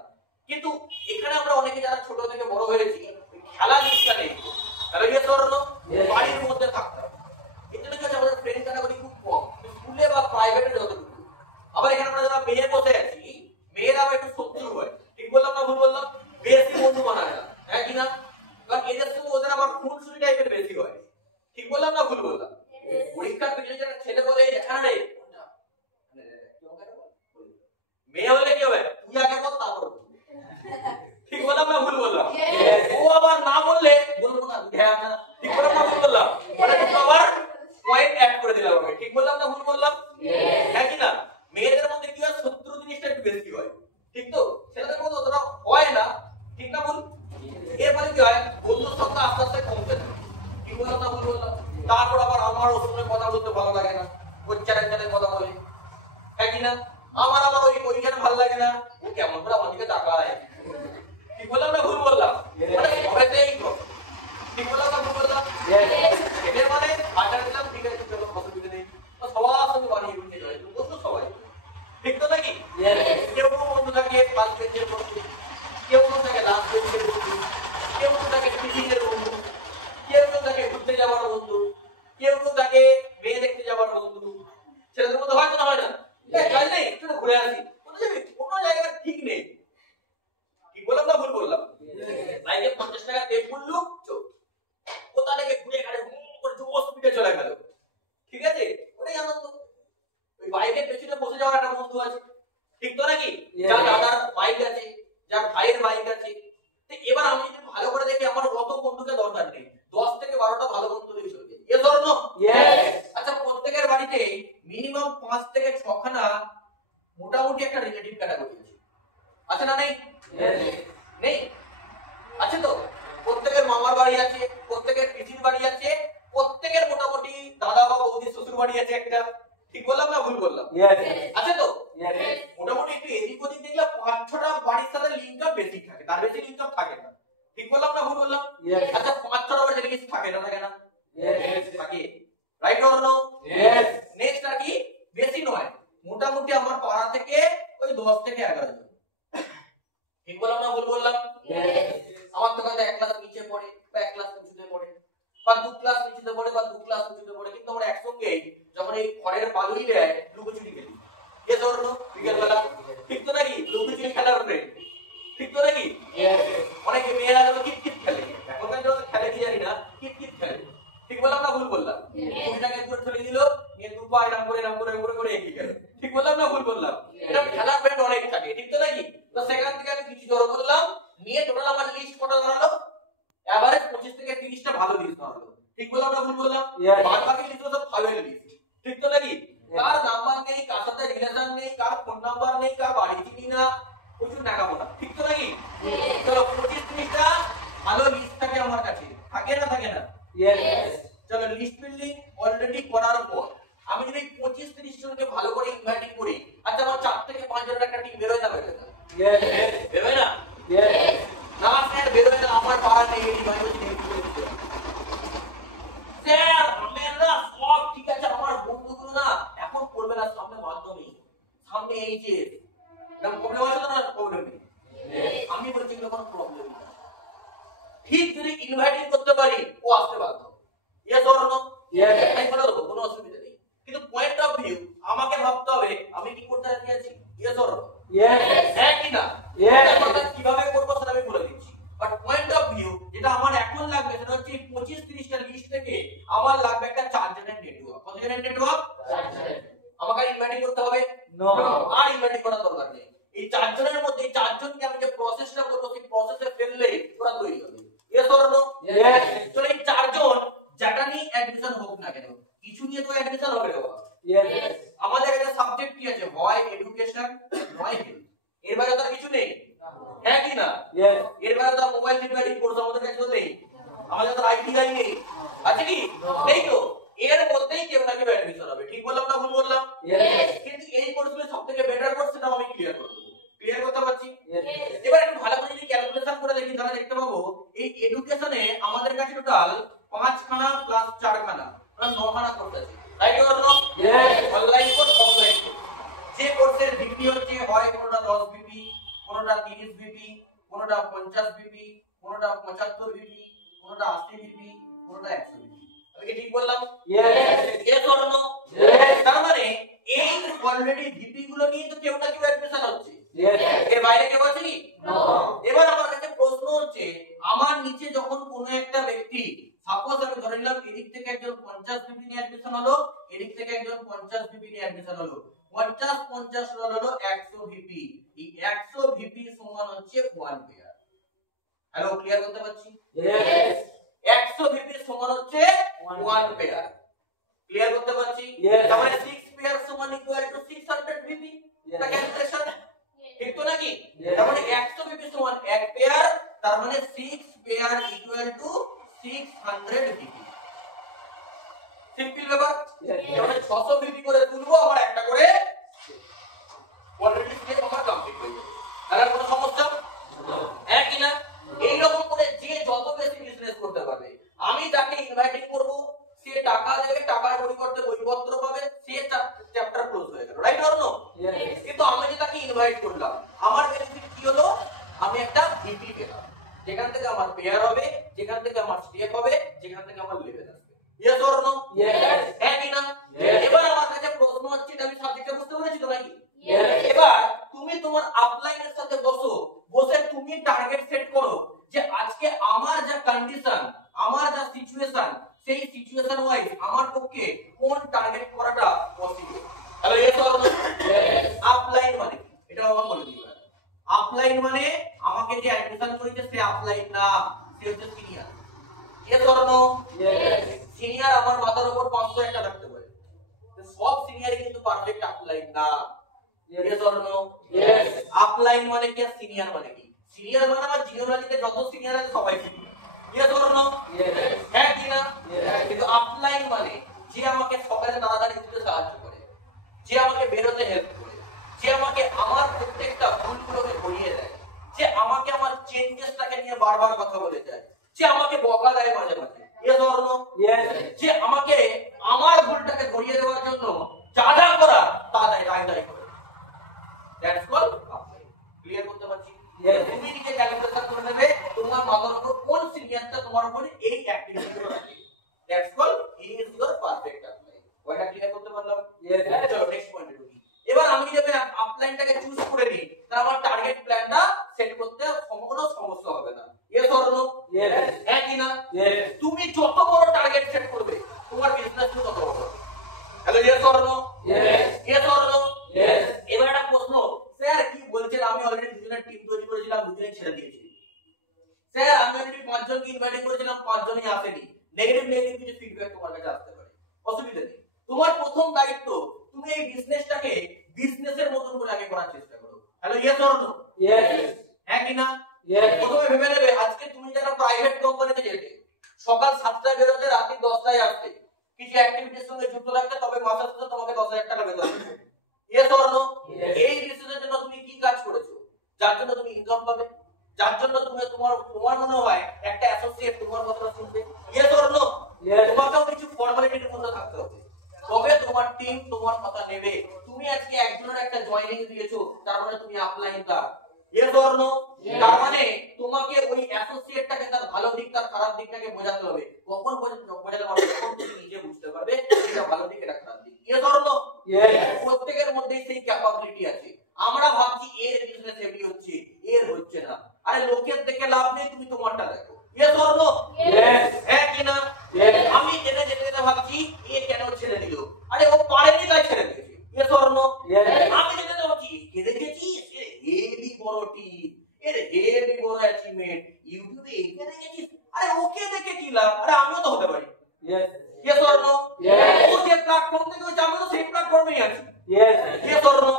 কিন্তু এখানে আমরা অনেকে যারা ছোট থেকে বড় হয়েছি খেলা জিনিসটা নেই। Hello yes or no? বাড়ির মধ্যে থাকতাম। এজন্য কি আমাদের ফ্রেন্ড ক্যাটাগরি খুব কম, স্কুলে বা প্রাইভেটে যতটুকু। আবার এখানে আমরা যারা মেয়ে বসে আছি, মেয়েরা আবার একটু শত্রু হয়। ঠিক বললাম না ভুল বললাম? বেশি বন্ধু বানায় না, হ্যাঁ কি না? কারণ এদের সঙ্গে ওদের আবার খুনসুটি টাইপের বেশি হয়। ঠিক বললাম না ভুল বললাম? পরীক্ষার পিছনে যারা ছেলে বলে এখানে মেয়ে হলে কি হবে, তুই আগে বল তারপর। ঠিক বললাম না ভুল বললাম? ও আবার না বললে বলবো না, হ্যাঁ না। ঠিক বললাম না ভুল বললাম? মানে তুমি আবার পয়েন্ট অ্যাড করে দিলাম আমাকে। ঠিক বললাম না ভুল বললাম? হ্যাঁ কি না? মেয়েদের মধ্যে কি হয়, শত্রু জিনিসটা একটু বেশি হয়, ঠিক তো? ছেলেদের মধ্যে অতটা হয় না, ঠিক না ভুল? এর ফলে কি হয়, বন্ধুর সংখ্যা আস্তে আস্তে কমতে থাকে। ঠিক বললাম না ভুল বললাম? তারপর আবার আমার ওর সঙ্গে কথা বলতে ভালো লাগে না, ওই চ্যালেঞ্জের কথা বলে, হ্যাঁ কি না? আমার আবার ওইখানে ভালো লাগে না, ও কেমন করে আমার দিকে তাকায়। ঠিক বললাম না ভুল বললাম? মানে সবাইতেই তো। ঠিক বললাম না ভুল বললাম? এদের মানে আচার দিলাম, ঠিক আছে চলো অসুবিধা নেই, সবার সঙ্গে বানিয়ে বুঝে যায় বন্ধু সবাই, ঠিক তো নাকি? কেউ কেউ বন্ধু থাকে ফার্স্ট বেঞ্চের বন্ধু, কেউ কেউ থাকে লাস্ট বেঞ্চের বন্ধু, কেউ কেউ থাকে টিফিন এর বন্ধু, কেউ কেউ থাকে ঘুরতে যাওয়ার বন্ধু, কেউ কেউ থাকে মেয়ে দেখতে যাওয়ার বন্ধু। ছেলেদের মধ্যে হয় না? হয় না? কাজ নেই, চলো ঘুরে আসি, কোনো জায়গায় ঠিক নেই। ঠিক বললাম না ভুল বললাম? লাইনে 50 টাকা তেল পুরলো, কোথা থেকে ঘুরে এখানে জোর স্পিডে চলে গেল, ঠিক আছে? ওটাই আনন্দ। ওই বাইকের পেছনে বসে যাওয়ার একটা বন্ধু আছে, ঠিক তো নাকি? যার দাদার বাইক আছে, যার ভাইয়ের বাইক আছে। এবার আমি যদি ভালো করে দেখি আমার অত বন্ধুকে দরকার নেই, 10 থেকে 12টা ভালো বন্ধু দিয়ে চলবে। এ ধরনো? আচ্ছা, প্রত্যেকের বাড়িতে মিনিমাম 5 থেকে 6 খানা মোটামুটি একটা রিলেটিভ ক্যাটাগরি আছে, আছে না নেই? নেই? আছে তো? প্রত্যেকের মামার বাড়ি আছে, প্রত্যেকের পিসির বাড়ি আছে, প্রত্যেকের মোটামুটি দাদা বা বৌদি শ্বশুর বাড়ি আছে একটা। ঠিক বললাম না ভুল বললাম? আছে তো? মোটামুটি একটু এদিক ওদিক দেখলে 5-6টা বাড়ির সাথে লিংক আপ বেশি থাকে, তার বেশি লিংক আপ থাকে না। ঠিক বললাম না ভুল বললাম? আচ্ছা, 5-6টা বাড়ি লিংক থাকে না, থাকে না? থাকে, রাইট অর নো? নেক্সট আর কি, বেশি নয়, মোটামুটি আমার পাড়া থেকে ওই 10 থেকে 11 জন। ঠিক বললাম না ভুল বললাম? আমার তো কথা 1 ক্লাস নিচে পড়ে বা 1 ক্লাস উঁচুতে পড়ে বা 2 ক্লাস নিচেতে পড়ে বা 2 ক্লাস উঁচুতে পড়ে, কিন্তু আমরা একসঙ্গে যখন এই ঘরের পালুই দেয় লুকোচুরি খেলি। এ ধরনো বিকেল বেলা, ঠিক তো নাকি? লুকোচুরি খেলার ফ্রেন্ড, ঠিক তো নাকি? অনেকে মেয়েরা যখন কিটকিট খেলে, এখনকার যখন খেলে কি জানি না, কিটকিট খেলে। ঠিক বললাম না ভুল বললাম? ওইটাকে দূরে চলে দিল, নিয়ে দুপা এরকম করে এগিয়ে গেল। ঠিক বললাম না ভুল বললাম? এটা খেলার ব্যান্ড অনেক থাকে, ঠিক তো নাকি? তো সেখান থেকে আমি কিছু জড়ো করলাম, নিয়ে টোটাল আমার লিস্ট কত দাঁড়ালো? এভারেজ 25 থেকে 30টা ভালো লিস্ট দাঁড়ালো, ঠিক বললাম না ভুল বললাম? বাদ বাকি লিস্ট সব ফাইনাল লিস্ট, ঠিক তো নাকি? কার নাম্বার নেই, কার সাথে রিলেশন নেই, কার ফোন নাম্বার নেই, কার বাড়ি চিনি না, প্রচুর টাকা বলা, ঠিক তো নাকি? চলো 25-30টা ভালো লিস্ট থাকে আমার কাছে, থাকে না থাকে না? চলো লিস্ট বিল্ডিং অলরেডি করার পর আমি যদি 25-30 জনকে ভালো করে ইনভাইট করি, আচ্ছা আমার 4 থেকে 5 জনের একটা টিম বের হয়ে যাবে না? বের হয় না? না স্যার বের হয় না, আমার পাড়া নেই ভাই, স্যার আমরা সব ঠিক আছে, আমার বন্ধুগুলো না এখন করবে না, সামনে মাধ্যমিক, সামনে এইচএস, এরকম প্রবলেম আছে না? প্রবলেম নেই, আমি বলছি এগুলো কোনো প্রবলেম না। ঠিক যদি ইনভাইটিং করতে পারি ও আসতে বাধ্য, ইয়েস অর নো? আমি বলে দেবো, কোনো অসুবিধা নেই, কিন্তু পয়েন্ট অফ ভিউ আমাকে ভাবতে হবে আমি কি করতে রাজি আছি, ইয়েস অর নো? হ্যাঁ কি না? কিভাবে করবো সেটা আমি বলে দিচ্ছি, বাট পয়েন্ট অফ ভিউ যেটা আমার এখন লাগবে সেটা হচ্ছে 25-30টা লিস্ট থেকে আমার লাগবে একটা 4 জনের নেটওয়ার্ক। কত জনের নেটওয়ার্ক? 4 জনের। আমাকে ইনভাইটিং করতে হবে? নো, আর ইনভাইটিং করার দরকার নেই। এই 4 জনের মধ্যে 4 জনকে আমি যে প্রসেসটা করব সেই প্রসেসে ফেললে ওরা তৈরি হবে, ইয়েস অর নো? তো এই 4 জন যেটা নিয়ে অ্যাডমিশন হোক না কেন, কিছু নিয়ে তো অ্যাডমিশন হবে রে বাবা। আমাদের একটা সাবজেক্ট কি আছে, হয় এডুকেশন নয় হেলথ, এর বাইরে তো কিছু নেই, হ্যাঁ কি না? এর বাইরে তো মোবাইল রিপেয়ারিং কোর্স আমাদের কাছে নেই, আমাদের তো আইটিআই নেই, আছে কি? নেই তো, এর মধ্যেই কেউ না কেউ অ্যাডমিশন হবে, ঠিক বললাম না ভুল বললাম? কিন্তু এই কোর্সগুলো সবথেকে বেটার কোর্স, সেটা আমি ক্লিয়ার করব, ক্লিয়ার করতে পারছি? এবার একটু ভালো করে যদি ক্যালকুলেশন করে দেখি তাহলে দেখতে পাবো এই এডুকেশনে আমাদের কাছে টোটাল 5 খানা প্লাস 4 খানা, মানে 9 খানা কোর্স আছে, right or no? Online course, offline course. যে কোর্সের ভিপি হচ্ছে হয় কোনটা 10 ভিপি, কোনটা 30 ভিপি, কোনটা 50 ভিপি, কোনটা 75 ভিপি, কোনটা 80 ভিপি, কোনটা 100 ভিপি। আমি কি ঠিক বললাম? Yes or no? তার মানে এই অলরেডি ভিপি গুলো নিয়ে তো কেউ না কেউ অ্যাডমিশন হচ্ছে, এর বাইরে কেউ আছে কি? এবার আমার কাছে প্রশ্ন হচ্ছে, আমার নিচে যখন কোনো একটা ব্যক্তি, সাপোজ আমি ধরে নিলাম এদিক থেকে একজন 50 ভিপি নিয়ে অ্যাডমিশন হলো, এদিক থেকে একজন 50 ভিপি নিয়ে অ্যাডমিশন হলো, 50-50 হলো 100 ভিপি, এই 100 ভিপি সমান হচ্ছে 1 পেয়ার। হ্যালো, ক্লিয়ার করতে পারছি? 100 ভিপি সমান হচ্ছে 1 পেয়ার, ক্লিয়ার করতে পারছি? তার মানে 6 পেয়ার সমান ইকুয়াল টু 600 ভিপি, এটা ক্যালকুলেশন, ঠিক তো নাকি? তার মানে 100 ভিপি সমান 1 পেয়ার, তার মানে 6 pair equal two 600 VP. Simple ব্যাপার। তাহলে 600 ভিপি করে তুলবো, আমার একটা করে অলরেডি স্টেপ আমার কমপ্লিট হয়ে যাবে, আর কোনো সমস্যা হ্যাঁ কি না? এই রকম করে যে যত বেশি বিজনেস করতে পারবে, আমি তাকে ইনভাইটিং করব, সে টাকা দেবে, টাকার পরিবর্তে বইপত্র পাবে, সে চ্যাপ্টার ক্লোজ হয়ে গেল, রাইট অর নো? কিন্তু আমি যে তাকে ইনভাইট করলাম, আমার বেনিফিট কি হলো? আমি একটা ভিপি পেলাম, যেখান থেকে আমার পেয়ার হবে, যেখান থেকে আমার স্টেপ হবে, যেখান থেকে আমার লেভেল আসবে, ইয়েস অর নো? হ্যাঁ কি না? এবার আমার কাছে প্রশ্ন হচ্ছে, আমি সাবজেক্টটা বুঝতে পেরেছি তো নাকি? এবার তুমি তোমার আপলাইনের সাথে বসে তুমি টার্গেট সেট করো যে আজকে আমার যা কন্ডিশন, আমার যা সিচুয়েশন, সেই সিচুয়েশন ওয়াইজ আমার পক্ষে কোন টার্গেট করাটা possible. Hello, yes or no? Upline মানে এটা আমাকে বলে দিও। আপলাইন মানে আমাকে যে অ্যাডমিশন করেছে সে আপলাইন না, সে হচ্ছে senior, yes or no? Senior আমার মাথার উপর 500 একটা থাকতে পারে, সব সিনিয়রই কিন্তু পারফেক্ট আপলাইন না, ইয়েস অর নো? আপলাইন মানে কি, সিনিয়র মানে কি? সিনিয়র মানে আমার জিওলজিতে যত সিনিয়র আছে সবাই সিনিয়র, ইয়েস অর নো? হ্যাঁ কি না? কিন্তু আপলাইন মানে যে আমাকে সকালে তাড়াতাড়ি উঠতে সাহায্য করে, যে আমাকে বেরোতে হেল্প করে, যে আমাকে আমার প্রত্যেকটা ভুলগুলোকে ধরিয়ে দেয়, যে আমাকে আমার চেঞ্জেসটাকে নিয়ে বারবার কথা বলে যায়, যে আমাকে বকা দেয় মাঝে মাঝে, ইয়েস অর নো? যে আমাকে আমার ভুলটাকে ধরিয়ে দেওয়ার জন্য যা যা করার তা দায় করে, দ্যাটস কল আপলাইন। ক্লিয়ার করতে পারছি? তুমি নিজে ক্যালকুলেশন করে নেবে তোমার মাথার উপর কোন সিনিয়রটা তোমার উপরে এই অ্যাক্টিভিটিগুলো রাখে, that's call he is your perfect upline. ওটা ক্লিয়ার করতে পারলাম? চলো নেক্সট পয়েন্টে ঢুকি। এবার আমি যদি আপলাইনটাকে চুজ করে নিই, তাহলে আমার টার্গেট প্ল্যানটা সেট করতে কোনো সমস্যা হবে না, ইয়েস অর নো? হ্যাঁ কি না? তুমি যত বড় টার্গেট সেট করবে তোমার বিজনেস তত বড় হবে। Hello, yes or no? Negative negative কিছু ফিডব্যাক তোমার কাছে আসতে পারে, অসুবিধা নেই। তোমার প্রথম দায়িত্ব তুমি এই বিজনেসটাকে বিজনেসের মতন করে আগে করার চেষ্টা করো। Hello, yes or no? Yes. হ্যাঁ কি না? ইয়েস। প্রথমে ভেবে নেবে আজকে তুমি যারা প্রাইভেট কোম্পানিতে যেতে, সকাল 7টায় বেরোতে রাত্রি 10টায় আসতে, কিছু অ্যাক্টিভিটির সঙ্গে যুক্ত রাখতে, তবে মাসের শেষে তোমাকে 10,000 টাকা বেতন দেবে। Yes or no? এই বিজনেসের জন্য তুমি কি কাজ করেছো, যার জন্য তুমি ইনকাম পাবে, যার জন্য তুমি তোমার মনে হয় একটা অ্যাসোসিয়েট তোমার কথা শুনবে। Yes or no? তোমাকেও কিছু ফর্মালিটির মধ্যে থাকতে হবে, তবে তোমার টিম তোমার কথা নেবে। তুমি আজকে একজনের একটা জয়েনিং দিয়েছো, তার মানে তুমি অ্যাপ্লাইনটা। Yes or no? তার মানে তোমাকে ওই অ্যাসোসিয়েটটাকে তার ভালো দিক তার খারাপ দিকটাকে বোঝাতে হবে। কখন বোঝাতে পারবে? যখন তুমি নিজে বুঝতে পারবে এটা ভালো দিক এটা খারাপ দিক। Yes or no? প্রত্যেকের মধ্যেই সেই ক্যাপাবিলিটি আছে। আমরা ভাবছি এর বিজনেস হেভি হচ্ছে, এর হচ্ছে না। আরে লোকের দেখে লাভ নেই, তুমি তোমারটা দেখো। Yes or no? হ্যাঁ কি না? আমি যেতে যেতে ভাবছি এ কেন ছেড়ে দিল, আরে ও পারেনি তাই ছেড়ে দিয়েছে। Yes or no? আমি যেতে ভাবছি কে দেখেছি হেভি বড় টিম, এর হেভি বড় অ্যাচিভমেন্ট, ইউটিউবে একে দেখেছিস, আরে ওকে দেখে কি লাভ, আরে আমিও তো হতে পারি। Yes or no? ও যে প্ল্যাটফর্ম থেকে হচ্ছে আমি তো সেই প্ল্যাটফর্মেই আছি। Yes or no?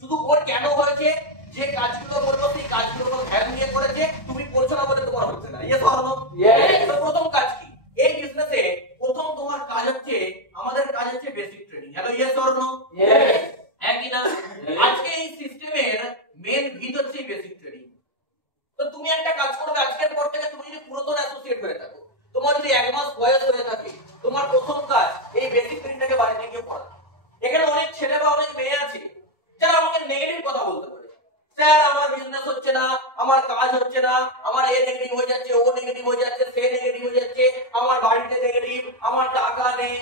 শুধু ওর কেন হয়েছে, যে কাজগুলো করলো সেই কাজগুলো ধ্যান দিয়ে করেছে, তুমি করছো না বলে তোমার হচ্ছে না। Yes or no? তো প্রথম কাজ কি এই বিজনেসে? প্রথম তোমার কাজ হচ্ছে, আমাদের কাজ হচ্ছে basic training. Hello, yes or no? হ্যাঁ কি না? আজকে এই সিস্টেমের মেন ভিত হচ্ছে বেসিক ট্রেনিং। তো তুমি একটা কাজ করবে, আজকের পর থেকে তুমি যদি পুরাতন অ্যাসোসিয়েট হয়ে থাকো, তোমার যদি 1 মাস বয়স হয়ে থাকে, তোমার প্রথম কাজ এই বেসিক ট্রেনিংটাকে বাড়িতে গিয়ে পড়া। এখানে অনেক ছেলে বা অনেক মেয়ে আছে যারা আমাকে নেগেটিভ কথা বলতে পারে, স্যার আমার বিজনেস হচ্ছে না, আমার কাজ হচ্ছে না, আমার এ নেগেটিভ হয়ে যাচ্ছে, ও নেগেটিভ হয়ে যাচ্ছে, সে নেগেটিভ হয়ে যাচ্ছে, আমার বাড়িতে নেগেটিভ, আমার টাকা নেই।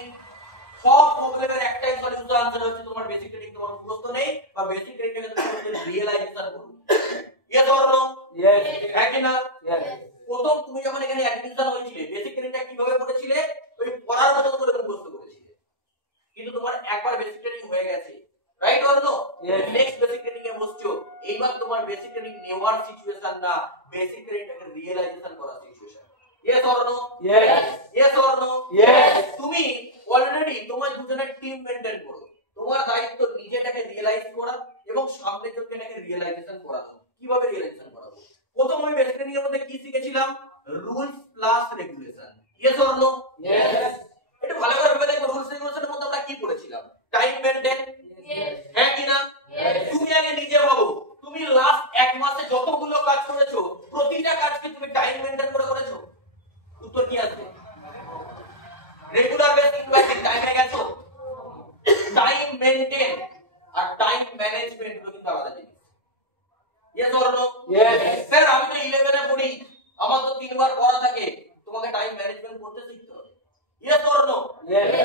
সব প্রবলেমের একটাই সলিউশন, আনসার হচ্ছে তোমার বেসিক ট্রেনিং তোমার মুখস্থ নেই, বা বেসিক ট্রেনিংটাকে তুমি রিয়েলাইজেশন করো। Yes or no? হ্যাঁ কি না? প্রথম তুমি যখন এখানে অ্যাডমিশন হয়েছিলে, বেসিক ট্রেনিংটা কিভাবে করেছিলে? ওই পড়ার মতো করে মুখস্থ করেছিলে, কিন্তু তোমার একবার বেসিক ট্রেনিং হয়ে গেছে, right or no? Next basic training এ বসছো, এইবার তোমার বেসিক ট্রেনিং নেওয়ার সিচুয়েশন না, বেসিক ট্রেনিংটাকে রিয়েলাইজেশন করার situation. Yes or no? Yes or no? তুমি অলরেডি তোমার দুজনের টিম মেইনটেইন করো, তোমার দায়িত্ব নিজেটাকে রিয়েলাইজ করা এবং সামনের জনকে রিয়েলাইজেশন করানো। কিভাবে রিয়েলাইজেশন করাবো? প্রথম আমি বেসিক ট্রেনিং এর মধ্যে কি শিখেছিলাম? Rules plus regulation. Yes or no? এটা ভালো করে ভেবে দেখো, রুলস রেগুলেশনের মধ্যে আমরা কি পড়েছিলাম? Time maintain. হ্যাঁ কি না? তুমি আগে নিজে ভাবো, তুমি লাস্ট 1 মাসে যতগুলো কাজ করেছো, প্রতিটা কাজ কি তুমি টাইম মেইনটেইন করে করেছো? উত্তর কি আসবে? রেগুলার বেসিস বাই টাইমে গেছো? টাইম মেইনটেইন আর টাইম ম্যানেজমেন্ট দুটো আলাদা জিনিস। Yes or no? স্যার আমি তো 11 এ পড়ি, আমার তো 3 বার পড়া থাকে, তোমাকে টাইম ম্যানেজমেন্ট করতে শিখতে হবে। Yes or no?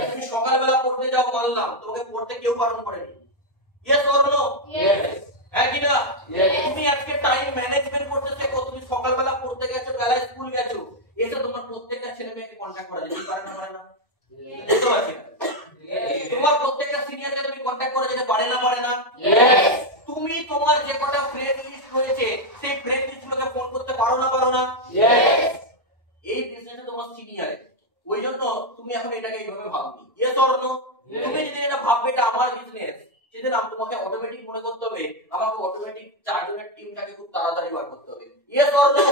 তুমি সকালবেলা পড়তে যাও মানলাম, তোমাকে পড়তে কেউ বারণ করেনি। Yes or no? হ্যাঁ কি না? তুমি আজকে টাইম ম্যানেজমেন্ট করতে শেখো, তুমি সকালবেলা পড়তে গেছো, বেলায় স্কুল গেছো, এসে তোমার প্রত্যেকটা ছেলে মেয়েকে কন্টাক্ট করা যেতে পারে না? পারে না? বুঝতে পারছি না। তোমার প্রত্যেকটা সিনিয়রকে তুমি কন্টাক্ট করা যেতে পারে না? পারে না? তুমি তোমার যে কটা ফ্রেন্ড লিস্ট রয়েছে, সেই ফ্রেন্ড লিস্টগুলোকে ফোন করতে পারো না? পারো না? এই বিজনেসে তোমার সিনিয়র, ওই জন্য তুমি এখন এটাকে এইভাবে ভাবনি। Yes or no? তুমি যদি এটা ভাববে এটা আমার বিজনেস, সেদিন তোমাকে অটোমেটিক মনে করতে হবে আমাকে অটোমেটিক 4 জনের টিমটাকে খুব তাড়াতাড়ি বার করতে হবে। Yes or no?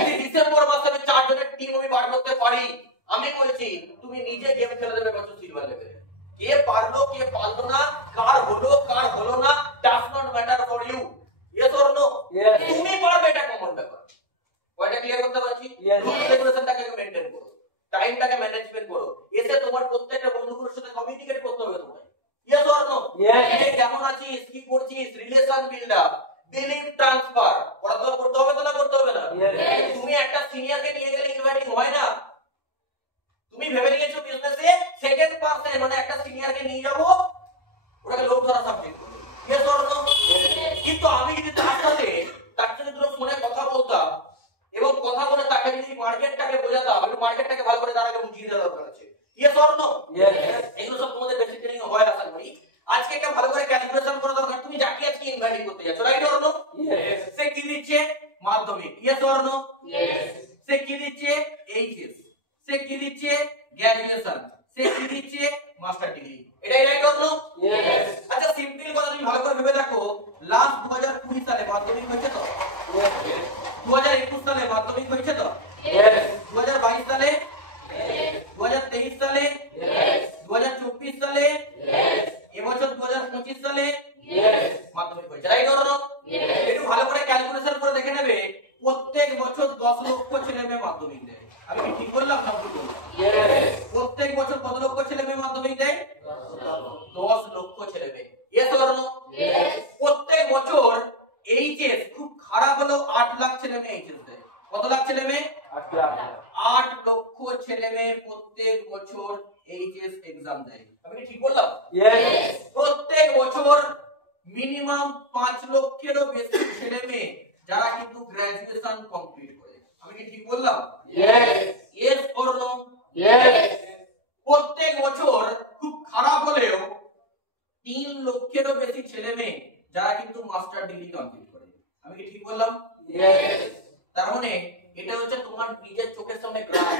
যদি ডিসেম্বর মাসে আমি 4 জনের টিম আমি বার করতে পারি, আমি বলছি তুমি নিজে গেম খেলে দেবে কত সিলভার লেভেলে। কে পারলো কে পারলো না, কার হলো না, does not matter for you. Yes or no? তুমি পারবে, এটা কমন ব্যাপার। পয়েন্টটা ক্লিয়ার করতে পারছি? রুলস রেগুলেশনটাকে মেইনটেইন করো, টাইমটাকে ম্যানেজমেন্ট করো, এসে তোমার প্রত্যেকটা বন্ধুদের সাথে কমিউনিকেট করতে হবে তোমায়। Yes or no? কেমন আছিস, কি করছিস, relation build up, believe transfer পড়াশোনা করতে হবে তো না? করতে হবে না? তুমি একটা সিনিয়রকে নিয়ে গেলে ইনভাইটিং হয় না? তুমি ভেবে নিয়েছো বিজনেসে সেকেন্ড পারসন মানে একটা সিনিয়রকে নিয়ে যাব, ওটাকে লোক ধরা সাবজেক্ট করবে। Yes or no? কিন্তু আমি যদি তার সাথে দুটো ফোনে কথা বলতাম এবং কথা বলে তাকে যদি মার্কেটটাকে বোঝাতাম, আমি মার্কেটটাকে ভালো করে তার আগে বুঝিয়ে দেওয়া দরকার আছে। Yes or no? এগুলো সব তোমাদের বেসিক ট্রেনিং হয় আশা করি। আজকে একটা ভালো করে ক্যালকুলেশন করা দরকার, তুমি যাকে আজকে ইনভাইট করতে যাচ্ছ, রাইট অর নো? সে কি দিচ্ছে? মাধ্যমিক। Yes or no? সে কি দিচ্ছে? এইচএস। সে কি দিচ্ছে গ্র্যাজুয়েশন, সে কি দিচ্ছে মাস্টার ডিগ্রি। এটাই রাইট অর নো? यस। আচ্ছা সিম্পল কথা তুমি ভালো করে ভেবে দেখো, লাস্ট 2020 সালে মাধ্যমিক হয়েছে তো? यस। 2021 সালে মাধ্যমিক হয়েছে তো? यस। 2022 সালে? यस। 2023 সালে? यस। 2024 সালে? यस। এবছর 2025 সালে? यस। মাধ্যমিক হয়েছে, রাইট অর নো? यस। একটু ভালো করে ক্যালকুলেশন করে দেখে নেবে, প্রত্যেক বছর 10 লক্ষ ছেলে মেয়ে মাধ্যমিক দেয়। আমি কি ঠিক বললাম না ভুল বললাম? यस। প্রত্যেক বছর কত লক্ষ ছেলে মেয়ে মাধ্যমিক দেয়? 10 লক্ষ ছেলে মেয়ে। Yes or no? यस। প্রত্যেক বছর এইচএস খুব খারাপ হলো 8 লাখ ছেলে মেয়ে এইচএস দেয়। কত লাখ ছেলে মেয়ে? 8 লাখ। 8 লক্ষ ছেলে মেয়ে প্রত্যেক বছর এইচএস एग्जाम দেয়। আমি কি ঠিক বললাম? यस। প্রত্যেক বছর মিনিমাম 5 লক্ষেরও বেশি ছেলে মেয়ে যারা কিন্তু গ্র্যাজুয়েশন কমপ্লিট করে। আমি কি ঠিক বললাম? Yes. Yes or no? Yes. প্রত্যেক বছর খুব খারাপ হলেও 3 লক্ষেরও বেশি ছেলে মেয়ে যারা কিন্তু মাস্টার ডিগ্রি কমপ্লিট করে। আমি কি ঠিক বললাম? यस। তার মানে এটা হচ্ছে তোমার নিজের চোখের সামনে graph.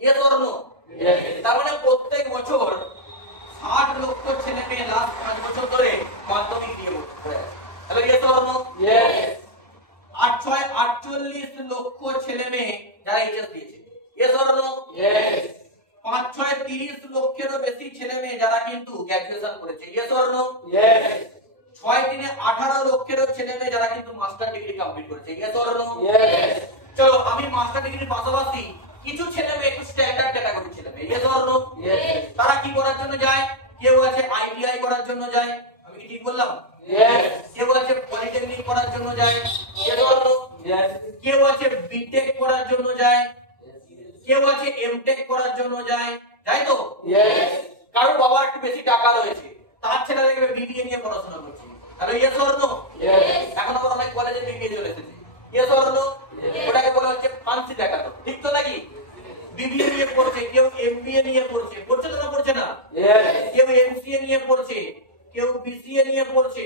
Yes or no? Yes. তার মানে প্রত্যেক বছর 60 লক্ষ ছেলে মেয়ে লাস্ট 5 বছর ধরে মাধ্যমিক দিয়ে পড়ে। Hello yes or no? Yes. 48 লক্ষ ছেলে মেয়ে যারা এইচএস দিয়েছে। Yes or no? यस। 5-6 30 লক্ষেরও বেশি ছেলে মেয়ে যারা কিন্তু গ্র্যাজুয়েশন করেছে। Yes or no? यस। 6-3 18 লক্ষেরও ছেলে মেয়ে যারা কিন্তু মাস্টার ডিগ্রি কমপ্লিট করেছে। Yes or no? यस। চলো আমি মাস্টার ডিগ্রির পাশাপাশি কিছু ছেলে মেয়ে একটু স্ট্যান্ডার্ড ক্যাটাগরি ছেলে মেয়ে। Yes or no? यस। তারা কি করার জন্য যায়? কেউ আছে আইটিআই করার জন্য যায়। আমি কি ঠিক বললাম? यस। কেউ আছে পলিটেকনিক করার জন্য যায়। Yes or no? यस। কেউ আছে বিটেক করার জন্য যায়। কেউ আছে এমটেক করার জন্য যায়। যাই তো? यस। কারো বাবার একটু বেশি টাকা রয়েছে, তার ছেলে দেখবে বিবিএ নিয়ে পড়াশোনা করছে। Hello yes or no? Yes. এখন আবার অনেক কলেজে বিবিএ চলে এসেছে। Yes or no? ওটাকে বলা হচ্ছে ফান্সি দেখানো। ঠিক তো নাকি? বিবিএ নিয়ে পড়ছে, কেউ এমবিএ নিয়ে পড়ছে। পড়ছে তো না পড়ছে না? यस। কেউ এমসিএ নিয়ে পড়ছে, কেউ বিসিএ নিয়ে পড়ছে,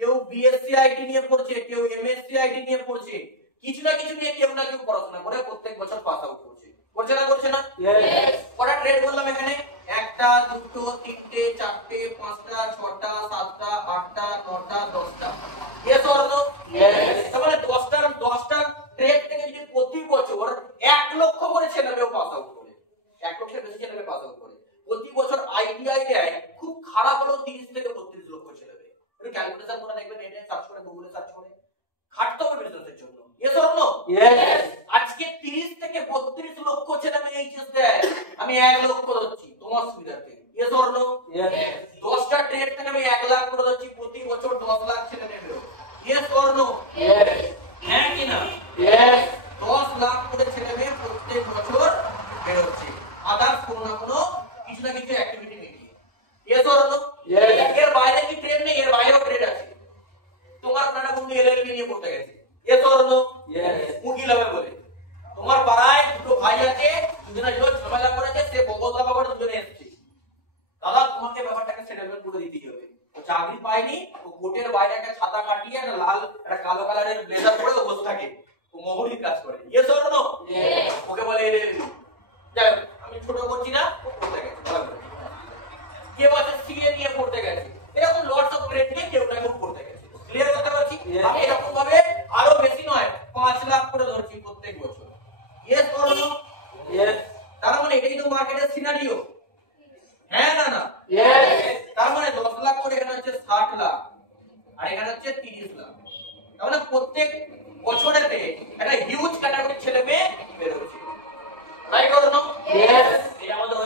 কেউ বিএসসি আইটি নিয়ে পড়ছে, কেউ এমএসসি আইটি নিয়ে পড়ছে। কিছু না কিছু নিয়ে কেউ না কেউ পড়াশোনা করে প্রত্যেক বছর পাস আউট করছে। করছে না করছে না? यस। কটা ট্রেড বললাম এখানে? 1টা 2টো 3টে 4টে 5টা 6টা 7টা 8টা 9টা 10টা। Yes or no? यस। তাহলে 10টা ট্রেড থেকে যদি প্রতি বছর 1 লক্ষ করে ছেলে মেয়ে পাস আউট করে, 1 লক্ষের বেশি ছেলে মেয়ে পাস আউট করে, প্রতি বছর আইটিআই দেয় খুব খারাপ হলো 30 থেকে 32 লক্ষ ছেলে মেয়ে। একটু ক্যালকুলেশন করে দেখবেন, নেটে সার্চ করে গুগলে সার্চ করে খাটতে হবে বিজনেসের জন্য। Yes or no? यस। আজকে 30 থেকে 32 লক্ষ ছেলে মেয়ে এইচএস দেয়, আমি 1 লক্ষ ধরছি তোমার সুবিধাতে। Yes or no? यस। 10টা ট্রেড থেকে আমি 1 লাখ করে ধরছি, প্রতি বছর 10 লাখ ছেলে মেয়ে বেরো। Yes or no? यस। হ্যাঁ কি না? यस। 10 লাখ করে ছেলে মেয়ে প্রত্যেক বছর বের হচ্ছে, আদার্স কোনো না কোনো কিছু না কিছু অ্যাক্টিভিটি নিয়ে। Yes or no? यस। এর বাইরে কি ট্রেড নেই? এর বাইরেও ট্রেড আছে। তোমার আপনারা বন্ধু এলএলবি নিয়ে পড়তে গেছে। Yes or no? यस। উকিল হবে বলে। তোমার পাড়ায় দুটো ভাই আছে, দুজনে জোর ঝামেলা করেছে, সে বগলদা বাবার দুজনে এসেছে। দাদা তোমাকে ব্যাপারটাকে সেটেলমেন্ট করে দিতেই হবে। ও চাকরি পায়নি, ও কোর্টের বাইরে একটা ছাতা কাটিয়ে একটা লাল একটা কালো কালারের ব্লেজার পরে ও বসে থাকে, ও মোহরির কাজ করে। Yes or no? यस। ওকে বলে এলএলবি। যাই আমি ছোট করছি না, ও পড়তে গেছে ভালো করে। কেউ আছে সিএ নিয়ে পড়তে গেছে, এরকম লটস অফ ট্রেড নিয়ে কেউ না কেউ পড়তে গেছে। ক্লিয়ার কথা বলছি? আমি এরকম ভাবে আরো বেশি নয় 5 লাখ করে ধরছি প্রত্যেক বছর। Yes or no? यस। তার মানে এটাই তো মার্কেটের সিনারিও। হ্যাঁ না না? यस। তার মানে 10 লাখ করে এখানে হচ্ছে 60 লাখ আর এখানে হচ্ছে 30 লাখ। তাহলে প্রত্যেক বছরেতে একটা হিউজ ক্যাটাগরি ছেলে মেয়ে বের হচ্ছে। Right or no? यस। এই আমাদের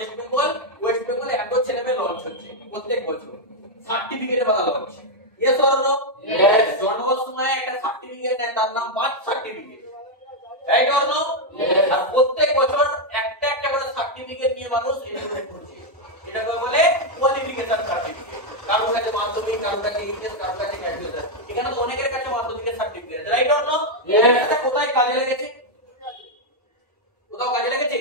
ওয়েস্ট বেঙ্গল এত ছেলে মেয়ে লঞ্চ হচ্ছে প্রত্যেক বছর, সার্টিফিকেটে বাধা লঞ্চ। Yes or no? यस। জন্মের সময় একটা সার্টিফিকেট নেয়, তার নাম birth certificate. Right or no? Yes. আর প্রত্যেক বছর একটা একটা করে সার্টিফিকেট নিয়ে মানুষ এলিজিবল করছে, এটাকে বলে কোয়ালিফিকেশন সার্টিফিকেট। কারোর কাছে মাধ্যমিক, কারোর কাছে এইচএস, কারোর কাছে গ্র্যাজুয়েশন। এখানে তো অনেকের কাছে মাধ্যমিকের certificate. Right or no? Yes. এটা কোথায় কাজে লেগেছে? কোথাও কাজে লেগেছে?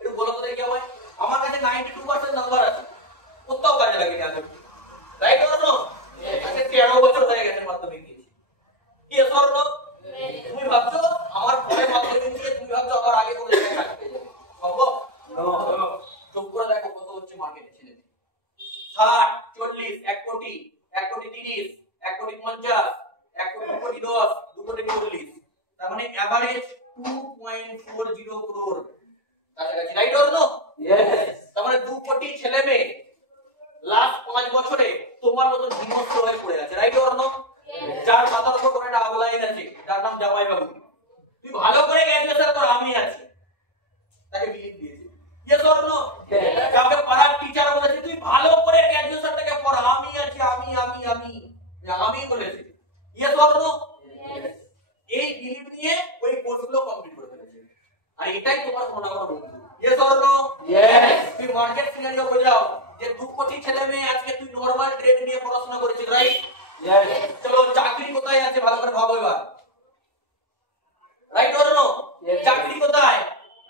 একটু বলো তো দেখি আমায়। আমার কাছে 92% নাম্বার আছে, কোথাও কাজে লাগেনি আজ অবধি। Right or no? আজকে 13 বছর হয়ে গেছে মাধ্যমিক দিয়েছি। Yes or no? তুমি ভাবছো আমার পরে মাধ্যমিক দিয়ে তুমি ভাবছো আবার আগে কোনো জায়গায় কাজ পেয়ে যাবে? 30, 1 কোটি 50, 1 কোটি 2 কোটি 10, 2 কোটি 40, তার মানে এভারেজ 2.40 crore কাছাকাছি, রাইট অর নো? Yes. তার মানে 2 কোটি ছেলে মেয়ে লাস্ট 5 বছরে তোমার মতো বিমস্ত হয়ে পড়ে আছে, রাইট অর নো? যার মাথার উপর কোনো একটা আগলাইন আছে, তার নাম জামাই বাবু। তুই ভালো করে গ্র্যাজুয়েশন কর, আমি আছি, তাকে বিলিভ দিয়েছি, ইয়েস অর নো? যাকে পাড়ার টিচার বলেছে তুই ভালো করে গ্র্যাজুয়েশনটাকে পড়, আমি আছি, আমি বলেছি, ইয়েস অর নো? এই বিলিভ নিয়ে ওই কোর্সগুলো কমপ্লিট করে ফেলেছে, আর এটাই তোমার কোনো না কোনো বন্ধু, ইয়েস অর নো? Yes. তুই মার্কেট সিনারিও বোঝাও যে 2 কোটি ছেলে মেয়ে আজকে তুই নরমাল ট্রেড নিয়ে পড়াশোনা করেছিস, রাইট? Yes. চলো চাকরি কোথায় আছে ভালো করে ভাবো এবার, রাইট অর নো? Yes. চাকরি কোথায়?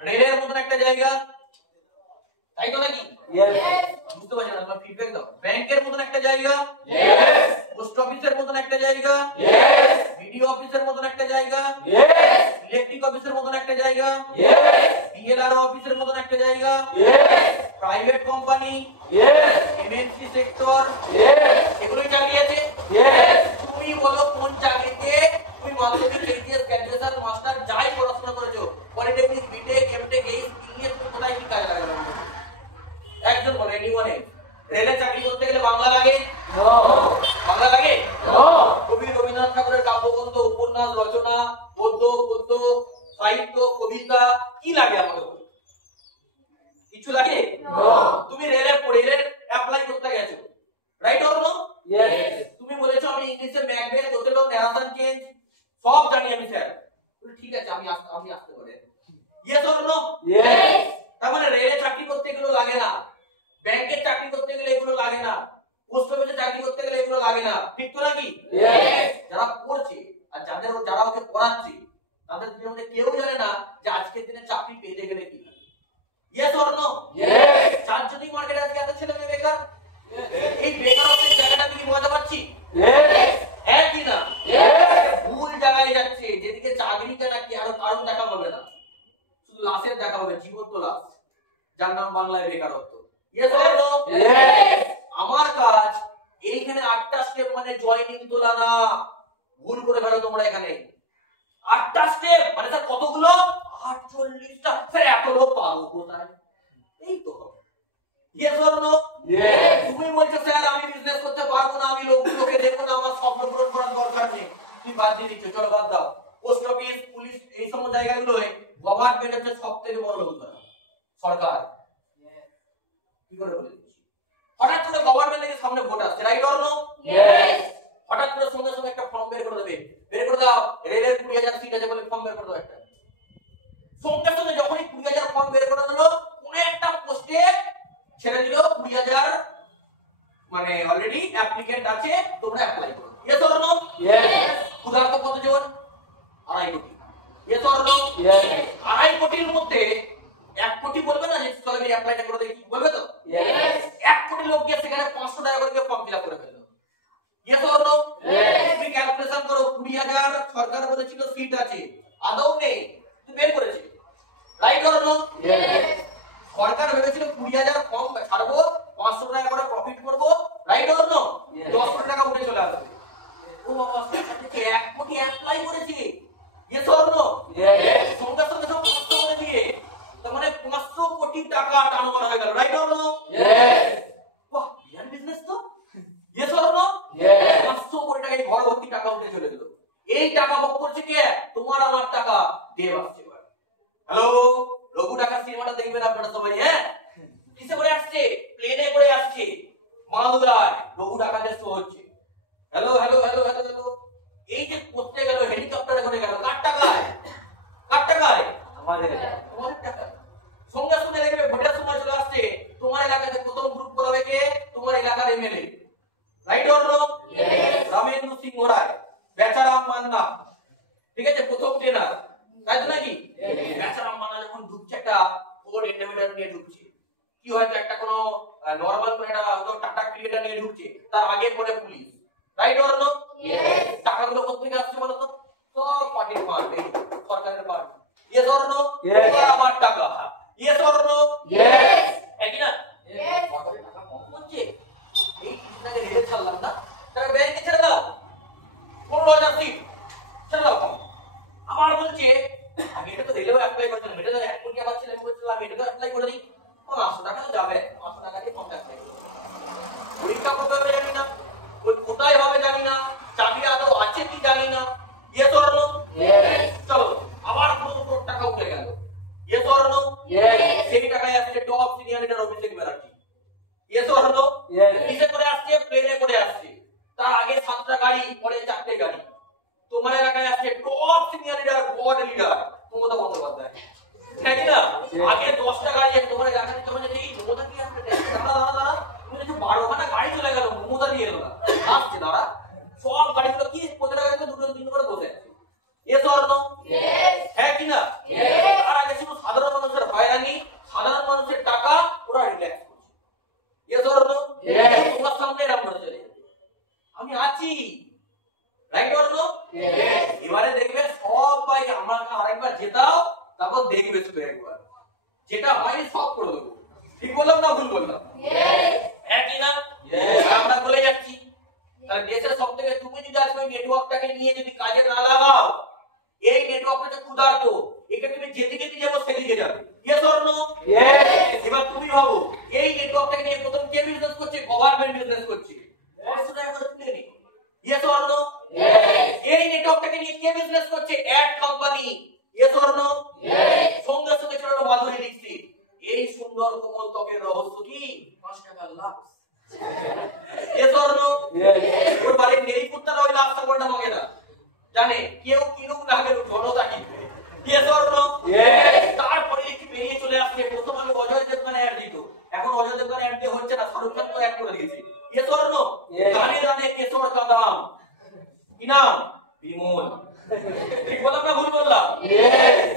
রেলের মতন একটা জায়গা, তাই তো নাকি? Yes. বুঝতে পারছেন না, তোমরা ফিডব্যাক দাও। ব্যাংকের মতন একটা জায়গা, Yes. পোস্ট অফিসের মতন একটা জায়গা, Yes. বিডিও অফিসের মতন একটা জায়গা, Yes. ইলেকট্রিক অফিসের মতন একটা জায়গা, Yes. বিএলআরও অফিসের মতন একটা জায়গা, Yes. Private company, Yes. MNC sector, Yes. এগুলোই চাকরি আছে। Yes. তুমি বলো কোন চাকরিতে তুমি মাধ্যমিক, এইচএস, গ্র্যাজুয়েশন, মাস্টার যাই পড়াশোনা করেছো, পলিটেকনিক, বিটেক, এমটেক, এই স্কিল নিয়ে তুমি কোথায় কি কাজে লাগাবে? একজন বলে, এনিওয়ান। রেলে চাকরি করতে গেলে বাংলা লাগে? No. বাংলা লাগে? No. কবি রবীন্দ্রনাথ ঠাকুরের কাব্যগ্রন্থ, উপন্যাস, রচনা, গদ্য, পদ্য, সাহিত্য, কবিতা কি লাগে আমাদের? কিছু লাগে? No. তুমি রেলের অ্যাপ্লাই করতে গেছো, রাইট অর নো? Yes. তুমি বলেছো আমি ইংলিশে ম্যাকবেথ, ওথেলো, ন্যারেশন চেঞ্জ সব জানি আমি স্যার। ঠিক আছে, আমি আসতে পারি, ইয়েস অর নো? Yes. তার মানে রেলে চাকরি করতে এগুলো লাগে না, ব্যাংকের চাকরি করতে গেলে এগুলো লাগে না, পোস্ট অফিসে চাকরি করতে গেলে এগুলো লাগে না, ঠিক তো নাকি? Yes. যারা পড়ছে আর যারা ওকে পড়াচ্ছে তাদের মধ্যে কেউ জানে না যে আজকের দিনে চাকরি পেতে গেলে কি লাগে, ইয়েস অর নো? Yes. চার জনই মার্কেটে আজকে এত ছেলে মেয়ে বেকার, এই বেকারত্বের জায়গাটা আমি কি বোঝাতে পারছি? Yes. হ্যাঁ কি না? Yes. ভুল জায়গায় যাচ্ছে, যেদিকে চাকরি কেনা কি আরো কারণ দেখা হবে না, শুধু লাশের দেখা হবে, জীবন্ত লাশ, যার নাম বাংলায় বেকারত্ব, ইয়েস অর নো? Yes. আমার কাজ এইখানে 8টা স্টেপ মানে জয়েনিং তোলা না, ভুল করে ফেলো তোমরা এখানে। 8টা স্টেপ মানে স্যার কতগুলো? 48টা। স্যার এত লোক পাবো কোথায়? এই তো, ইয়েস অর নো? Yes. তুমি বলছো স্যার আমি বিজনেস করতে পারবো না, আমি লোকগুলোকে দেখবো না, আমার স্বপ্ন পূরণ করার দরকার নেই, তুমি বাদ দিয়ে দিচ্ছ, চলো বাদ দাও। পোস্ট অফিস, পুলিশ, এই সমস্ত জায়গাগুলোয় গভর্নমেন্ট হচ্ছে সবথেকে বড় লোক, সরকার। কি করে বলে দিচ্ছি, হঠাৎ করে গভর্নমেন্টের সামনে ভোট আসছে, রাইট অর নো? Yes. হঠাৎ করে সঙ্গে সঙ্গে একটা ফর্ম বের করে দেবে, বের করে দাও, রেলের 20,000 সিট আছে বলে ফর্ম বের করে দাও একটা। সঙ্গে সঙ্গে যখনই 20,000 ফর্ম বের করে দিল, কোন একটা পোস্টে ছেড়ে দিল 20,000, মানে অলরেডি অ্যাপ্লিকেন্ট আছে, তোমরা অ্যাপ্লাই করো, ইয়েস অর নো? Yes. ক্ষুধার্ত কতজন? 2.5 কোটি, ইয়েস অর নো? Yes. 2.5 কোটির মধ্যে 1 কোটি বলবে না যে চলো আমি অ্যাপ্লাইটা করে দেখি, বলবে তো? Yes. 1 কোটি লোক গিয়ে সেখানে 500 টাকা করে ফর্ম ফিল আপ করে ফেললো, ইয়েস অর নো? Yes. তুমি ক্যালকুলেশন করো, 20,000 সরকার বলেছিল সিট আছে, আদৌ নেই, তুমি বের করেছে, রাইট অর নো? Yes. সরকার ভেবেছিল 20,000 ফর্ম ছাড়বো, 500 টাকা করে প্রফিট করবো, রাইট অর নো? Yes. 10 কোটি টাকা উঠে চলে আসবে। ও বাবা, সরকার থেকে 1 কোটি অ্যাপ্লাই করেছে, ইয়েস অর নো? Yes. সঙ্গে সঙ্গে সব 500 করে দিয়ে, তার মানে 500 কোটি টাকা টার্নওভার হয়ে গেল, রাইট অর নো? Yes. বাহ, বিরাট বিজনেস তো, ইয়েস অর নো? Yes. 500 কোটি টাকা, ঘর ভর্তি টাকা উঠে চলে গেল। এই টাকা ভোগ করছে কে? তোমার আমার টাকা, দেব আসছে। হ্যালো, রঘু টাকার সিনেমাটা দেখবেন আপনারা সবাই, হ্যাঁ? কিসে করে আসছে? প্লেনে করে আসছে, মালদায় রঘু টাকাদের শো হচ্ছে। Hello hello hello hello hello, এই যে করতে গেল হেলিকপ্টারে করে গেল, কার টাকায়? কার টাকায়? আমাদের তোমার টাকায়। সঙ্গে সঙ্গে দেখবে ভোটের সময় চলে আসছে, তোমার এলাকাতে প্রথম গ্রুপ করাবে কে? তোমার এলাকার MLA, right or no? Ramendra Singha Roy, Becharam Manna, ঠিক আছে, প্রথম ট্রেনার, তাই তো নাকি? বেচারাম মান্না যখন ঢুকছে একটা ফোর্ড ইন্ডিভিজুয়াল নিয়ে ঢুকছে, কি হয়তো একটা কোনো নরমাল কোনো একটা হয়তো টাটা ক্রিকেটার নিয়ে ঢুকছে, তার আগে পরে পুলিশ, রাইট অর নো? টাকাগুলো কোথেকে আসছে বলো তো? সব পার্টির ফান্ড, এই সরকারের ফান্ড, ইয়েস অর নো? আমার টাকা, ইয়েস অর নো? Yes. একই না? সরকারের টাকা কম হচ্ছে, এই কিছুদিন আগে রেলে ছাড়লাম না, তারা ব্যাংকে ছেড়ে 7টা গাড়ি, পরে 4টে গাড়ি। তোমার এলাকায় আসছে টপ সিনিয়র লিডার, বড় লিডার মমতা বন্দ্যোপাধ্যায়, ঠিক না? আগে 10টা গাড়ি আছে তোমার এলাকায়, তখন যে এই মমতা কি আসবে, দাঁড়া তুমি যে 12খানা গাড়ি চলে গেল, মমতা দিয়ে এলো না, আসছে দাঁড়া, সব গাড়িগুলো কি প্রতিটা গাড়িতে দুটো তিনটে করে বসে আছে। Yes or no? হ্যাঁ কি না? তার আগে শুধু সাধারণ মানুষের হয়রানি, সাধারণ মানুষের টাকা ওরা রিল্যাক্স করছে। Yes or no? তোমার সামনে এরকম করে চলে যাবে, আমি আছি, রাইট অর নো? এবারে দেখবে সবাই আমাকে আরেকবার জেতাও, তারপর দেখবে শুধু একবার, যেটা হয়নি সব করে দেবো। ঠিক বললাম না ভুল বললাম? হ্যাঁ কি না? আমরা বলে যাচ্ছি, তাহলে দেশের সব থেকে তুমি যদি আজকে ওই নেটওয়ার্কটাকে নিয়ে যদি কাজে না লাগাও, এই নেটওয়ার্কটা যে ক্ষুধার্ত, একে তুমি যেদিকে যাবো সেদিকে যাবে। Yes or no? এবার তুমি ভাবো, এই নেটওয়ার্কটাকে নিয়ে প্রথম কে বিজনেস করছে? গভর্নমেন্ট বিজনেস করছে। Yes or no? এই নেটওয়ার্কটাকে নিয়ে কে বিজনেস করছে? Ad company. Yes or no? সঙ্গে সঙ্গে চলে এলো মাধুরী দীক্ষিত, এই সুন্দর কোমল ত্বকের রহস্য কি? 5 টাকার লাভ। Yes or no? ওর বাড়ির নেই কুত্তারা ওই লাভটা করে আমাকে না জানে, কেউ কিনুক না কেন জনতা কিনবে। Yes or no? তারপরে একটু বেরিয়ে চলে আসছে, প্রথম আমি অজয় দেবগন অ্যাড দিত, এখন অজয় দেবগন অ্যাড দিয়ে হচ্ছে না, শাহরুখ খান তো অ্যাড করে দিয়েছে। Yes or no? গানে গানে কেশর কা দাম, কি নাম? বিমল। ঠিক বললাম না ভুল বললাম?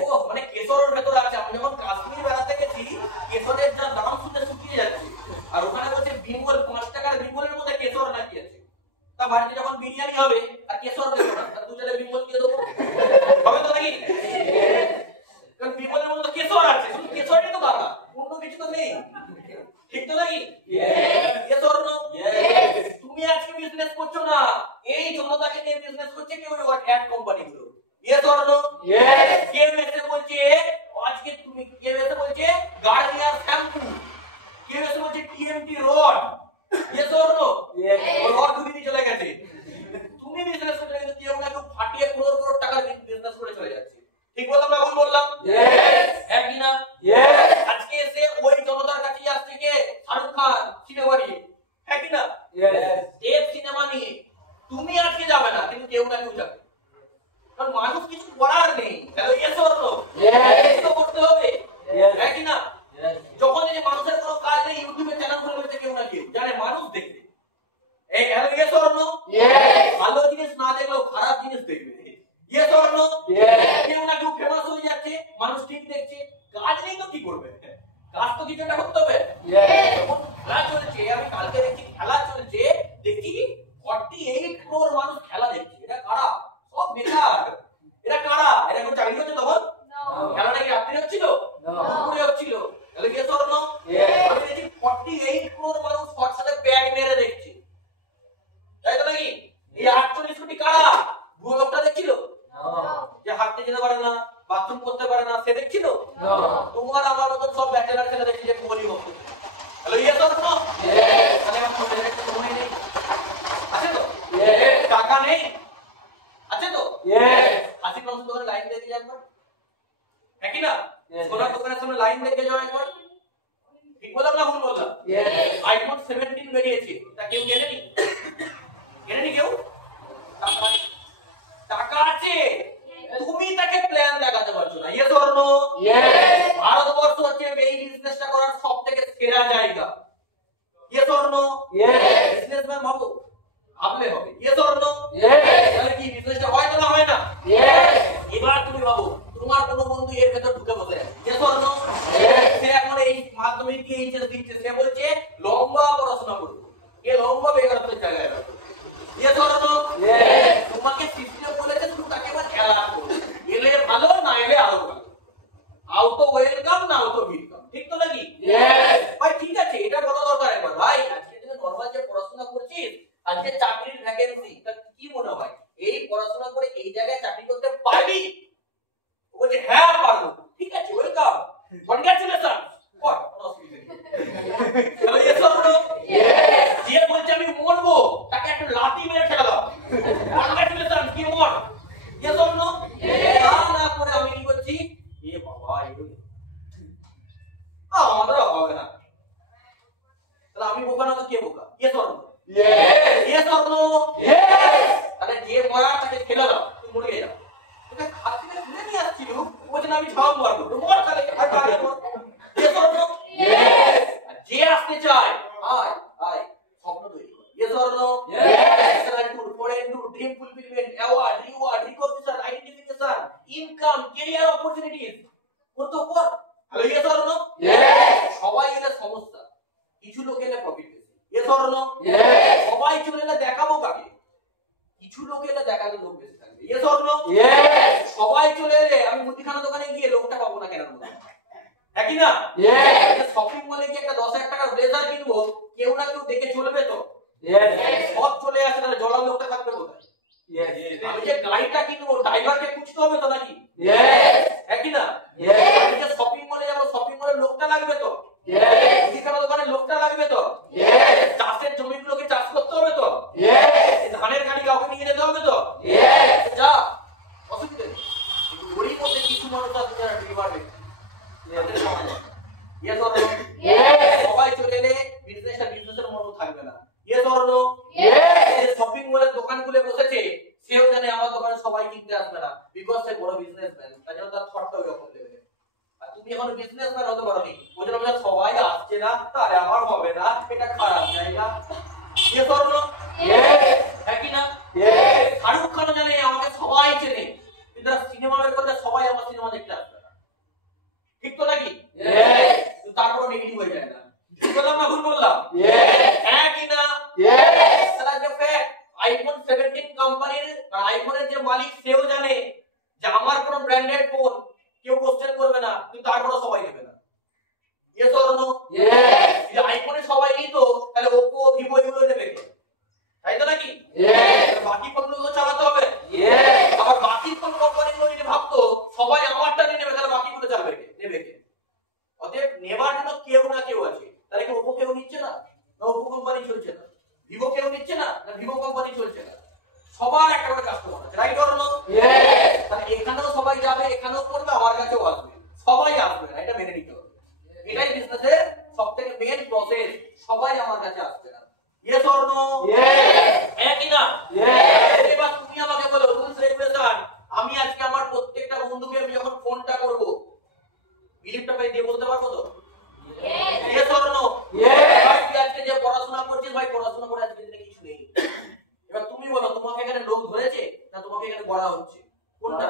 ও মানে কেশরের ভেতরে আছে। আমি যখন কাশ্মীর বেড়াতে গেছি, কেশরের যা দাম শুনে শুকিয়ে যাচ্ছে, আর ওখানে বলছে বিমল, 5 টাকার বিমলের মধ্যে কেশর নাকি আছে। তা বাড়িতে যখন বিরিয়ানি হবে আর কেশর দেবো না, তা দুজনে বিমল দিয়ে দেবো, হবে তো নাকি? কারণ বিমলের মধ্যে কেশর আছে, শুধু কেশরই তো বাবা, অন্য কিছু তো নেই, ঠিক তো নাকি? Yes or no? তুমি আজকে বিজনেস করছো না, এই জনতাকে নিয়ে বিজনেস করছে কেউ, ওই অ্যাড কোম্পানি গুলো। Yes or no? কেউ এসে বলছে আজকে, তুমি কেউ এসে বলছে গার্নিয়ার শ্যাম্পু, কেউ এসে বলছে TMT rod. Yes or no? Rod ঢুকিয়ে চলে গেছে, তুমি বিজনেস করছো কিন্তু কেউ না কেউ ফাটিয়ে crore crore টাকার বিজনেস করে চলে যাচ্ছে। ঠিক বললাম না ভুল বললাম? হ্যাঁ কি না? আজকে এসে ওই জনতার কাছে আসছে কে? শাহরুখ খান সিনেমা নিয়ে, হ্যাঁ কি না? দেব সিনেমা নিয়ে। তুমি আজকে যাবে না, কিন্তু কেউ না কেউ যাবে, কারণ মানুষ কিছু করার নেই। Hello, yes or no? তো করতে হবে, হ্যাঁ কি না? যখন এই মানুষের কোনো কাজ নেই, ইউটিউবে চ্যানেল খুলে বলছে কেউ না কেউ, জানে মানুষ দেখবে। এই হ্যালো, ইয়েস অর নো? ভালো জিনিস না দেখলেও খারাপ জিনিস দেখবে। Yes or no? কেউ না কেউ ফেমাস হয়ে যাচ্ছে, মানুষ ঠিক দেখছে, কাজ নেই তো কি করবে? কাজ তো কিছু একটা করতে হবে। খেলা চলছে, আমি কালকে দেখছি খেলা চলছে, দেখি 48 crore মানুষ খেলা দেখছে। এটা কারা? সব বেকার। এরা কারা? এরা কোন চাকরি করছে তখন? খেলাটা কি রাত্রি হচ্ছিল? দুপুরে হচ্ছিল। তাহলে ইয়েস অর নো? আমি দেখছি 48 crore মানুষ হোয়াটসঅ্যাপে প্যাড মেরে দেখছে, তাই তো নাকি? এই 48 কোটি কারা? ভুয়ো লোকটা দেখছিল, যে হাঁটতে যেতে পারে না, বাথরুম করতে পারে না, সে দেখছিল? তোমার আমার মতন সব ব্যাচেলার ছেলে দেখছি যে কোহলি ভক্ত। Hello, yes or no? তাহলে আমার ফোনে দেখতে সময় নেই, আছে তো? টাকা নেই, আছে তো? আসিফ নজরুল দোকানে লাইন দেখে যাও একবার, হ্যাঁ কি না? সোনার দোকানের সামনে লাইন দেখে যাও একবার। ঠিক বললাম না ভুল বললাম? আইফোন 17 বেরিয়েছে, তা কেউ কেনেনি? কেনেনি কেউ? টাকা আছে, তুমি তাকে প্ল্যান দেখাতে পারছো না। Yes or no? ভারতবর্ষ হচ্ছে এই বিজনেসটা করার সবথেকে সেরা জায়গা। Yes or no? বিজনেসম্যান ভাবো, ভাবলে হবে। Yes or no? তাহলে কি বিজনেসটা হয় না হয় না? এবার তুমি ভাবো, তোমার কোনো বন্ধু এর ভেতর ঢুকে বসে আছে। Yes or no? সে এখন এই মাধ্যমিক কি এইচএস দিচ্ছে, সে বলছে লম্বা পড়াশোনা করব, এ লম্বা বেকারত্বের জায়গায় রাখো। Yes or no? তোমাকে সিস্টেম বলেছে তুমি তাকে এবার খেলা করো, এলে ভালো না এলে আরো ভালো, আউট অফ ওয়েলকাম না আউট অফ ইনকাম, ঠিক তো নাকি? ভাই ঠিক আছে, এটা বলা দরকার একবার। ভাই আজকে তুমি নরমাল যে পড়াশোনা করছিস, আজকে চাকরির ভ্যাকেন্সি, তা কি মনে হয় এই পড়াশোনা করে এই জায়গায় চাকরি করতে পারবি? ও বলছে হ্যাঁ পারবো, ঠিক আছে ওয়েলকাম, কনগ্রাচুলেশন, পড়, কোনো অসুবিধা নেই। তাহলে ইয়েস অর নো? যে বলছে আমি মরবো, তাকে একটা লাঠি মেরে ফেলে দাও, কনগ্রাচুলেশন, কি মর। Yes or no? না করে আমি কি করছি, এ বাবা আমাদের হবে না, তাহলে আমি বোকা না তো কে বোকা? Yes or no? Yes or no? dream fulfillment, award, reward, recognition, identification, income, career opportunities. করতে কর। Hello yes or no? সবাই এলে সমস্যা, কিছু লোক এলে প্রফিট বেশি। Yes or no? সবাই চলে এলে দেখাবো কাকে? কিছু লোক এলে দেখালে লোক বেশি থাকবে। Yes or no? সবাই চলে এলে আমি মুদিখানা দোকানে গিয়ে লোকটা পাবো না কেন? একই না? শপিং মলে গিয়ে একটা 10,000 টাকার ব্লেজার কিনবো, কেউ না কেউ দেখে চলবে তো? সব চলে আসে, তাহলে জলার লোকটা থাকবে কোথায়? আমি যে গাড়িটা কিনবো, ড্রাইভারকে খুঁজতে হবে তো নাকি? একই না? আমি যে শপিং মলে যাবো, শপিং মলের লোকটা লাগবে তো? মুদিখানা দোকানের লোকটা লাগবে তো? চাষের জমিগুলোকে চাষ করতে হবে তো? ধানের গাড়ি কাউকে নিয়ে যেতে হবে তো? যা, অসুবিধা নেই। কিন্তু ওরই মধ্যে কিছু মানুষ আছে যারা ড্রাইভার ব্যক্তি, সবাই চলে এলে বিজনেসের মতো থাকবে না। Yes or no? শপিং মলের দোকান খুলে বসেছে, সেও জানে আমার দোকানে সবাই কিনতে আসবে না, বিকজ সে বড় বিজনেসম্যান, তাই জন্য তার থটটা ওইরকম লেভেলে। আর তুমি এখন বিজনেসম্যান হতে পারোনি, ওই জন্য সবাই আসছে না, তাহলে আমার হবে না, এটা খারাপ জায়গা। Yes or no? একই না? শাহরুখ খান জানে আমাকে সবাই চেনে, কিন্তু সিনেমা বের করলে সবাই আমার সিনেমা দেখতে আসবে না, ঠিক তো নাকি? তারপর নেগেটিভ হয়ে যায় না, বললাম না ভুল বললাম? হ্যাঁ কি না? আইফোন 17 কোম্পানির আইফোনের যে মালিক সেও জানে যে আমার কোন ব্র্যান্ডেড ফোন কেউ কোশ্চেন করবে না, কিন্তু তারপর সবাই নেবে না। Yes or no? যদি আইফোনে সবাই নিত, তাহলে ওপো ভিভো এগুলো নেবে, তাই তো নাকি? বাকি ফোনগুলো চালাতে হবে। আবার বাকি ফোন কোম্পানিগুলো যদি ভাবতো সবাই আমারটা নিয়ে নেবে, তাহলে বাকিগুলো চালাবে কে, নেবে কে? অতএব নেবার জন্য কেউ না কেউ আছে। তাহলে কি ওপো কেউ নিচ্ছে না? না ওপো কোম্পানি চলছে না? ভিভো কেউ নিচ্ছে না? না ভিভো কোম্পানি চলছে না? সবার একটা করে কাস্টমার আছে, রাইট অর নো? তাহলে এখানেও সবাই যাবে, এখানেও করবে, আমার কাছেও আসবে, সবাই আসবে না, এটা মেনে নিতে হবে। এটাই বিজনেসের সবথেকে মেইন প্রসেস, সবাই আমার কাছে আসবে না। Yes or no? হ্যাঁ কি না? এবার তুমি আমাকে বলো রুলস রেগুলেশন। আমি আজকে আমার প্রত্যেকটা বন্ধুকে আমি যখন ফোনটা করব, বিলিভটা ভাই দিয়ে বলতে পারবো তো? Yes or no? তুই আজকে যে পড়াশোনা করছিস ভাই, পড়াশোনা করে আজকে দিনে কিছু নেই। এবার তুমি বলো তোমাকে এখানে লোক ধরেছে না তোমাকে এখানে পড়া হচ্ছে, কোনটা?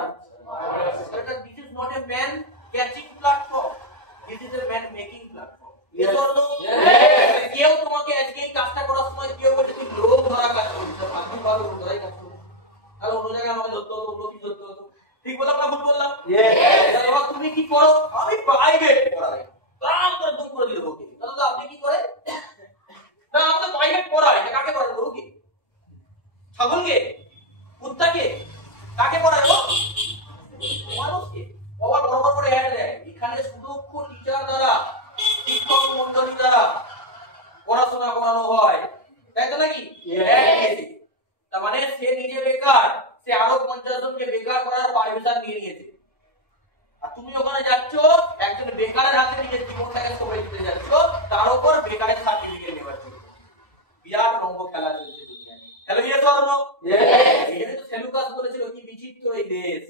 এটা this is not a man catching platform, this is a man making platform. Yes or no? কেউ তোমাকে আজকে এই কাজটা করার সময় কেউ বলছে তুই লোক ধরা কাজ করছিস, আমি ভালো লোক ধরাই কাজ করব, আর অন্য জায়গায় আমাকে ধরতে হতো, লোক ধরতে হতো, ঠিক বললাম না ভুল বললাম? এবার তুমি কি করো? আমি প্রাইভেট পড়াই, কাম করে দুম করে দিল ওকে। তাহলে আপনি কি করে? না আমাদের প্রাইভেট পড়াই, কাকে পড়ায়? গরুকে, ছাগলকে, কুত্তাকে? কাকে পড়ায় গো? মানুষকে। আবার বড় বড় করে অ্যাড দেয়, এখানে সুদক্ষ টিচার দ্বারা, শিক্ষক মণ্ডলী দ্বারা পড়াশোনা করানো হয়, তাই তো নাকি? তার মানে সে নিজে বেকার, সে আরো 50 জনকে বেকার করার পারমিশন নিয়ে নিয়েছে। আর তুমি ওখানে যাচ্ছ একজন বেকারের হাতে নিজের জীবনটাকে সঁপে দিতে যাচ্ছ, তার উপর বেকারের সার্টিফিকেট নেবার জন্য। বিরাট রঙ্গ খেলা চলছে দুনিয়ায়। Hello yes or no? এই যে সেলুকাস বলেছিল কি বিচিত্র এই দেশ,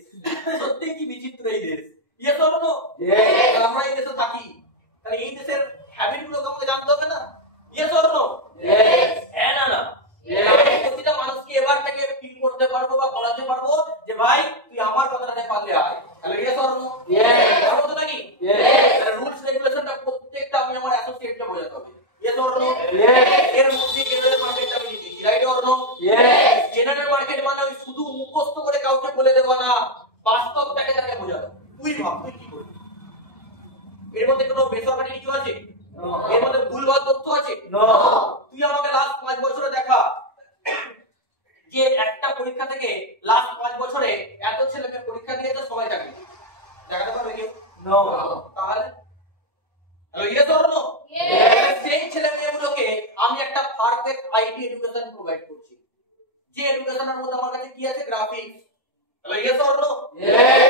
সত্যি কি বিচিত্র এই দেশ। Yes or no? আমরা এই দেশে থাকি, তাহলে এই দেশের হ্যাবিট গুলো আমাকে জানতে হবে না? Yes or no? হ্যাঁ না না? প্রতিটা মানুষকে এবার থেকে ফিল করতে পারবো বা পড়াতে পারবো যে ভাই তুই আমার কথাটাতে পারলে আয়। Hello yes or no? পারবো তো নাকি? রুলস রেগুলেশনটা প্রত্যেকটা আমি আমার অ্যাসোসিয়েটকে বোঝাতে হবে। Yes or no? এর মধ্যে জেনারেল মার্কেটটা আমি দিয়েছি, right or no? General market মানে ওই শুধু মুখস্থ করে কাউকে বলে দেওয়া না, বাস্তবটাকে তাকে বোঝানো। তুই ভাব তুই কি করবি, এর মধ্যে কোনো বেসরকারি কিছু আছে? এর মধ্যে ভুলভাল তথ্য আছে? তুই আমাকে লাস্ট 5 বছরে দেখা যে একটা পরীক্ষা থেকে লাস্ট 5 বছরে এত ছেলে মেয়ে পরীক্ষা দিয়েছে, সবাই চাকরি দেখাতে পারবে কেউ? তাহলে হ্যালো ইয়েস অর নো? সেই ছেলে মেয়েগুলোকে আমি একটা পারফেক্ট আইটি এডুকেশন প্রোভাইড করছি, যে এডুকেশনের মধ্যে আমার কাছে কি আছে? Graphics. Hello yes or no?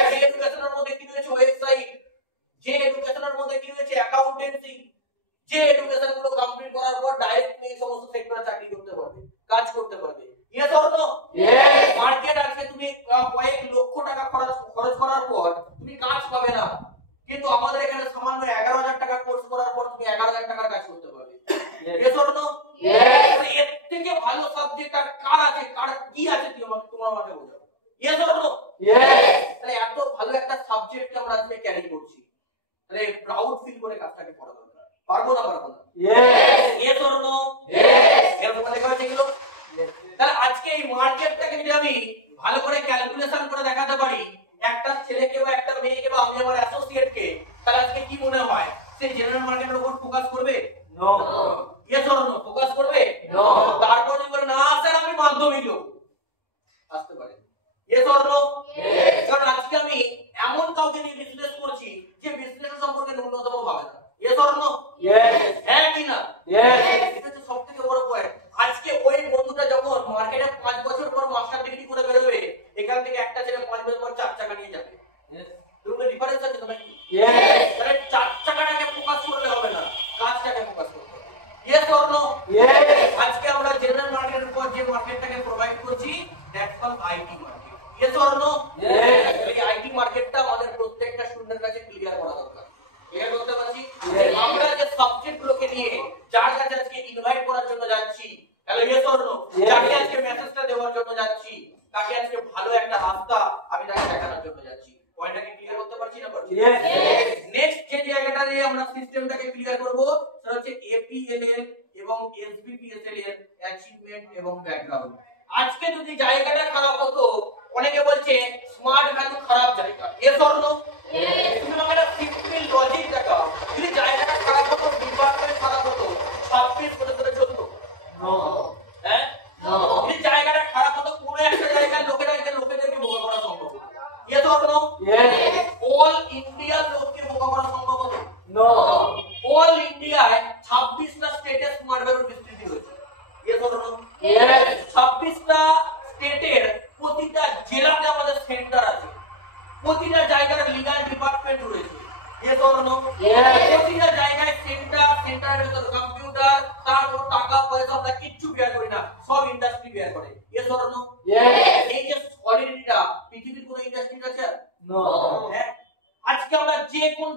যে এডুকেশনের মধ্যে কি রয়েছে? ওয়েবসাইট। যে এডুকেশনের মধ্যে কি রয়েছে? অ্যাকাউন্টেন্সি। যে এডুকেশন গুলো কমপ্লিট করার পর ডাইরেক্ট এই সমস্ত সেক্টরে চাকরি করতে পারবে, কাজ করতে পারবে। Yes or no? মার্কেট আজকে তুমি কয়েক লক্ষ টাকা খরচ করার পর তুমি কাজ পাবে না, কিন্তু আমাদের এখানে সামান্য 11,000 টাকা কোর্স করার পর তুমি 11,000 টাকার কাজ করতে পারবে। Yes or no? এর থেকে ভালো সাবজেক্ট আর কার আছে, কার কি আছে তোমরা আমাকে বোঝাও। Yes or no? ইয়েস। তাহলে এত ভালো একটা সাবজেক্ট আমরা আজকে ক্যারি করছি, তাহলে প্রাউড ফিল করে কাজটাকে করা দরকার। পারবো না? Yes. Yes or no? Yes. এরকম লেখা আছে এগুলো। তাহলে আজকে এই মার্কেটটাকে যদি আমি ভালো করে ক্যালকুলেশন করে দেখাতে পারি, একটা ছেলেকে বা একটা মেয়েকে বা আমি আমার অ্যাসোসিয়েটকে, তাহলে আজকে কি মনে হয় সে জেনারেল মার্কেটের উপর ফোকাস করবে? No. Yes or no? Focus করবে? নো। তারপর যদি বলে না স্যার আমি মাধ্যমিক লোক, আসতে পারে। Yes or no? ইয়েস। কারণ আজকে আমি এমন কাউকে নিয়ে বিজনেস করছি যে বিজনেস সম্পর্কে ন্যূনতম ভাবে না। Yes or no? ইয়েস। হ্যাঁ কি না? ইয়েস। এটা তো সবথেকে বড় পয়েন্ট। আজকে ওই বন্ধুটা যখন মার্কেটে 5 বছর পর মাস্টার ডিগ্রি করে বেরোবে, এখান থেকে একটা ছেলে 5 বছর পর 4 চাকা নিয়ে যাবে। দুটো ডিফারেন্স আছে তো নাকি? ইয়েস। তাহলে 4 চাকাটাকে ফোকাস করলে হবে না, কাজটাকে ফোকাস করতে হবে। Yes or no? ইয়েস। আজকে আমরা জেনারেল মার্কেটের উপর যে মার্কেটটাকে প্রোভাইড করছি, that's call IT market. Yes or no? Yes. এই আইটি মার্কেটটা আমাদের প্রত্যেকটা স্টুডেন্টের কাছে ক্লিয়ার করা দরকার। ক্লিয়ার করতে পারছি? Yes. আমরা যে সাবজেক্টগুলোকে নিয়ে যার কাছে আজকে ইনভাইট করার জন্য যাচ্ছি, hello yes or no? Yes. যাকে আজকে মেসেজটা দেওয়ার জন্য যাচ্ছি, তাকে আজকে ভালো একটা রাস্তা আমি তাকে দেখানোর জন্য যাচ্ছি। পয়েন্টটাকে ক্লিয়ার করতে পারছি না? পারছি। Yes. নেক্সট যে জায়গাটা নিয়ে আমরা সিস্টেমটাকে ক্লিয়ার করব, সেটা হচ্ছে এপিএলএল এবং এসবিপিএসএল এর অ্যাচিভমেন্ট এবং ব্যাকগ্রাউন্ড। আজকে যদি জায়গাটা খারাপ হতো, অনেকে বলছে স্মার্ট ভ্যালু খারাপ জায়গা। Yes or no? তুমি আমাকে একটা সিম্পল লজিক দেখাও, যদি জায়গাটা খারাপ হতো, ডিপার্টমেন্ট খারাপ হতো, 26 বছর ধরে চলতো? নো। হ্যাঁ? নো। যদি জায়গাটা খারাপ হতো, কোন একটা জায়গায় লোকেদেরকে বোকা করা সম্ভব হতো? Yes or no? Yes. All ইন্ডিয়ার লোককে বোকা করা সম্ভব হতো? নো। অল ইন্ডিয়ায় 26টা স্টেটে স্মার্ট ভ্যালু বিস্তৃতি হয়েছে। Yes or no? ইয়েস। 26টা স্টেটের প্রতিটা জেলাতে আমাদের সেন্টার আছে, প্রতিটা জায়গায় লিগ্যাল ডিপার্টমেন্ট রয়েছে। Yes or no? Yes. প্রতিটা জায়গায় সেন্টারের ভিতর কম্পিউটার, তারপর টাকা পয়সা আমরা কিচ্ছু বেয়ার করি না, সব ইন্ডাস্ট্রি বেয়ার করে। Yes or no? ইয়েস। এই যে সলিডিটিটা পৃথিবীর কোনো ইন্ডাস্ট্রি আছে? নো। হ্যাঁ? আজকে আমরা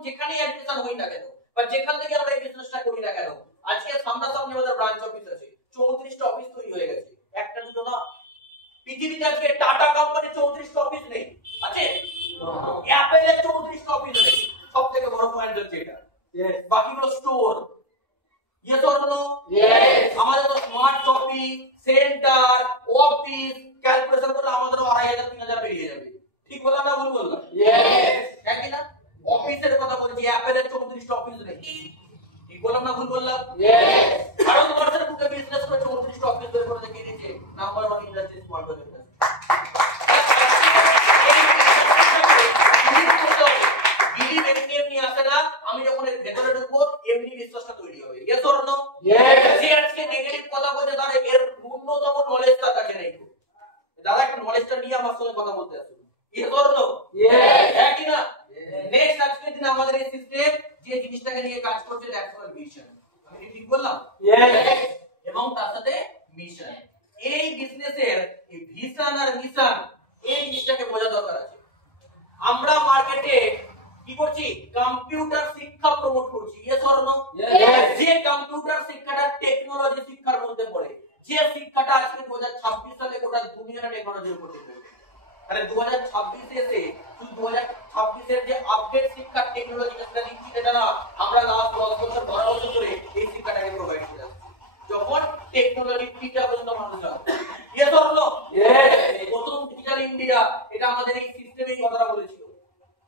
যেখানেই অ্যাডমিশন হই না কেন, বা যেখান থেকে আমরা এই বিজনেসটা করি না কেন, আজকে সামনাসামনি আমাদের ব্রাঞ্চ অফিস আছে, 34টা অফিস তৈরি হয়ে গেছে, একটা দুটো না। পৃথিবীতে আজকে টাটা কোম্পানি 34টা অফিস নেই, আছে? নো। অ্যাপেলের 34টা অফিস নেই। সবথেকে বড় পয়েন্ট হচ্ছে এটা। ইয়েস। বাকিগুলো store. Yes or no? Yes. আমাদের তো smart shopping centre, office calculation করলে আমাদের 2500 3000 বেরিয়ে যাবে। ঠিক বললাম না ভুল বললাম? ইয়েস। একই না? অফিসের কথা বলছি, অ্যাপেলের 34টা অফিস নেই। ঠিক বললাম না ভুল বললাম? ইয়েস। ভারতবর্ষের বুকে বিজনেস করে 34টা অফিস তৈরি করে দেখিয়ে দিয়েছে, number 1 industry smart value industry. Believe এমনি আসে না, আমি যখন এর ভেতরে ঢুকবো এমনি বিশ্বাসটা তৈরি হবে। Yes or no? ইয়েস। যে আজকে নেগেটিভ কথা বলছে, তার এর ন্যূনতম নলেজ তার কাছে নেই। দাদা একটা নলেজটা নিয়ে আমার সঙ্গে কথা বলতে আসুন। Yes or no? ইয়েস। হ্যাঁ কি না? নেক্সট আজকের দিন আমাদের এই সিস্টেম যে জিনিসটাকে নিয়ে কাজ করছে, দ্যাটস কল ভিশন। আমি কি ঠিক বললাম? ইয়েস। এবং তার সাথে মিশন। এই বিজনেসের এই ভিশন আর মিশন, এই জিনিসটাকে বোঝা দরকার আছে। আমরা মার্কেটে কি করছি? কম্পিউটার শিক্ষা প্রমোট করছি। Yes or no? Yes. যে কম্পিউটার শিক্ষাটা টেকনোলজি শিক্ষার মধ্যে পড়ে, যে শিক্ষাটা আজকে 2026 সালে গোটা দুনিয়ার টেকনোলজির উপর ডিপেন্ড। আরে 2026 এসে শুধু 2026 এর যে আপডেট শিক্ষা টেকনোলজি যেটা দিচ্ছি, সেটা না, আমরা লাস্ট 10 বছর 12 বছর ধরে এই শিক্ষাটাকে প্রোভাইড করে যাচ্ছি, যখন টেকনোলজি ফিটা পর্যন্ত মানুষ জানে। Yes or no? ইয়েস। প্রথম ডিজিটাল ইন্ডিয়া, এটা আমাদের এই সিস্টেমেই কথাটা বলেছিল।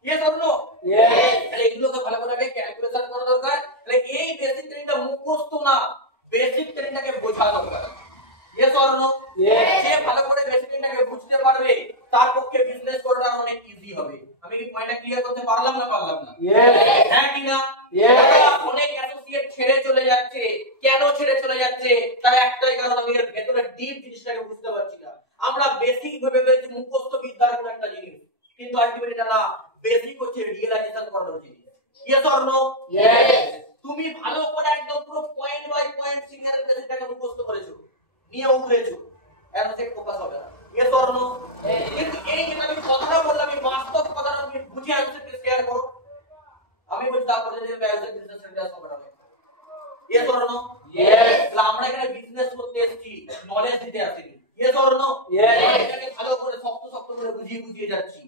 Yes or no? ইয়েস। তাহলে এগুলোকে ভালো করে আগে ক্যালকুলেশন করা দরকার। তাহলে এই বেসিক ট্রেনিংটা মুখস্থ না, বেসিক ট্রেনিংটাকে বোঝা দরকার। Yes or no? Yes. যে ভালো করে বেসিক ট্রেনিংটাকে বুঝতে পারবে, তার পক্ষে বিজনেস করাটা অনেক ইজি হবে। আমি কি পয়েন্টটা ক্লিয়ার করতে পারলাম না? পারলাম না? ইয়েস। হ্যাঁ কি না? Yes. দাদা, অনেক অ্যাসোসিয়েট ছেড়ে চলে যাচ্ছে। কেন ছেড়ে চলে যাচ্ছে? তার একটাই কারণ, আমি এর ভেতরে ডিপ জিনিসটাকে বুঝতে পারছি না। আমরা বেসিক ভেবে ফেলেছি মুখস্থ বিদ্যার কোনো একটা জিনিস, কিন্তু আলটিমেটলি এটা না, বেসিক হচ্ছে রিয়েলাইজেশন করার জিনিস। Yes or no? ইয়েস। তুমি ভালো করে একদম পুরো পয়েন্ট বাই পয়েন্ট সিনিয়র বেসিকটাকে মুখস্থ করেছো, নিয়ে উঠলেছো, অ্যাসোসিয়েট ফোকাস হবে না। Yes or no? কিন্তু এই যে আমি কথাটা বললাম, এই বাস্তব কথাটা তুমি বুঝে অ্যাসোসিয়েটকে শেয়ার করো। আমি বলছি তারপরে যে অ্যাসোসিয়েট বিজনেস সেন্টার হবে না। Yes or no? ইয়েস। তাহলে আমরা এখানে বিজনেস করতে এসেছি, নলেজ দিতে আসিনি। Yes or no? Yes. এটাকে ভালো করে শক্ত শক্ত করে বুঝিয়ে যাচ্ছি।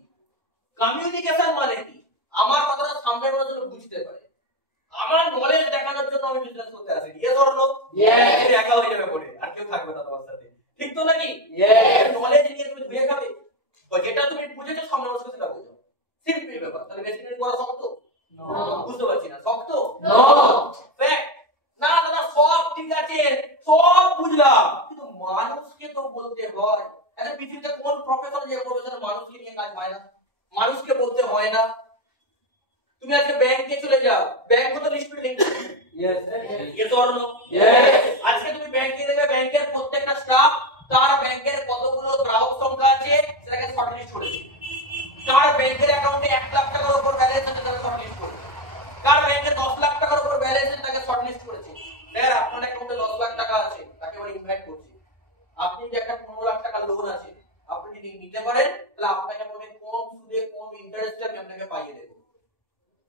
কমিউনিকেশন মানে কি? আমার কথাটা সামনের মানুষ যেন বুঝতে পারে। আমার নলেজ দেখানোর জন্য আমি বিজনেস করতে আসি। Yes or no? Yes. তুমি একা হয়ে যাবে পড়ে, আর কেউ থাকবে না তোমার সাথে। ঠিক তো নাকি? Yes. নলেজ নিয়ে তুমি ধুয়ে খাবে। যেটা তুমি বুঝেছো সামনের মানুষকে সেটা বোঝাও। সিম্পল ব্যাপার। তাহলে বেশি মিনিট করা শক্ত? বুঝতে পারছি না। শক্ত? No. ফ্যাক্ট। না দাদা সব ঠিক আছে, সব বুঝলাম, কিন্তু মানুষকে তো বলতে হয়। আচ্ছা পৃথিবীতে কোন প্রফেশন যে প্রফেশনে মানুষকে নিয়ে কাজ হয় না? মানুষকে বলতে হয় না। তুমি আজকে ব্যাংকে চলে যাও, ব্যাংক তো list building. Yes. Yes or no? Yes. আজকে তুমি ব্যাংকে দেবে, ব্যাংকের প্রত্যেকটা স্টাফ তার ব্যাংকের কতগুলো গ্রাহক সংখ্যা আছে সেটাকে শর্ট লিস্ট করেছে। কার ব্যাংকের অ্যাকাউন্টে 1 লাখ টাকার উপর ব্যালেন্স আছে তাকে শর্ট লিস্ট করেছে। কার ব্যাংকে 10 লাখ টাকার উপর ব্যালেন্স আছে তাকে শর্ট লিস্ট করেছে। স্যার আপনার অ্যাকাউন্টে 10 লাখ টাকা আছে, তাকে আমরা ইনভাইট করছি। আপনি যে একটা 15 লাখ টাকা লোন আছে, আপনি যদি নিতে পারেন তাহলে আপনাকে বলবে কম সুদে কম ইন্টারেস্টে আমি আপনাকে পাইয়ে দেব।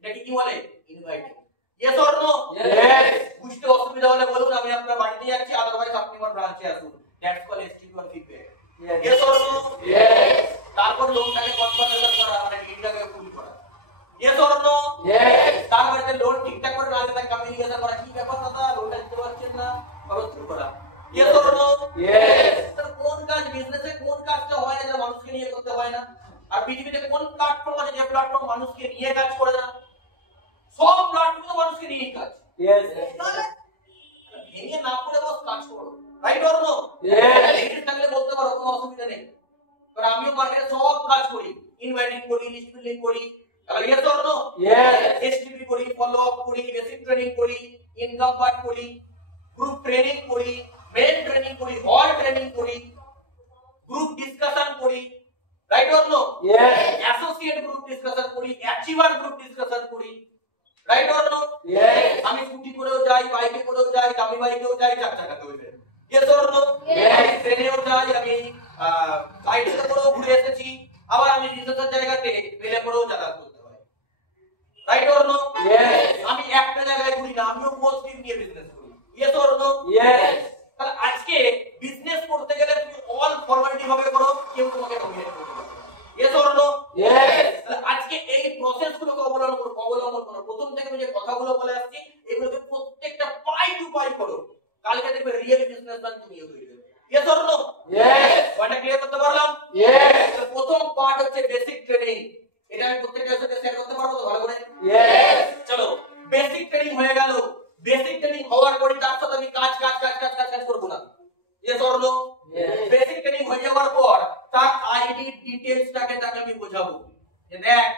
এটাকে কি বলে? Inviting. Yes or no? Yes. বুঝতে অসুবিধা হলে বলুন, আমি আপনার বাড়িতে যাচ্ছি, আদারওয়াইজ আপনি আমার ব্রাঞ্চে আসুন। That's call STP feedback. Yes or no? Yes. তারপর লোনটাকে কনফার্মেশন করা, মানে ডিলটাকে ফুল করা। Yes or no? Yes. তারপরে যে লোন ঠিকঠাক করে না দিলে কমিউনিকেশন করা, কি ব্যাপার দাদা লোনটা দিতে পারছেন না, খরচ শুরু করা। Yes or no? Yes. তাহলে কোন কাজ বিজনেসে কোন কাজটা হয় না যে মানুষকে নিয়ে করতে হয় না? আর পৃথিবীতে কোন প্ল্যাটফর্ম আছে যে প্ল্যাটফর্ম মানুষকে নিয়ে কাজ করে না? সব প্ল্যাটফর্ম তো মানুষকে নিয়ে কাজ। Yes. তাহলে ভেঙে না পড়ে বস কাজ করো। Right or no? Yes. Negative থাকলে বলতে পারো, কোনো অসুবিধা নেই। কারণ আমিও মার্কেটে সব কাজ করি, ইনভাইটিং করি, লিস্ট বিল্ডিং করি। তাহলে yes or no? Yes. STP করি, ফলো আপ করি, বেসিক ট্রেনিং করি, ইনকাম পার্ট করি, গ্রুপ ট্রেনিং করি, মেন ট্রেনিং করি, হল ট্রেনিং করি, গ্রুপ ডিসকাশন করি। Right or no? Yes. Associate group discussion করি, অ্যাচিভার গ্রুপ ডিসকাশন করি। Right or no? Yes. আমি স্কুটি করেও যাই, বাইকে করেও যাই, দামি বাইকেও যাই, চার চাকাতেও যাই। Yes or no? Yes. ট্রেনেও যাই, আমি সাইকেলে করেও ঘুরে এসেছি, আবার আমি রিসোর্সের জায়গাতে রেলে করেও যাতায়াত করতে হয়। Right or no? Yes. আমি একটা জায়গায় ঘুরি না, আমিও পজিটিভ নিয়ে বিজনেস করি। Yes or no? Yes. তাহলে আজকে বিজনেস করতে গেলে তুমি অল ফর্মালিটি ভাবে করো, কেউ তোমাকে ডমিনেট করতে পারবে না। Yes or no? Yes. তাহলে আজকে এই প্রসেসগুলোকে অবলম্বন করো। প্রথম থেকে আমি যে কথাগুলো বলে আসছি এগুলোকে প্রত্যেকটা পাই টু পাই করো। কালকে দেখবে রিয়েল বিজনেসম্যান তুমি হয়ে যাবে। Yes or no? Yes. পয়েন্টটা ক্লিয়ার করতে পারলাম? Yes. তাহলে প্রথম পার্ট হচ্ছে বেসিক ট্রেনিং। এটা আমি প্রত্যেকটার সাথে শেয়ার করতে পারবো তো ভালো করে? Yes. চলো বেসিক ট্রেনিং হয়ে গেল। বেসিক ট্রেনিং হওয়ার পরে তার সাথে আমি কাজ করব না। Yes or no? Yes. Basic training হয়ে যাওয়ার পর তার আইডি ডিটেইলসটাকে তাকে আমি বোঝাবো যে দেখ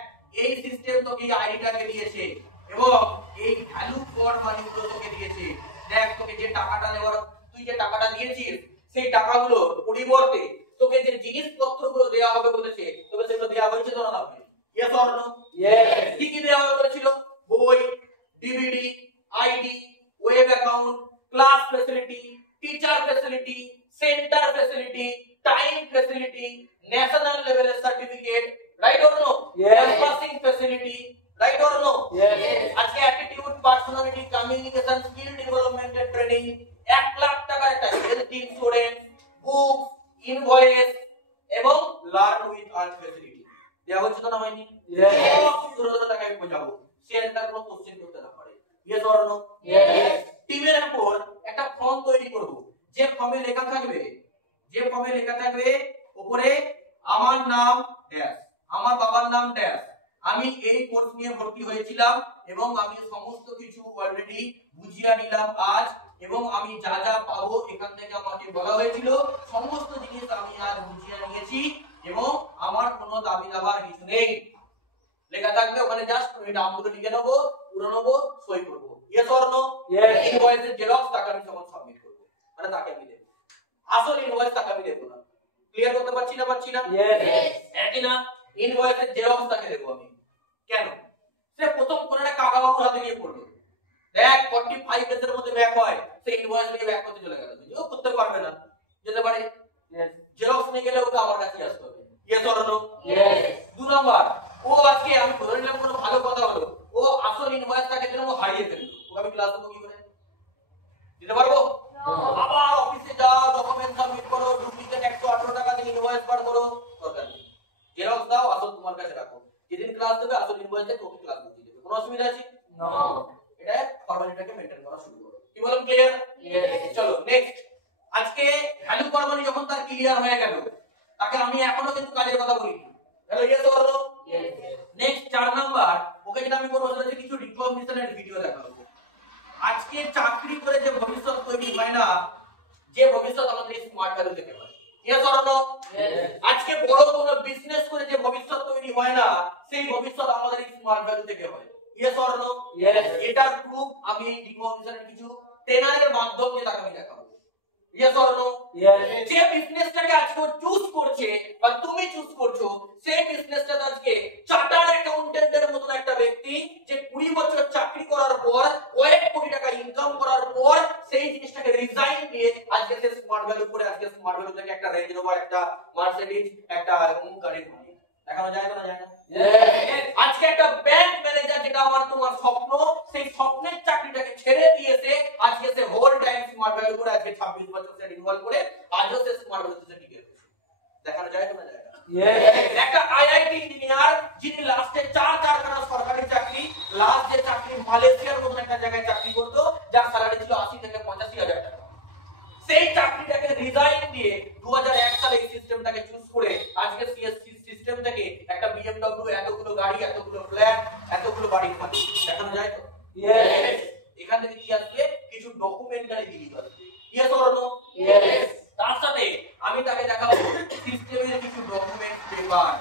এই সিস্টেম তোকে এই আইডিটাকে দিয়েছে এবং এই ভ্যালু ফর মানি গুলো তোকে দিয়েছে। দেখ তোকে যে টাকাটা দেওয়ার, তুই যে টাকাটা দিয়েছিস সেই টাকাগুলো পরিবর্তে তোকে যে জিনিসপত্রগুলো দেওয়া হবে বলেছে তোকে সেগুলো দেওয়া হয়েছে তো না? Yes or no? Yes. কি কি দেওয়া হবে বলেছিল? বই, DVD, ID, web account, class facility, teacher facility, centre facility, time facility, national লেভেলের certificate. Right or no? Yes. Campusing facility. Right or no? Yes. আজকে অ্যাটিটিউড, পার্সোনালিটি, কমিউনিকেশন স্কিল ডেভেলপমেন্টের training, 1 lakh টাকার একটা হেলথ ইন্স্যুরেন্স, বুক, ইনভয়েস এবং learn with earn facility দেওয়া হচ্ছে তো না হয়নি? Yes. সব ধরে টাকা আমি বোঝাবো, সেন্টার কোনো কোশ্চেন করতে না পারে। Yes or no? Yes. টিমের উপর একটা ফর্ম তৈরি করব, যে ফর্মে লেখা থাকবে উপরে আমার নাম ড্যাশ, আমার বাবার নাম ড্যাশ, আমি এই কোর্স নিয়ে ভর্তি হয়েছিলাম এবং আমি সমস্ত কিছু অলরেডি বুঝিয়ে নিলাম আজ, এবং আমি যা যা পাবো এখান থেকে আমাকে বলা হয়েছিল সমস্ত জিনিস আমি আজ বুঝিয়ে নিয়েছি এবং আমার কোনো দাবি দাবার কিছু নেই। লেখা থাকবে ওখানে, জাস্ট আমি নামগুলো লিখে নেবো, পুরো নেবো, সই করবো। Yes or no? Yes. ইনভয়েসের জেরক্স তাকে আমি তখন সাবমিট করবো, মানে তাকে আমি দেবো। আসল ইনভয়েস তাকে আমি দেবো না। ক্লিয়ার করতে পারছি না? Yes. একই না? ইনভয়েসের জেরক্স তাকে দেবো আমি। কেন? সে প্রথম কোনটা কাকাবাবুর হাতে গিয়ে পড়লো, দেখ 45 ডেজের মধ্যে ব্যাক হয়, সে ইনভয়েস নিয়ে ব্যাক করতে চলে গেল, যদিও করতে পারবে না, যেতে পারে। Yes. জেরক্স নিয়ে গেলে ওকে আমার কাছে আসতে হবে। Yes or no? Yes. 2 number, ও আজকে আমি ধরে নিলাম কোনো ভালো কথা হলো, ও আসল ইনভয়েসটাকে যেন ও হারিয়ে ফেললো, ওকে আমি ক্লাস দেবো কি করে? দিতে পারবো? আবার অফিসে যাও, ডকুমেন্ট সাবমিট করো, ডুপ্লিকেট 18 টাকা দিয়ে ইনভয়েস বার করো, দরকার নেই। জেরক্স দাও, আসল তোমার কাছে রাখো। যেদিন ক্লাস দেবে আসল ইনভয়েস দিয়ে তোকে ক্লাস বুঝিয়ে দেবে। কোনো অসুবিধা আছে? নো। এটা ফর্মালিটিটাকে মেইনটেইন করা শুরু করো। কি বললাম, ক্লিয়ার? ইয়েস। চলো নেক্সট। আজকে ভ্যালু ফর্মালি যখন তার ক্লিয়ার হয়ে গেল, তাকে আমি এখনো কিন্তু কাজের কথা বলিনি। Hello, yes or no? Yes. Next 4 number, okay যেটা আমি করব সেটা হচ্ছে কিছু রিকগনিশনের ভিডিও দেখাবো। আজকে চাকরি করে যে ভবিষ্যৎ তৈরি হয় না, যে ভবিষ্যৎ আমাদের স্মার্ট ভ্যালু থেকে হয়। Yes or no? আজকে বড় কোনো বিজনেস করে যে ভবিষ্যৎ তৈরি হয় না, সেই ভবিষ্যৎ আমাদের স্মার্ট ভ্যালু থেকে হয়। Yes or no? ইয়েস। এটার প্রুফ আমি এই রিকগনিশনের কিছু ট্রেনারের মাধ্যমে তাকে আমি দেখাবো। Yes or no? ইয়েস। যে বিজনেসটাকে আজকে চুজ করছে বা তুমি চুজ করছো, সেই বিজনেসটা আজকে চার্টার্ড অ্যাকাউন্টেন্টের মতো একটা ব্যক্তি যে 20 বছর চাকরি করার পর কয়েক কোটি টাকা ইনকাম করার পর সেই জিনিসটাকে রিজাইন দিয়ে আজকে সে স্মার্ট ভ্যালু করে আজকে স্মার্ট ভ্যালু থেকে একটা রেঞ্জ রোভার, একটা মার্সিডিজ, একটা গাড়ির মালিক। দেখানো যায় না? যায় না? আজকে একটা ব্যাংক ম্যানেজার, যেটা আমার তোমার স্বপ্ন, সেই স্বপ্নের চাকরিটাকে ছেড়ে দিয়েছে আজকে সে হোল টাইম স্মার্ট ভ্যালু করে আজকে 26 বছর সে ইনভলভ করে আজও সে স্মার্ট ভ্যালুতে টিকে আছে। দেখানো যায় না? যায় না? একটা আইআইটি ইঞ্জিনিয়ার যিনি লাস্টে চার খানা সরকারি চাকরি, লাস্ট যে চাকরি মালয়েশিয়ার মতো একটা জায়গায় চাকরি করতো, যার স্যালারি ছিল 80 থেকে 85 হাজার টাকা, সেই চাকরিটাকে রিজাইন দিয়ে 2001 সালে এই সিস্টেমটাকে চুজ করে আজকে সিএসসি সিস্টেম থেকে একটা বিএমডব্লিউ, এতগুলো গাড়ি, এতগুলো ফ্ল্যাট, এতগুলো বাড়ির মালিক। দেখানো যায় তো? ইয়েস। এখান থেকে কি আসবে? কিছু ডকুমেন্টারি ভিডিও আসবে। Yes or no? ইয়েস। তার সাথে আমি তাকে দেখাবো সিস্টেমের কিছু document paper.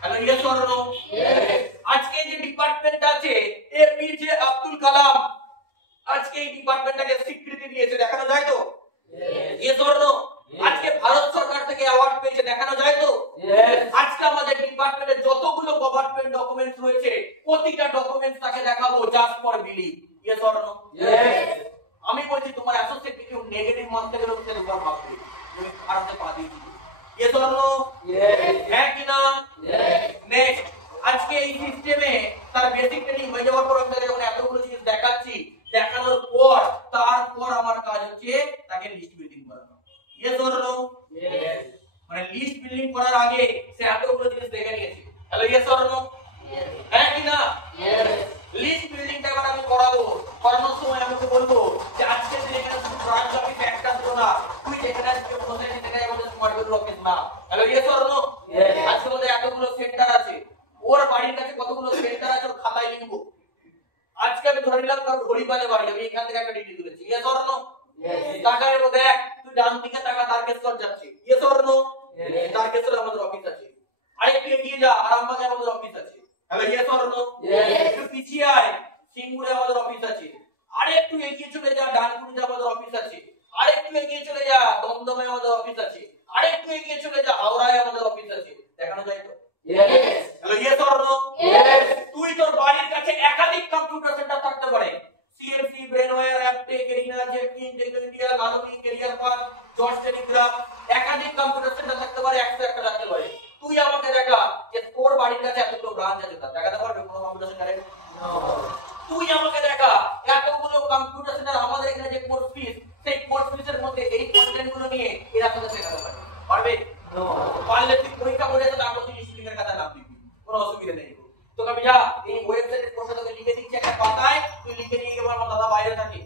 Hello, yes or no? Yes. আজকে যে ডিপার্টমেন্ট আছে এপিজে আব্দুল কালাম, আজকে এই ডিপার্টমেন্টটাকে স্বীকৃতি দিয়েছে। দেখানো যায় তো? Yes or no? আজকে ভারত সরকার থেকে অ্যাওয়ার্ড পেয়েছে। দেখানো যায় তো? ইয়েস। আজকে আমাদের ডিপার্টমেন্টে যতগুলো গভর্নমেন্ট ডকুমেন্টস রয়েছে, প্রতিটা ডকুমেন্টস তাকে দেখাবো just for believe. Yes or no? Yes. আমি বলছি তোমার অ্যাসোসিয়েট কিছু নেগেটিভ মার্কস থেকে লোকদের উপর ভাববে তুমি খারাপে পা দিয়েছি। Yes or no? ইয়েস। হ্যাঁ কি না? ইয়েস। নেক্সট, আজকে এই সিস্টেমে তার বেসিক ট্রেনিং হয়ে যাওয়ার পর আমি তাকে যখন এতগুলো জিনিস দেখাচ্ছি, দেখানোর পর তারপর আমার কাজ হচ্ছে তাকে লিস্ট বিল্ডিং করানো। Yes or no? ইয়েস। মানে লিস্ট বিল্ডিং করার আগে সে এতগুলো জিনিস দেখে নিয়েছে। Hello, yes or no? হ্যাঁ কি না? ইয়েস। লিস্ট বিল্ডিংটা এবার আমি করাবো। করানোর সময় আমি ওকে বলবো যে আজকে দিনে এখানে শুধু ব্রাঞ্চ অফিস একটা ছিল না, তুই যেখানে আজকে বসে আছিস সেখানে আমাদের স্মার্ট ভ্যালু অফিস না। Hello, yes or no? Yes. আজকে আমাদের এতগুলো সেন্টার আছে, ওর বাড়ির কাছে কতগুলো সেন্টার আছে ওর খাতায় লিখবো। আজকে আমি ধরে নিলাম কারণ হরিপালে বাড়ি, আমি এখান থেকে একটা ডিগ্রি তুলেছি। Yes or no? টাকায় দেখ, তুই ডান দিকে টাকা তারকেশ্বর যাচ্ছে। Yes or no? তারকেশ্বরে আমাদের অফিস আছে। আরেকটু এগিয়ে যা, আরামবাগে আমাদের অফিস আছে। Hello, yes or no? একটু পিছিয়ে আয়, সিঙ্গুরে আমাদের অফিস আছে। আরেকটু এগিয়ে চলে যা, ডানকুনিতে আমাদের অফিস আছে। আরেকটু এগিয়ে চলে যা, দমদমে আমাদের অফিস আছে। আরেকটু এগিয়ে চলে যা, হাওড়ায় আমাদের অফিস আছে। দেখানো যায় তো? Yes. Hello, yes or no? Yes. তুই তোর বাড়ির কাছে একাধিক কম্পিউটার সেন্টার থাকতে পারে। CMC, Brainware, Aptech, Arena, Jetking, Tech India, গালুনি, ক্যারিয়ার পাথ, জর্জ টেলিগ্রাফ, একাধিক কম্পিউটার সেন্টার থাকতে পারে, 101টা থাকতে পারে। তুই আমাকে দেখা যে তোর বাড়ির কাছে এতগুলো ব্রাঞ্চ আছে, তা দেখাতে পারবে কোনো কম্পিউটার সেন্টারে? তুই আমাকে দেখা এতগুলো কম্পিউটার সেন্টার, আমাদের এখানে যে কোর্স ফিস, সেই কোর্স ফিসের মধ্যে এই কন্টেন্ট গুলো নিয়ে এরা তোকে শেখাতে পারবে। পারবে? পারলে তুই পরীক্ষা করে এসে তারপর তুই স্টুডেন্টের খাতা নাম দিবি, কোনো অসুবিধা নেই। তোকে আমি যা এই ওয়েবসাইটের প্রশ্ন তোকে লিখে দিচ্ছি একটা পাতায়, তুই লিখে নিয়ে গেলে আমার দাদা বাইরে থাকে,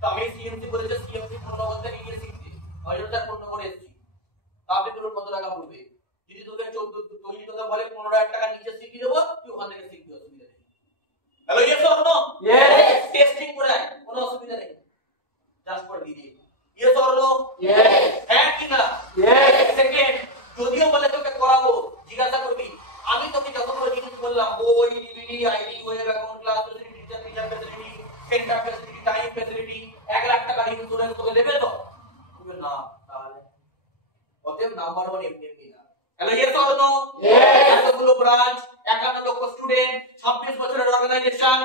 তো আমি সিএমসি বলেছে সিএমসি ফোন নম্বর থেকে গিয়ে শিখছি, হয়তো তার ফোন নম্বর এসেছি, তাহলে তোর কত টাকা পড়বে? যদি তোকে 14 তুই যদি তোকে বলে 15,000 টাকা নিচে শিখিয়ে দেবো, তুই ওখান থেকে শিখবি, অসুবিধা নেই। Hello, yes or no? Yes. Testing করে আয়, কোনো অসুবিধা নেই, জাস্ট ফর দিদি। Yes or no? ইয়েস। হ্যাঁ কি না? ইয়েস। সেকেন্ড, যদিও বলে তোকে করাবো, জিজ্ঞাসা করবি আমি তোকে যতগুলো জিনিস বললাম, বই, DVD, ID, web account, class facility, teacher facility, centre facility, time facility, 1 lakh টাকার ইন্স্যুরেন্স তোকে দেবে তো? তুমি না, তাহলে অতএব নাম্বার 1 এমনি না। Hello, yes or no? Yes. এতগুলো ব্রাঞ্চ, 51 লক্ষ স্টুডেন্ট, 26 বছরের অর্গানাইজেশন,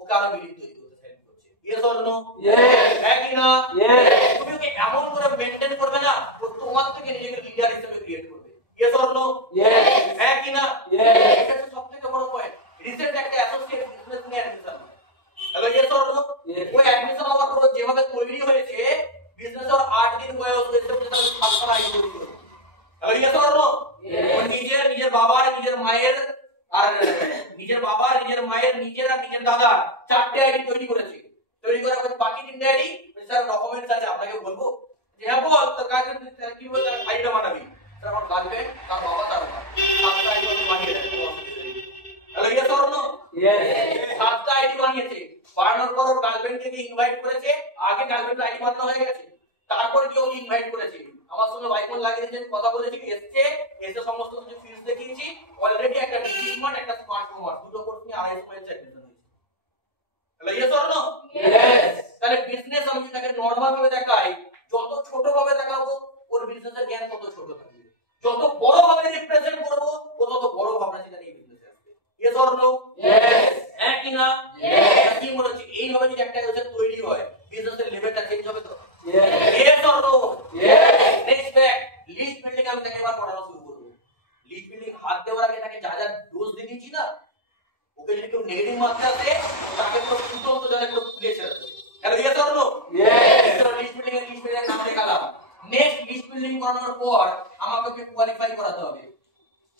ওকে আরো বিলিভ তৈরি করতে হেল্প করছে। Yes or no? Yes. হ্যাঁ কি না? Yes. তুমি ওকে এমন করে মেইনটেইন করবে না, ও তোমার থেকে নিজেকে লিডার হিসেবে ক্রিয়েট করবে। Yes or no? Yes. হ্যাঁ কি না? Yes. এটা তো সবথেকে বড় পয়েন্ট। রিসেন্ট একটা অ্যাসোসিয়েট বিজনেস নিয়ে admission. Hello, yes or no? Yes. ওই অ্যাডমিশন হওয়ার পর যেভাবে তৈরি হয়েছে, বিজনেস ওর 8 দিন বয়স হয়েছে, যে তার 7 আইডি তৈরি করবে। Hello yes or no? ও নিজের বাবার, নিজের মায়ের আর নিজের বাবার, নিজের মায়ের, নিজের আর নিজের দাদার 4টে আইডি তৈরি করেছে। তৈরি করার পর বাকি 3টে আইডি স্যার ডকুমেন্টস আছে, আপনাকে বলবো যে হ্যাঁ বল তো কাকে কি বলতে আইডিটা বানাবি? স্যার আমার গার্লফ্রেন্ড, তার বাবা, তার মা, 7টা আইডি বানিয়ে দেয়। Hello yes or no? Yes. 7টা আইডি বানিয়েছে। বানানোর পর ওর গার্লফ্রেন্ডকে ইনভাইট করেছে। আগে গার্লফ্রেন্ড আইডি বানানো হয়ে গেছে, তারপর কি ওকে ইনভাইট করেছে। আমার সঙ্গে বাইকল লাগিয়েছেন, কথা বলেছি, এসে সমস্ত কিছু ফিস দেখিয়েছি। অলরেডি একটা ডিসমার্ট, একটা স্মার্ট কমার্স, দুটো কোর্স নিয়ে 250 পয়েন্ট অ্যাডমিশন হয়েছে। Hello yes or no? Yes. তাহলে বিজনেস আমি যদি তাকে নরমাল ভাবে দেখাই, যত ছোট ভাবে দেখাবো ওর বিজনেসের জ্ঞান তত ছোট থাকবে। যত বড় ভাবে রিপ্রেজেন্ট করব ও তত বড় ভাবনা চিন্তা নিয়ে বিজনেসে আসবে। Yes or no? ইয়েস। হ্যাঁ কি না? ইয়েস। কি মনে হচ্ছে এইভাবে যদি একটা ওয়েবসাইট তৈরি হয়, বিজনেসের লেভেলটা চেঞ্জ হবে তো? Yes. Yes or no? Yes. Next fact, list building আমি তাকে এবার পড়ানো শুরু করব। লিস্ট বিল্ডিং হাত দেওয়ার আগে তাকে যা যা ডোজ দিয়ে দিয়েছি না, ওকে যদি কেউ নেগেটিভ মার্কস আসে তাকে পুরো ফুটন্ত জলে পুরো ফুলিয়ে ছেড়ে দেবে। Hello yes or no? Yes. List building এর নাম লেখালাম। নেক্সট লিস্ট বিল্ডিং করানোর পর আমাকে কোয়ালিফাই করাতে হবে।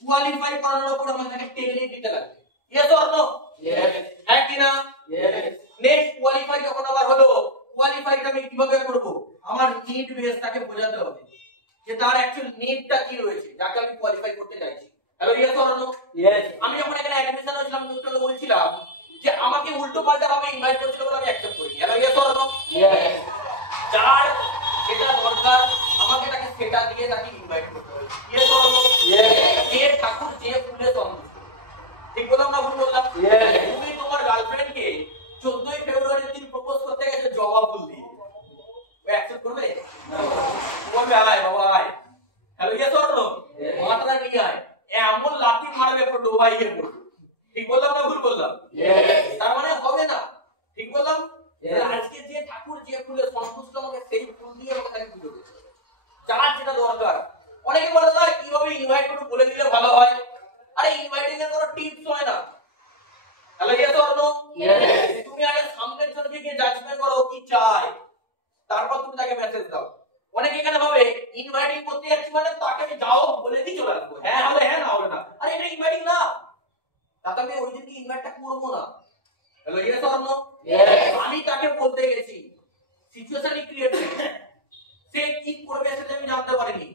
কোয়ালিফাই করানোর পর আমাকে তাকে টেকনিক দিতে লাগবে। Yes or no? ইয়েস। হ্যাঁ কি না? ইয়েস। নেক্সট কোয়ালিফাই যখন আবার হলো, কোয়ালিফাইটা আমি কিভাবে করব? আমার নিড বেস তাকে বোঝাতে হবে যে তার অ্যাকচুয়াল নিডটা কি রয়েছে, যাকে আমি কোয়ালিফাই করতে চাইছি। Hello yes or no? Yes. আমি যখন এখানে অ্যাডমিশন হয়েছিলাম তোকে বলছিলাম যে আমাকে উল্টো পাল্টা ভাবে ইনভাইট করেছিল বলে আমি অ্যাকসেপ্ট করি। Hello yes or no? Yes. যার যেটা দরকার আমাকে তাকে সেটা দিয়ে তাকে ইনভাইট করতে হবে। Yes or no? ইয়েস। যে ঠাকুর যে ফুলে সন্তুষ্ট। ঠিক বললাম না ভুল বললাম? ইয়েস। তুমি তোমার গার্লফ্রেন্ডকে 14ই ফেব্রুয়ারির দিন প্রপোজ করতে গেছে জবা ফুল দিয়ে, ও অ্যাকসেপ্ট করবে? না। বলবে আয় বাবা আয়। Hello yes or no? মাথাটা নিয়ে আয়, এমন লাথি মারবে পুরো ডোবাই গিয়ে পড়বে। ঠিক বললাম না ভুল বললাম? ইয়েস। তার মানে হবে না। ঠিক বললাম? আজকে যে ঠাকুর যে ফুলে সন্তুষ্ট আমাকে সেই ফুল দিয়ে আমাকে তাকে পুজো করতে হবে। যার যেটা দরকার। অনেকে বলে দাদা কিভাবে ইনভাইট করতে বলে দিলে ভালো হয়। আরে ইনভাইটিং এর কোনো টিপস হয় না। Hello yes or no? Yes. তুমি আগে সামনের জনকে গিয়ে জাজমেন্ট করো কি চায়, তারপর তুমি তাকে মেসেজ দাও। অনেকে এখানে ভাবে ইনভাইটিং করতে যাচ্ছি মানে তাকে আমি যাও বলে দিয়ে চলে আসবো, হ্যাঁ হলে হ্যাঁ না হলে না। আরে এটা ইনভাইটিং না, তাতে আমি ওই দিনকে ইনভাইটটা করবো না। Hello yes or no? Yes. আমি তাকে বলতে গেছি, সিচুয়েশনই ক্রিয়েট হয়ে গেছে, সে কি করবে সেটা আমি জানতে পারিনি।